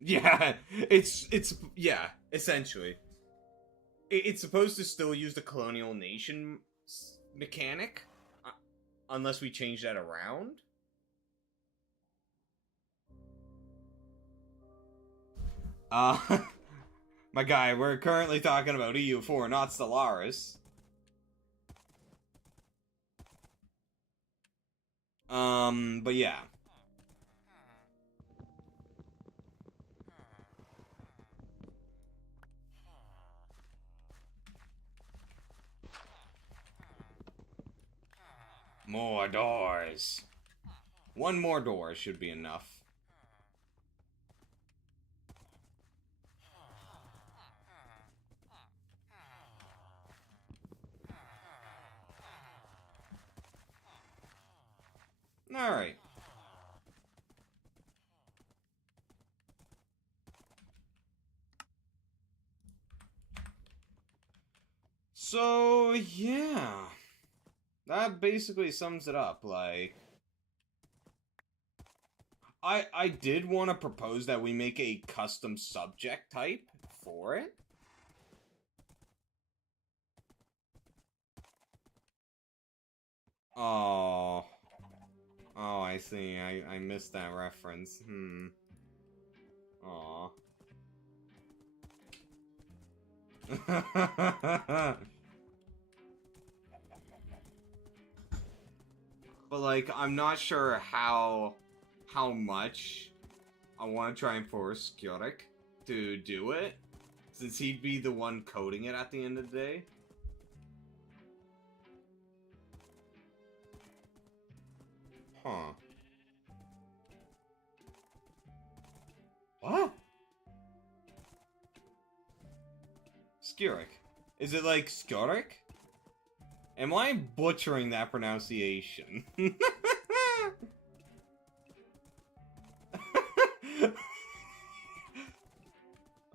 Yeah, it's yeah, essentially. It's supposed to still use the colonial nation mechanic, unless we change that around. My guy, we're currently talking about EU4, not Stellaris. But yeah. More doors. One more door should be enough. Alright. So, yeah. That basically sums it up. Like, I did want to propose that we make a custom subject type for it. Oh. Oh, I see. I missed that reference. Aw. But like, I'm not sure how much I want to try and force Kyorik to do it, since he'd be the one coding it at the end of the day. Huh. What? Skirik. Is it like Skirik? Am I butchering that pronunciation?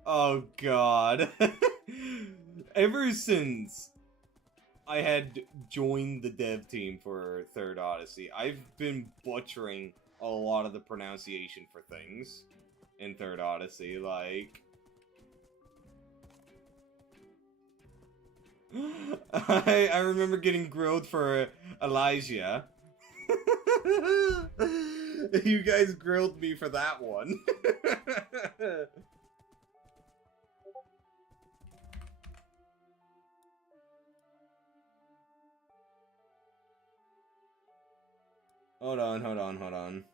Oh god. Ever since I had joined the dev team for Third Odyssey, I've been butchering a lot of the pronunciation for things in Third Odyssey, like... I remember getting grilled for Elijah. You guys grilled me for that one. Hold on.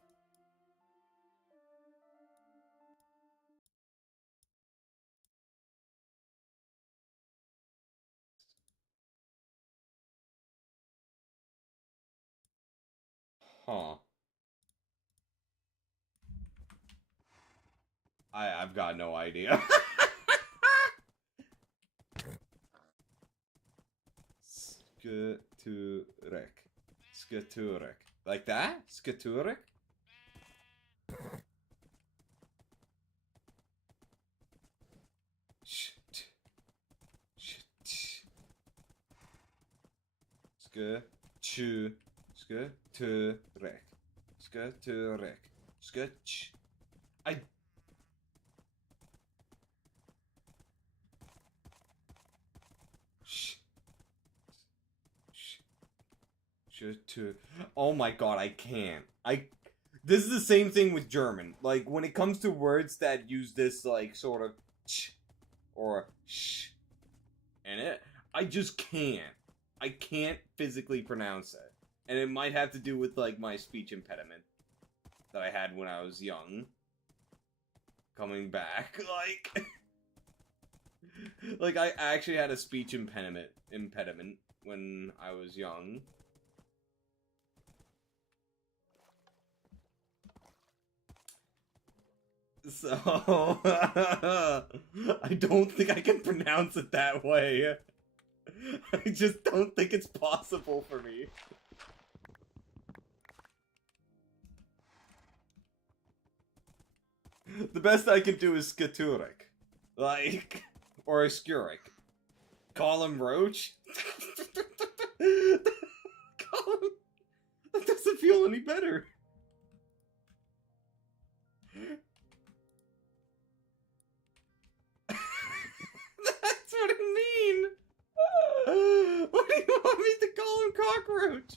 Huh. I've got no idea. Skaturek. Skaturek. Like that? Skaturek? Skaturek. Skaturek. Skach. I... Oh my god, I can't. This is the same thing with German. Like, when it comes to words that use this, like, sort of ch or sh in it, I just can't. I can't physically pronounce it. And it might have to do with, like, my speech impediment that I had when I was young. Coming back, like... like, I actually had a speech impediment when I was young. So, I don't think I can pronounce it that way. I just don't think it's possible for me. The best I can do is Skaturek. Like, or a Skurik. Call him Roach? Call him... That doesn't feel any better. That's what I mean! What do you want me to call him, Cockroach?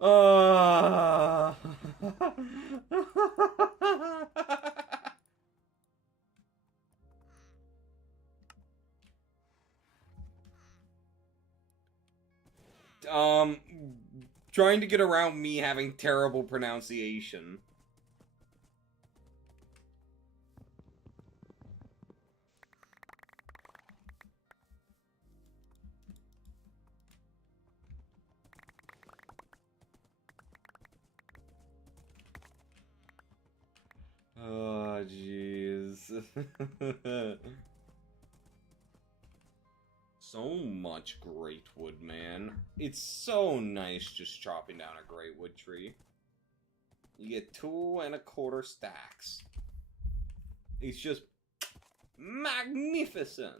uh... trying to get around me having terrible pronunciation. Oh, jeez. So much great wood, man. It's so nice just chopping down a great wood tree. You get 2 1/4 stacks. It's just magnificent.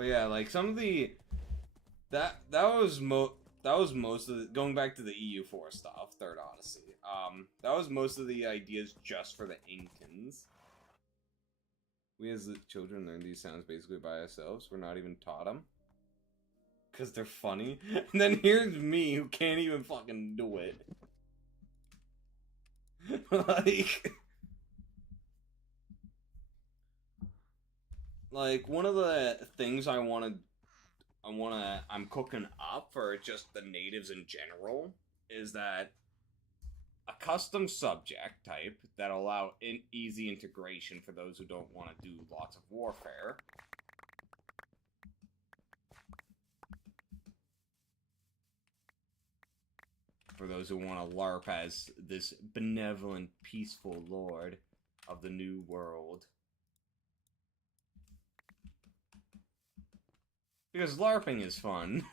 But yeah, like some of the that was most of the, going back to the EU4 stuff, Third Odyssey. That was most of the ideas just for the Incans. We as the children learn these sounds basically by ourselves. We're not even taught them. Because they're funny. And then here's me who can't even fucking do it. like one of the things I'm cooking up for just the natives in general is that a custom subject type that allow easy integration for those who don't want to do lots of warfare. For those who want to LARP as this benevolent, peaceful lord of the new world. Because LARPing is fun.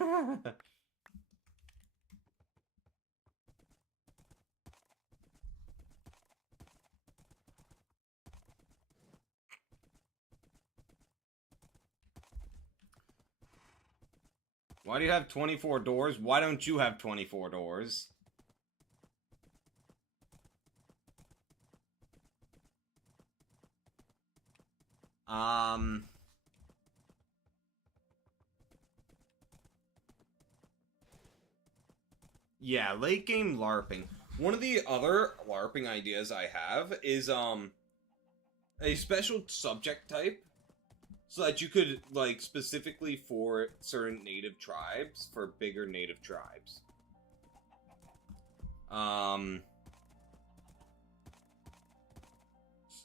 Why do you have 24 doors? Why don't you have 24 doors? Yeah, late game LARPing. One of the other LARPing ideas I have is, a special subject type. So that you could, like, specifically for certain native tribes, for bigger native tribes.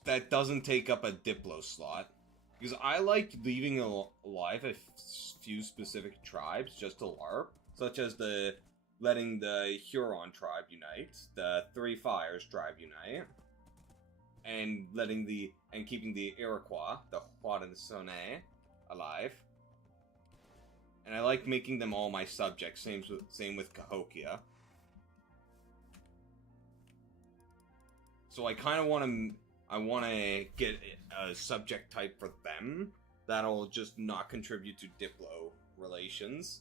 That doesn't take up a Diplo slot. Because I like leaving alive a few specific tribes just to LARP, such as letting the Huron tribe unite, the Three Fires tribe unite, and keeping the Iroquois, the Haudenosaunee, alive. And I like making them all my subjects. Same with Cahokia. So I kind of want to get a subject type for them that'll just not contribute to Diplo relations.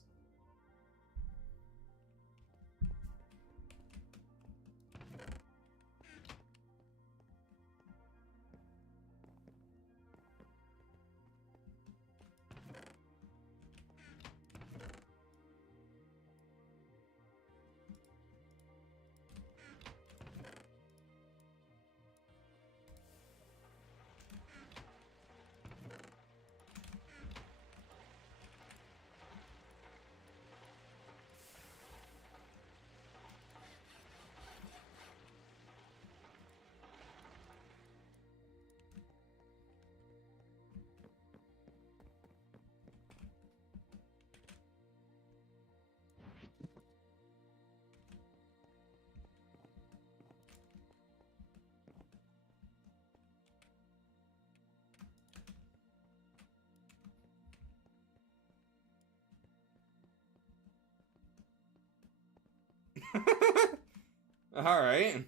Alright.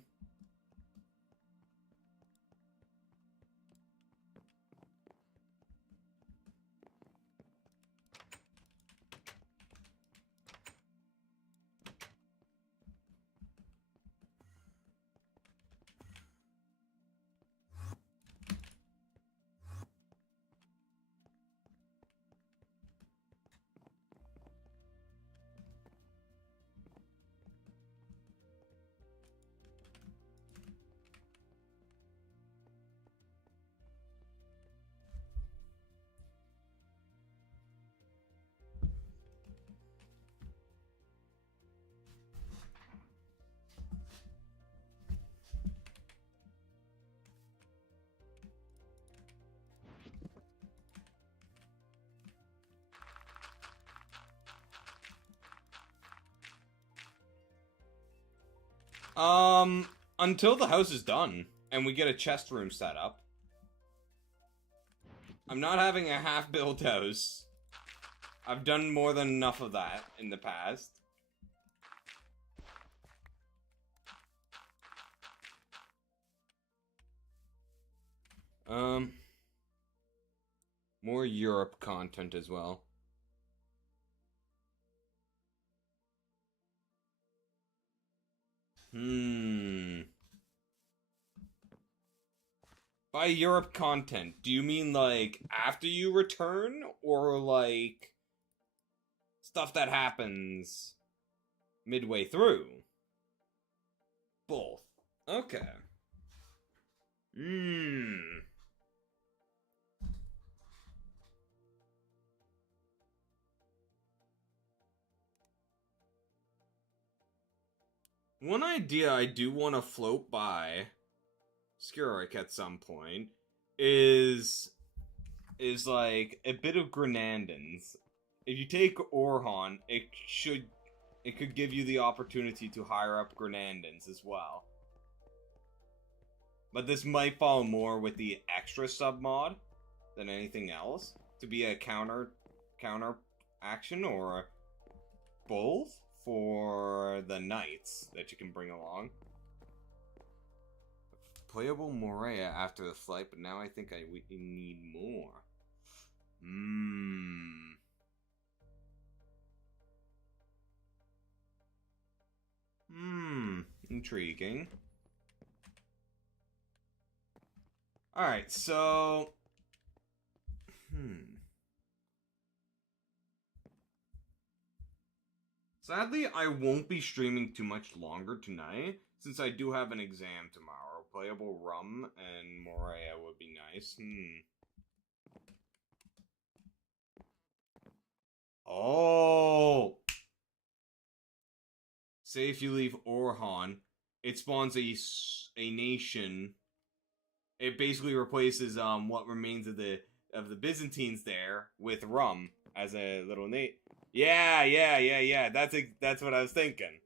Until the house is done and we get a chest room set up. I'm not having a half-built house. I've done more than enough of that in the past. More Europe content as well. By Europe content, do you mean like after you return or like stuff that happens midway through? Both. Okay. One idea I do want to float by Skurrik at some point is like a bit of Grenandins. If you take Orhan, it could give you the opportunity to hire up Grenandins as well. But this might fall more with the extra sub mod than anything else to be a counter action or both for the knights that you can bring along. Playable Morea after the flight, but now I think we need more. Intriguing. Alright, so... Sadly, I won't be streaming too much longer tonight, since I do have an exam tomorrow. Playable Rum and Morea would be nice. Oh! Say if you leave Orhan, it spawns a nation. It basically replaces what remains of the Byzantines there with Rum as a little nate. Yeah. That's what I was thinking.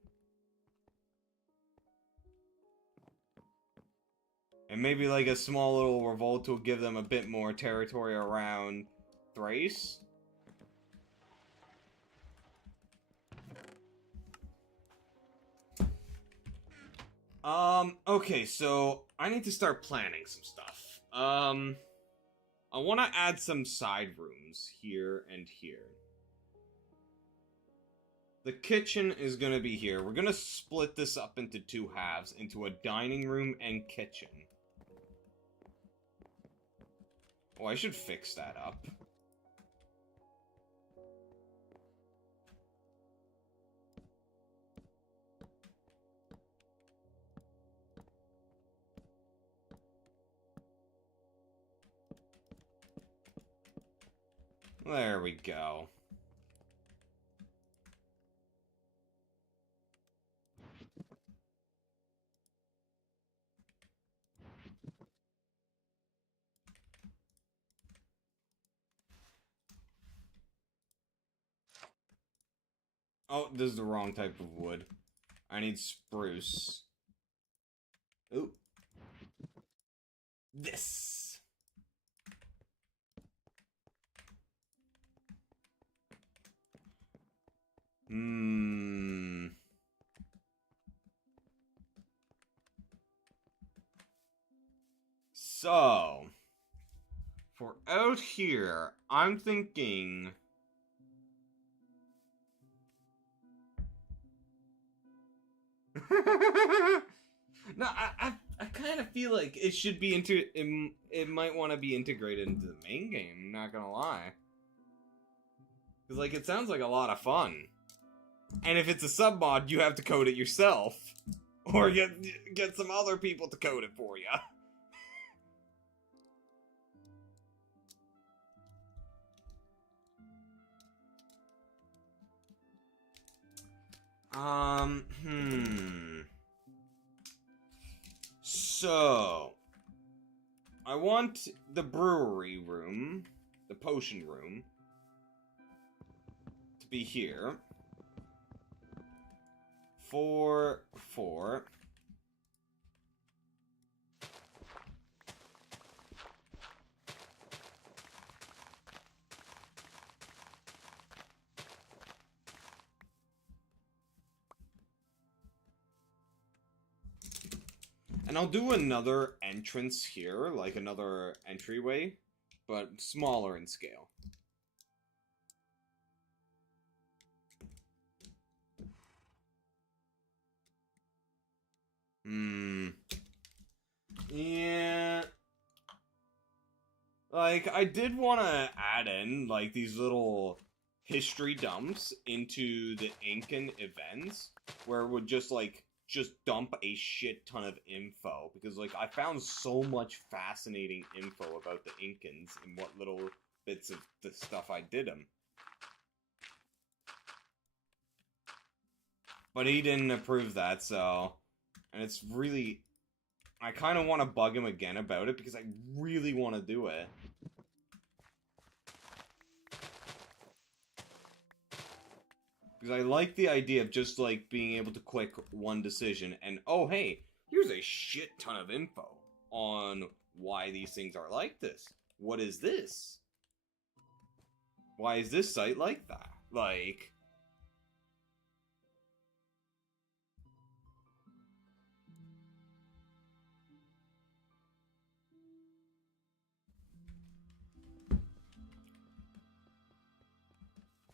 And maybe like a small little revolt will give them a bit more territory around Thrace. Okay, so I need to start planning some stuff. I want to add some side rooms here and here. The kitchen is going to be here. We're going to split this up into two halves, into a dining room and kitchen. Oh, I should fix that up. There we go. Oh, this is the wrong type of wood. I need spruce. Ooh. This. So, for out here, I'm thinking... No, I kind of feel like it should be it might want to be integrated into the main game, I'm not gonna lie. Because, like, it sounds like a lot of fun. And if it's a sub mod, you have to code it yourself. Or get some other people to code it for you. So, I want the brewery room, the potion room, to be here. 4. And I'll do another entrance here, like another entryway but smaller in scale. Yeah. Like, I did want to add in, like, these little history dumps into the Incan events, where it would just, like, just dump a shit ton of info, because, like, I found so much fascinating info about the Incans and what little bits of the stuff I did them. But he didn't approve that, so... And it's really... I kind of want to bug him again about it, because I really want to do it. Because I like the idea of just, like, being able to click one decision, and, oh, hey, here's a shit ton of info on why these things are like this. What is this? Why is this site like that? Like...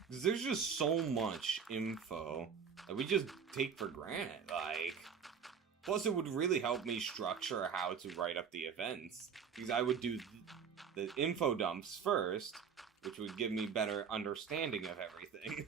Because there's just so much info that we just take for granted, like... Plus, it would really help me structure how to write up the events. Because I would do the info dumps first, which would give me better understanding of everything.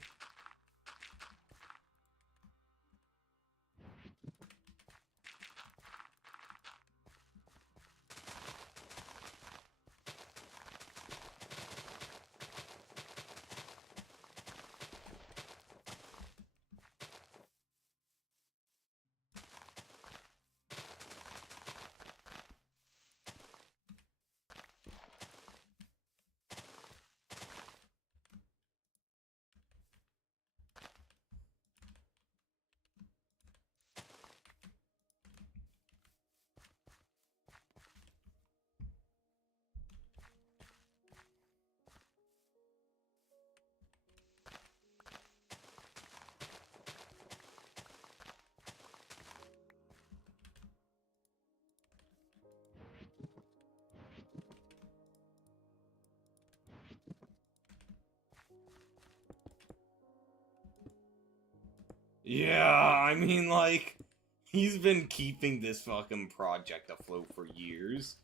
Yeah, I mean, like, he's been keeping this fucking project afloat for years.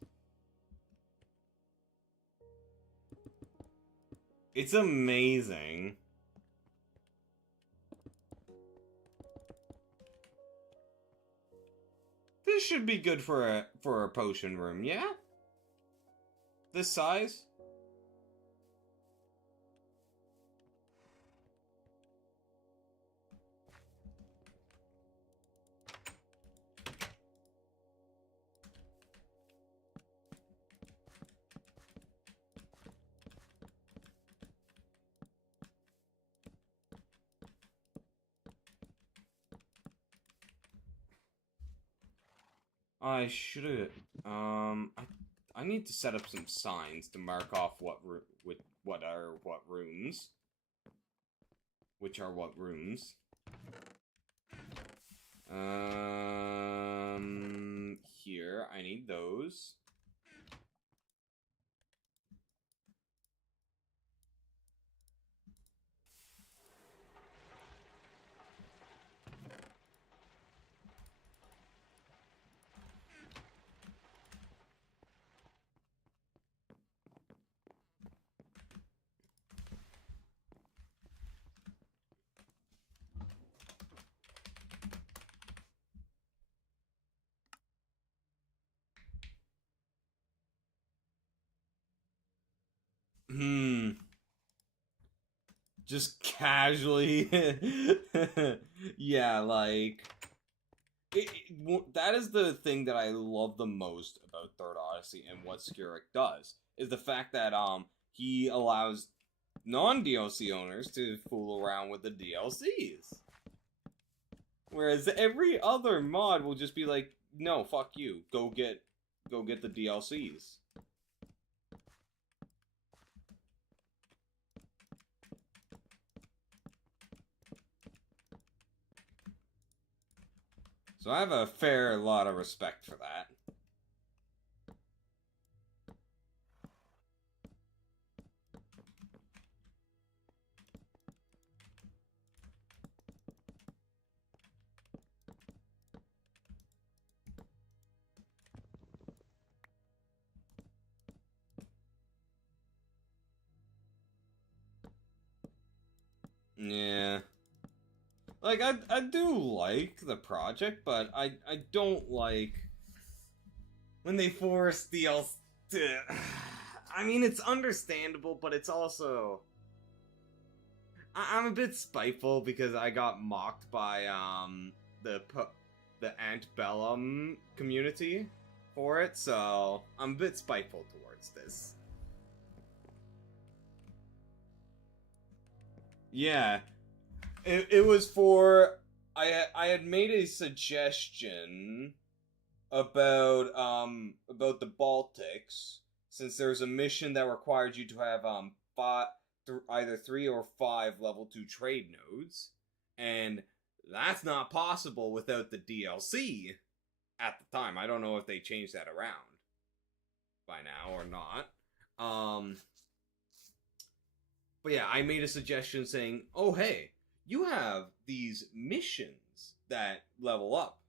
It's amazing. This should be good for a potion room, yeah? This size? I should've, I need to set up some signs to mark off what are what rooms. Which are what rooms. Here, I need those. Just casually. Yeah, like... that is the thing that I love the most about Third Odyssey and what Skurek does. Is the fact that, he allows non-DLC owners to fool around with the DLCs. Whereas every other mod will just be like, no, fuck you. Go get the DLCs. So I have a fair lot of respect for that. Yeah. Like, I do like the project, but I don't like when they force DLC to... I mean, it's understandable, but it's also... I'm a bit spiteful because I got mocked by, the Antebellum community for it, so I'm a bit spiteful towards this. Yeah, it was for... I had made a suggestion about the Baltics, since there's a mission that required you to have either 3 or 5 level 2 trade nodes, and that's not possible without the DLC at the time. I don't know if they changed that around by now or not. But yeah, I made a suggestion saying, "Oh hey, you have these missions that level up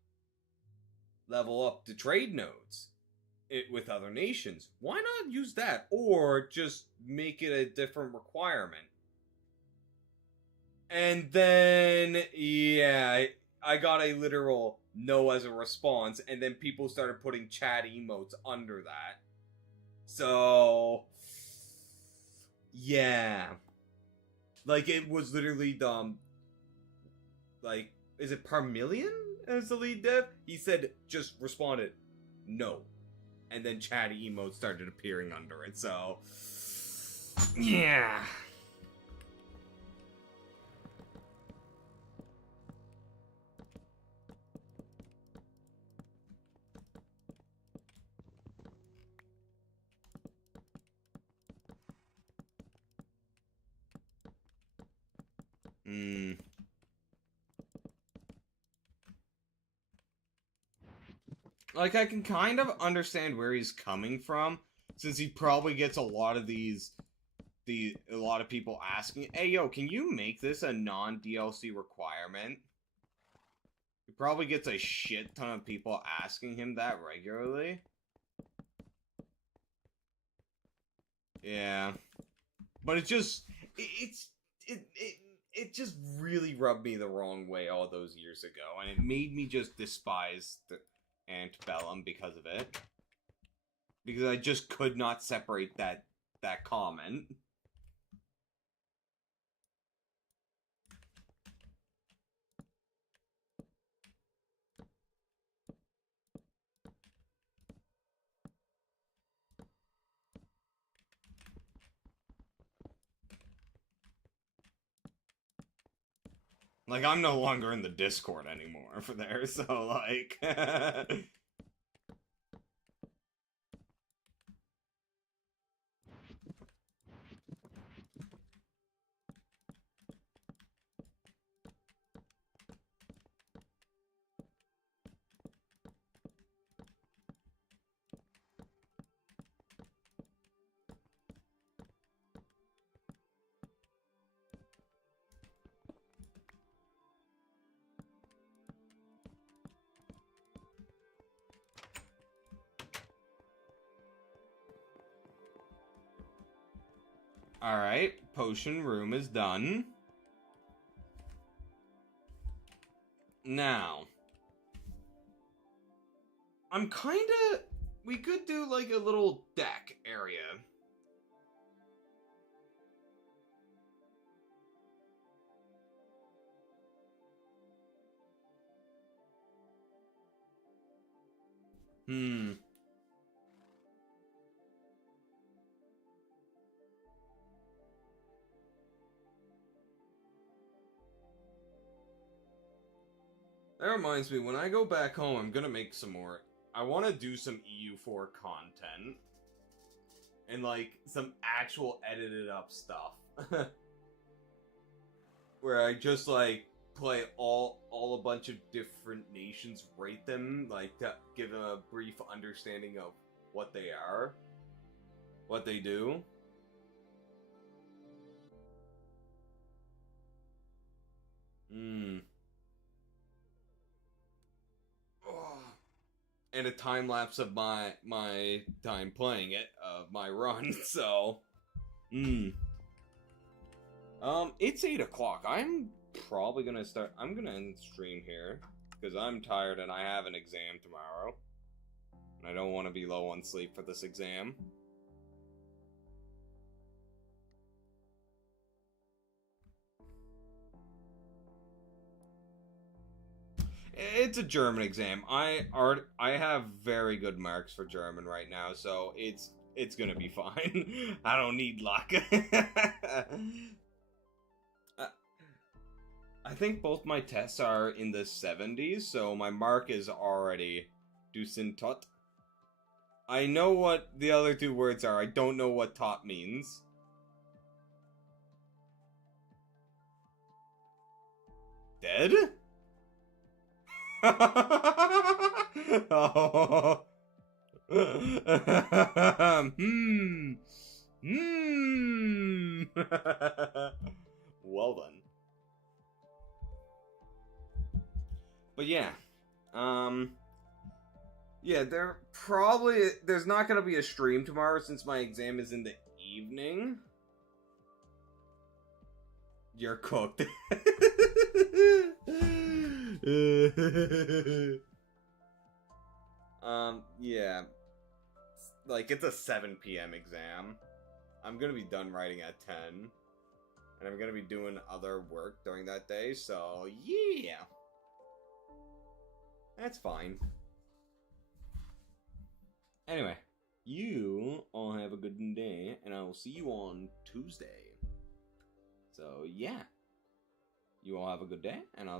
the trade nodes with other nations. Why not use that, or just make it a different requirement?" And then, yeah, I got a literal no as a response, and then people started putting chat emotes under that. So, yeah. Like, it was literally, like, is it Parmillion as the lead dev? He said, just responded, no. And then chat emotes started appearing under it, so... yeah. Like, I can kind of understand where he's coming from, since he probably gets a lot of a lot of people asking, "Hey, yo, can you make this a non-DLC requirement?" He probably gets a shit ton of people asking him that regularly. Yeah. But it just, it just really rubbed me the wrong way all those years ago, and it made me just despise the Antebellum because of it. Because I just could not separate that comment. Like, I'm no longer in the Discord anymore for there, so, like... Alright, potion room is done. Now, I'm kinda... We could do, like, a little deck area. That reminds me, when I go back home, I'm gonna make some more... I want to do some EU4 content. And, like, some actual edited up stuff. Where I just, like, play all a bunch of different nations, rate them, like, to give them a brief understanding of what they are. What they do. And a time lapse of my time playing it, of my run, so... It's 8 o'clock. I'm probably gonna start. I'm gonna end stream here because I'm tired and I have an exam tomorrow. And I don't want to be low on sleep for this exam. It's a German exam. I have very good marks for German right now, so it's gonna be fine. I don't need luck. I think both my tests are in the 70s, so my mark is already Dusentot. I know what the other two words are. I don't know what tot means. Dead? Oh. Well done. But yeah. Yeah, there's not gonna be a stream tomorrow since my exam is in the evening. You're cooked. Yeah. Like, it's a 7 p.m. exam. I'm gonna be done writing at 10. And I'm gonna be doing other work during that day, so yeah. That's fine. Anyway, you all have a good day, and I will see you on Tuesday. So, yeah. You all have a good day, and I'll